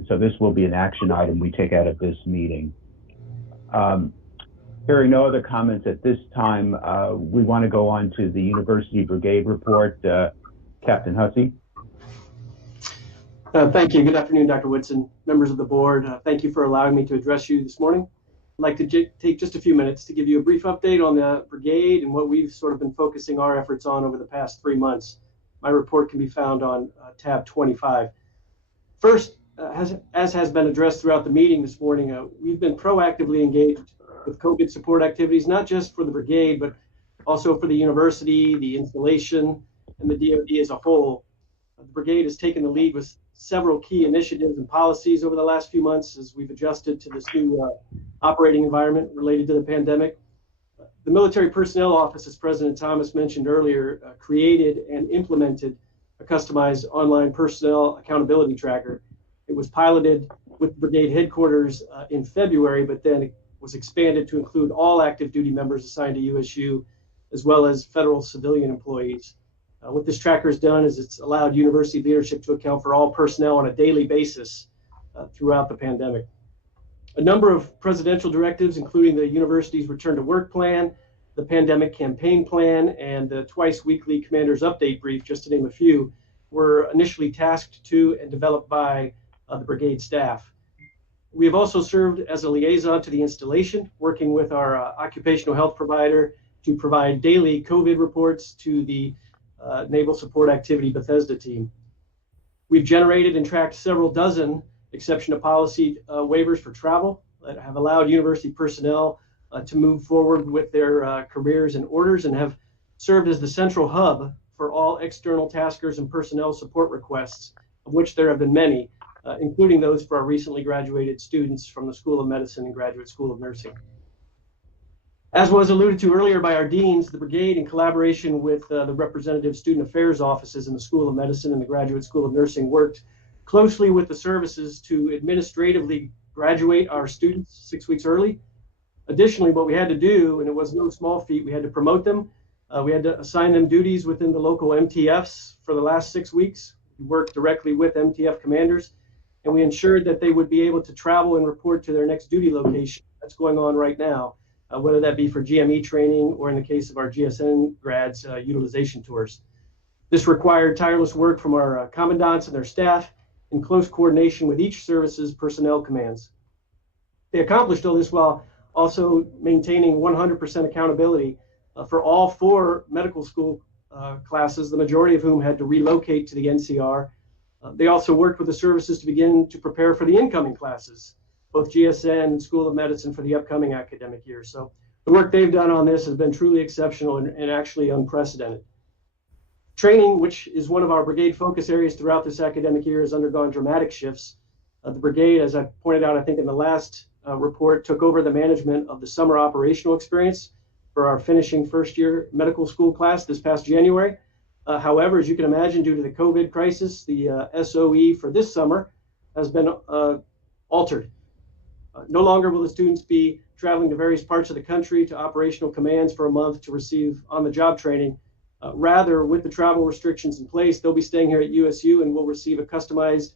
So this will be an action item we take out of this meeting. Hearing no other comments at this time, we want to go on to the University Brigade Report. Captain Hussey. Thank you. Good afternoon, Dr. Woodson, members of the board. Thank you for allowing me to address you this morning. I'd like to take just a few minutes to give you a brief update on the brigade and what we've sort of been focusing our efforts on over the past 3 months. My report can be found on tab 25. First, as has been addressed throughout the meeting this morning, we've been proactively engaged with COVID support activities, not just for the brigade, but also for the university, the installation, and the DoD as a whole. The brigade has taken the lead with several key initiatives and policies over the last few months as we've adjusted to this new operating environment related to the pandemic. The Military Personnel Office, as President Thomas mentioned earlier, created and implemented a customized online personnel accountability tracker. It was piloted with brigade headquarters in February, but then it was expanded to include all active duty members assigned to USU, as well as federal civilian employees. What this tracker has done is it's allowed university leadership to account for all personnel on a daily basis throughout the pandemic. A number of presidential directives, including the university's return to work plan, the pandemic campaign plan, and the twice weekly commander's update brief, just to name a few, were initially tasked to and developed by the brigade staff. We have also served as a liaison to the installation, working with our occupational health provider to provide daily COVID reports to the Naval Support Activity Bethesda team. We've generated and tracked several dozen exception to policy waivers for travel that have allowed university personnel to move forward with their careers and orders, and have served as the central hub for all external taskers and personnel support requests, of which there have been many, including those for our recently graduated students from the School of Medicine and Graduate School of Nursing. As was alluded to earlier by our deans, the brigade, in collaboration with the representative student affairs offices in the School of Medicine and the Graduate School of Nursing, worked closely with the services to administratively graduate our students 6 weeks early. Additionally, what we had to do, and it was no small feat, we had to promote them. We had to assign them duties within the local MTFs for the last 6 weeks. We worked directly with MTF commanders, and we ensured that they would be able to travel and report to their next duty location. That's going on right now, whether that be for GME training or, in the case of our GSN grads, utilization tours. This required tireless work from our commandants and their staff in close coordination with each service's personnel commands. They accomplished all this while also maintaining 100% accountability for all 4 medical school classes, the majority of whom had to relocate to the NCR. They also worked with the services to begin to prepare for the incoming classes, both GSN and School of Medicine, for the upcoming academic year. So the work they've done on this has been truly exceptional and actually unprecedented. Training, which is one of our brigade focus areas throughout this academic year, has undergone dramatic shifts. The brigade, as I pointed out, I think in the last report, took over the management of the summer operational experience for our finishing first year medical school class this past January. However, as you can imagine, due to the COVID crisis, the SOE for this summer has been altered. No longer will the students be traveling to various parts of the country to operational commands for a month to receive on-the-job training. Rather, with the travel restrictions in place, they'll be staying here at USU and will receive a customized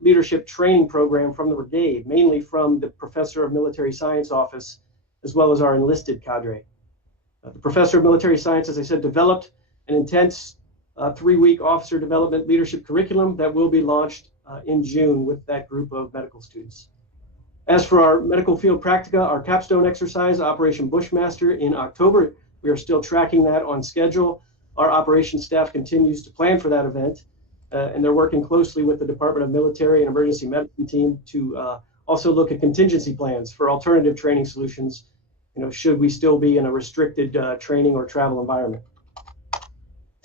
leadership training program from the brigade, mainly from the Professor of Military Science office, as well as our enlisted cadre. The Professor of Military Science, as I said, developed an intense 3-week officer development leadership curriculum that will be launched in June with that group of medical students. As for our medical field practica, our capstone exercise, Operation Bushmaster, in October, we are still tracking that on schedule. Our operations staff continues to plan for that event, and they're working closely with the Department of Military and Emergency Medicine team to also look at contingency plans for alternative training solutions, should we still be in a restricted training or travel environment.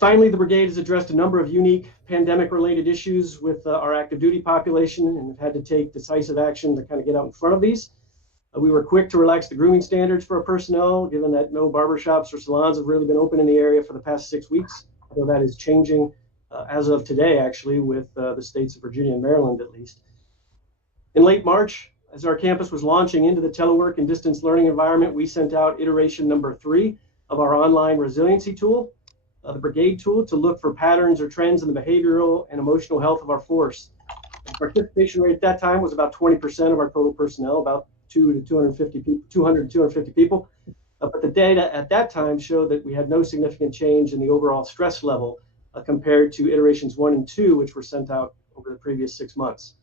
Finally, the brigade has addressed a number of unique pandemic-related issues with our active duty population, and have had to take decisive action to kind of get out in front of these. We were quick to relax the grooming standards for our personnel, given that no barbershops or salons have really been open in the area for the past 6 weeks, although that is changing as of today, actually, with the states of Virginia and Maryland, at least. In late March, as our campus was launching into the telework and distance learning environment, we sent out iteration number 3 of our online resiliency tool, the brigade tool, to look for patterns or trends in the behavioral and emotional health of our force. The participation rate at that time was about 20% of our total personnel, about 200 to 250 people. But the data at that time showed that we had no significant change in the overall stress level compared to iterations 1 and 2, which were sent out over the previous 6 months.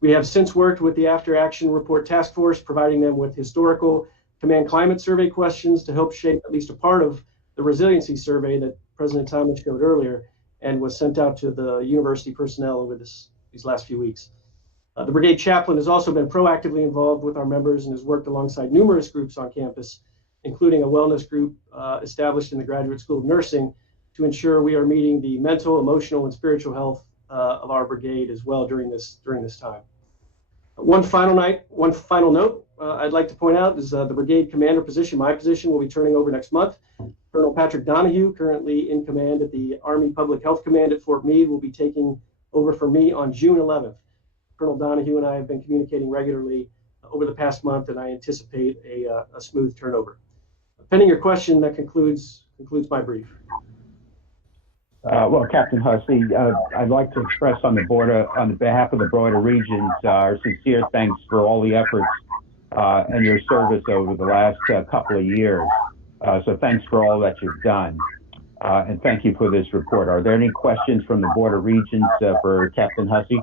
We have since worked with the After Action Report Task Force, providing them with historical command climate survey questions to help shape at least a part of the resiliency survey that President Thomas showed earlier, and was sent out to the university personnel over these last few weeks. The brigade chaplain has also been proactively involved with our members and has worked alongside numerous groups on campus, including a wellness group established in the Graduate School of Nursing, to ensure we are meeting the mental, emotional, and spiritual health of our brigade as well during this time. One final note I'd like to point out is the brigade commander position, my position, will be turning over next month. Colonel Patrick Donahue, currently in command at the Army Public Health Command at Fort Meade, will be taking over for me on June 11th. Colonel Donahue and I have been communicating regularly over the past month, and I anticipate a smooth turnover. Pending your question, that concludes my brief. Well, Captain Hussey, I'd like to express on behalf of the broader Regents, our sincere thanks for all the efforts and your service over the last couple of years. So thanks for all that you've done. And thank you for this report. Are there any questions from the Board of Regents for Captain Hussey?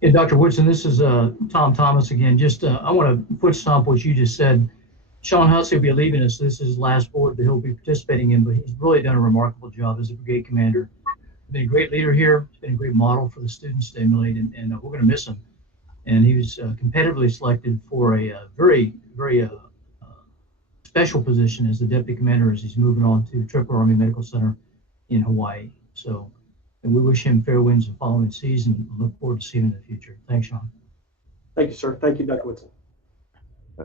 Yeah, Dr. Woodson, this is Tom Thomas again. Just I want to foot stomp what you just said. Sean Hussey will be leaving us. This is his last board that he'll be participating in, but he's really done a remarkable job as a brigade commander. He's been a great leader here. He's been a great model for the students to emulate, and we're going to miss him. And he was competitively selected for a very, very special position as the deputy commander as he's moving on to Triple Army Medical Center in Hawaii. So, and we wish him fair winds the following season and look forward to seeing him in the future. Thanks, Sean. Thank you, sir. Thank you, Dr. Woodson.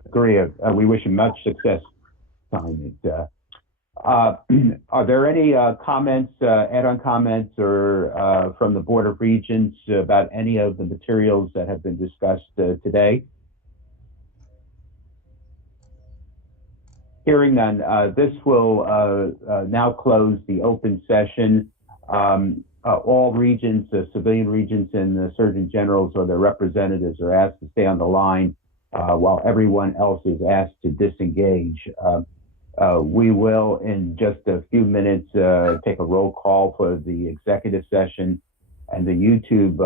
Agree. We wish him much success. Are there any comments, add-on comments, or from the Board of Regents about any of the materials that have been discussed today? Hearing none, this will now close the open session. All regents, civilian regents, and the Surgeon Generals or their representatives are asked to stay on the line while everyone else is asked to disengage. We will, in just a few minutes, take a roll call for the executive session and the YouTube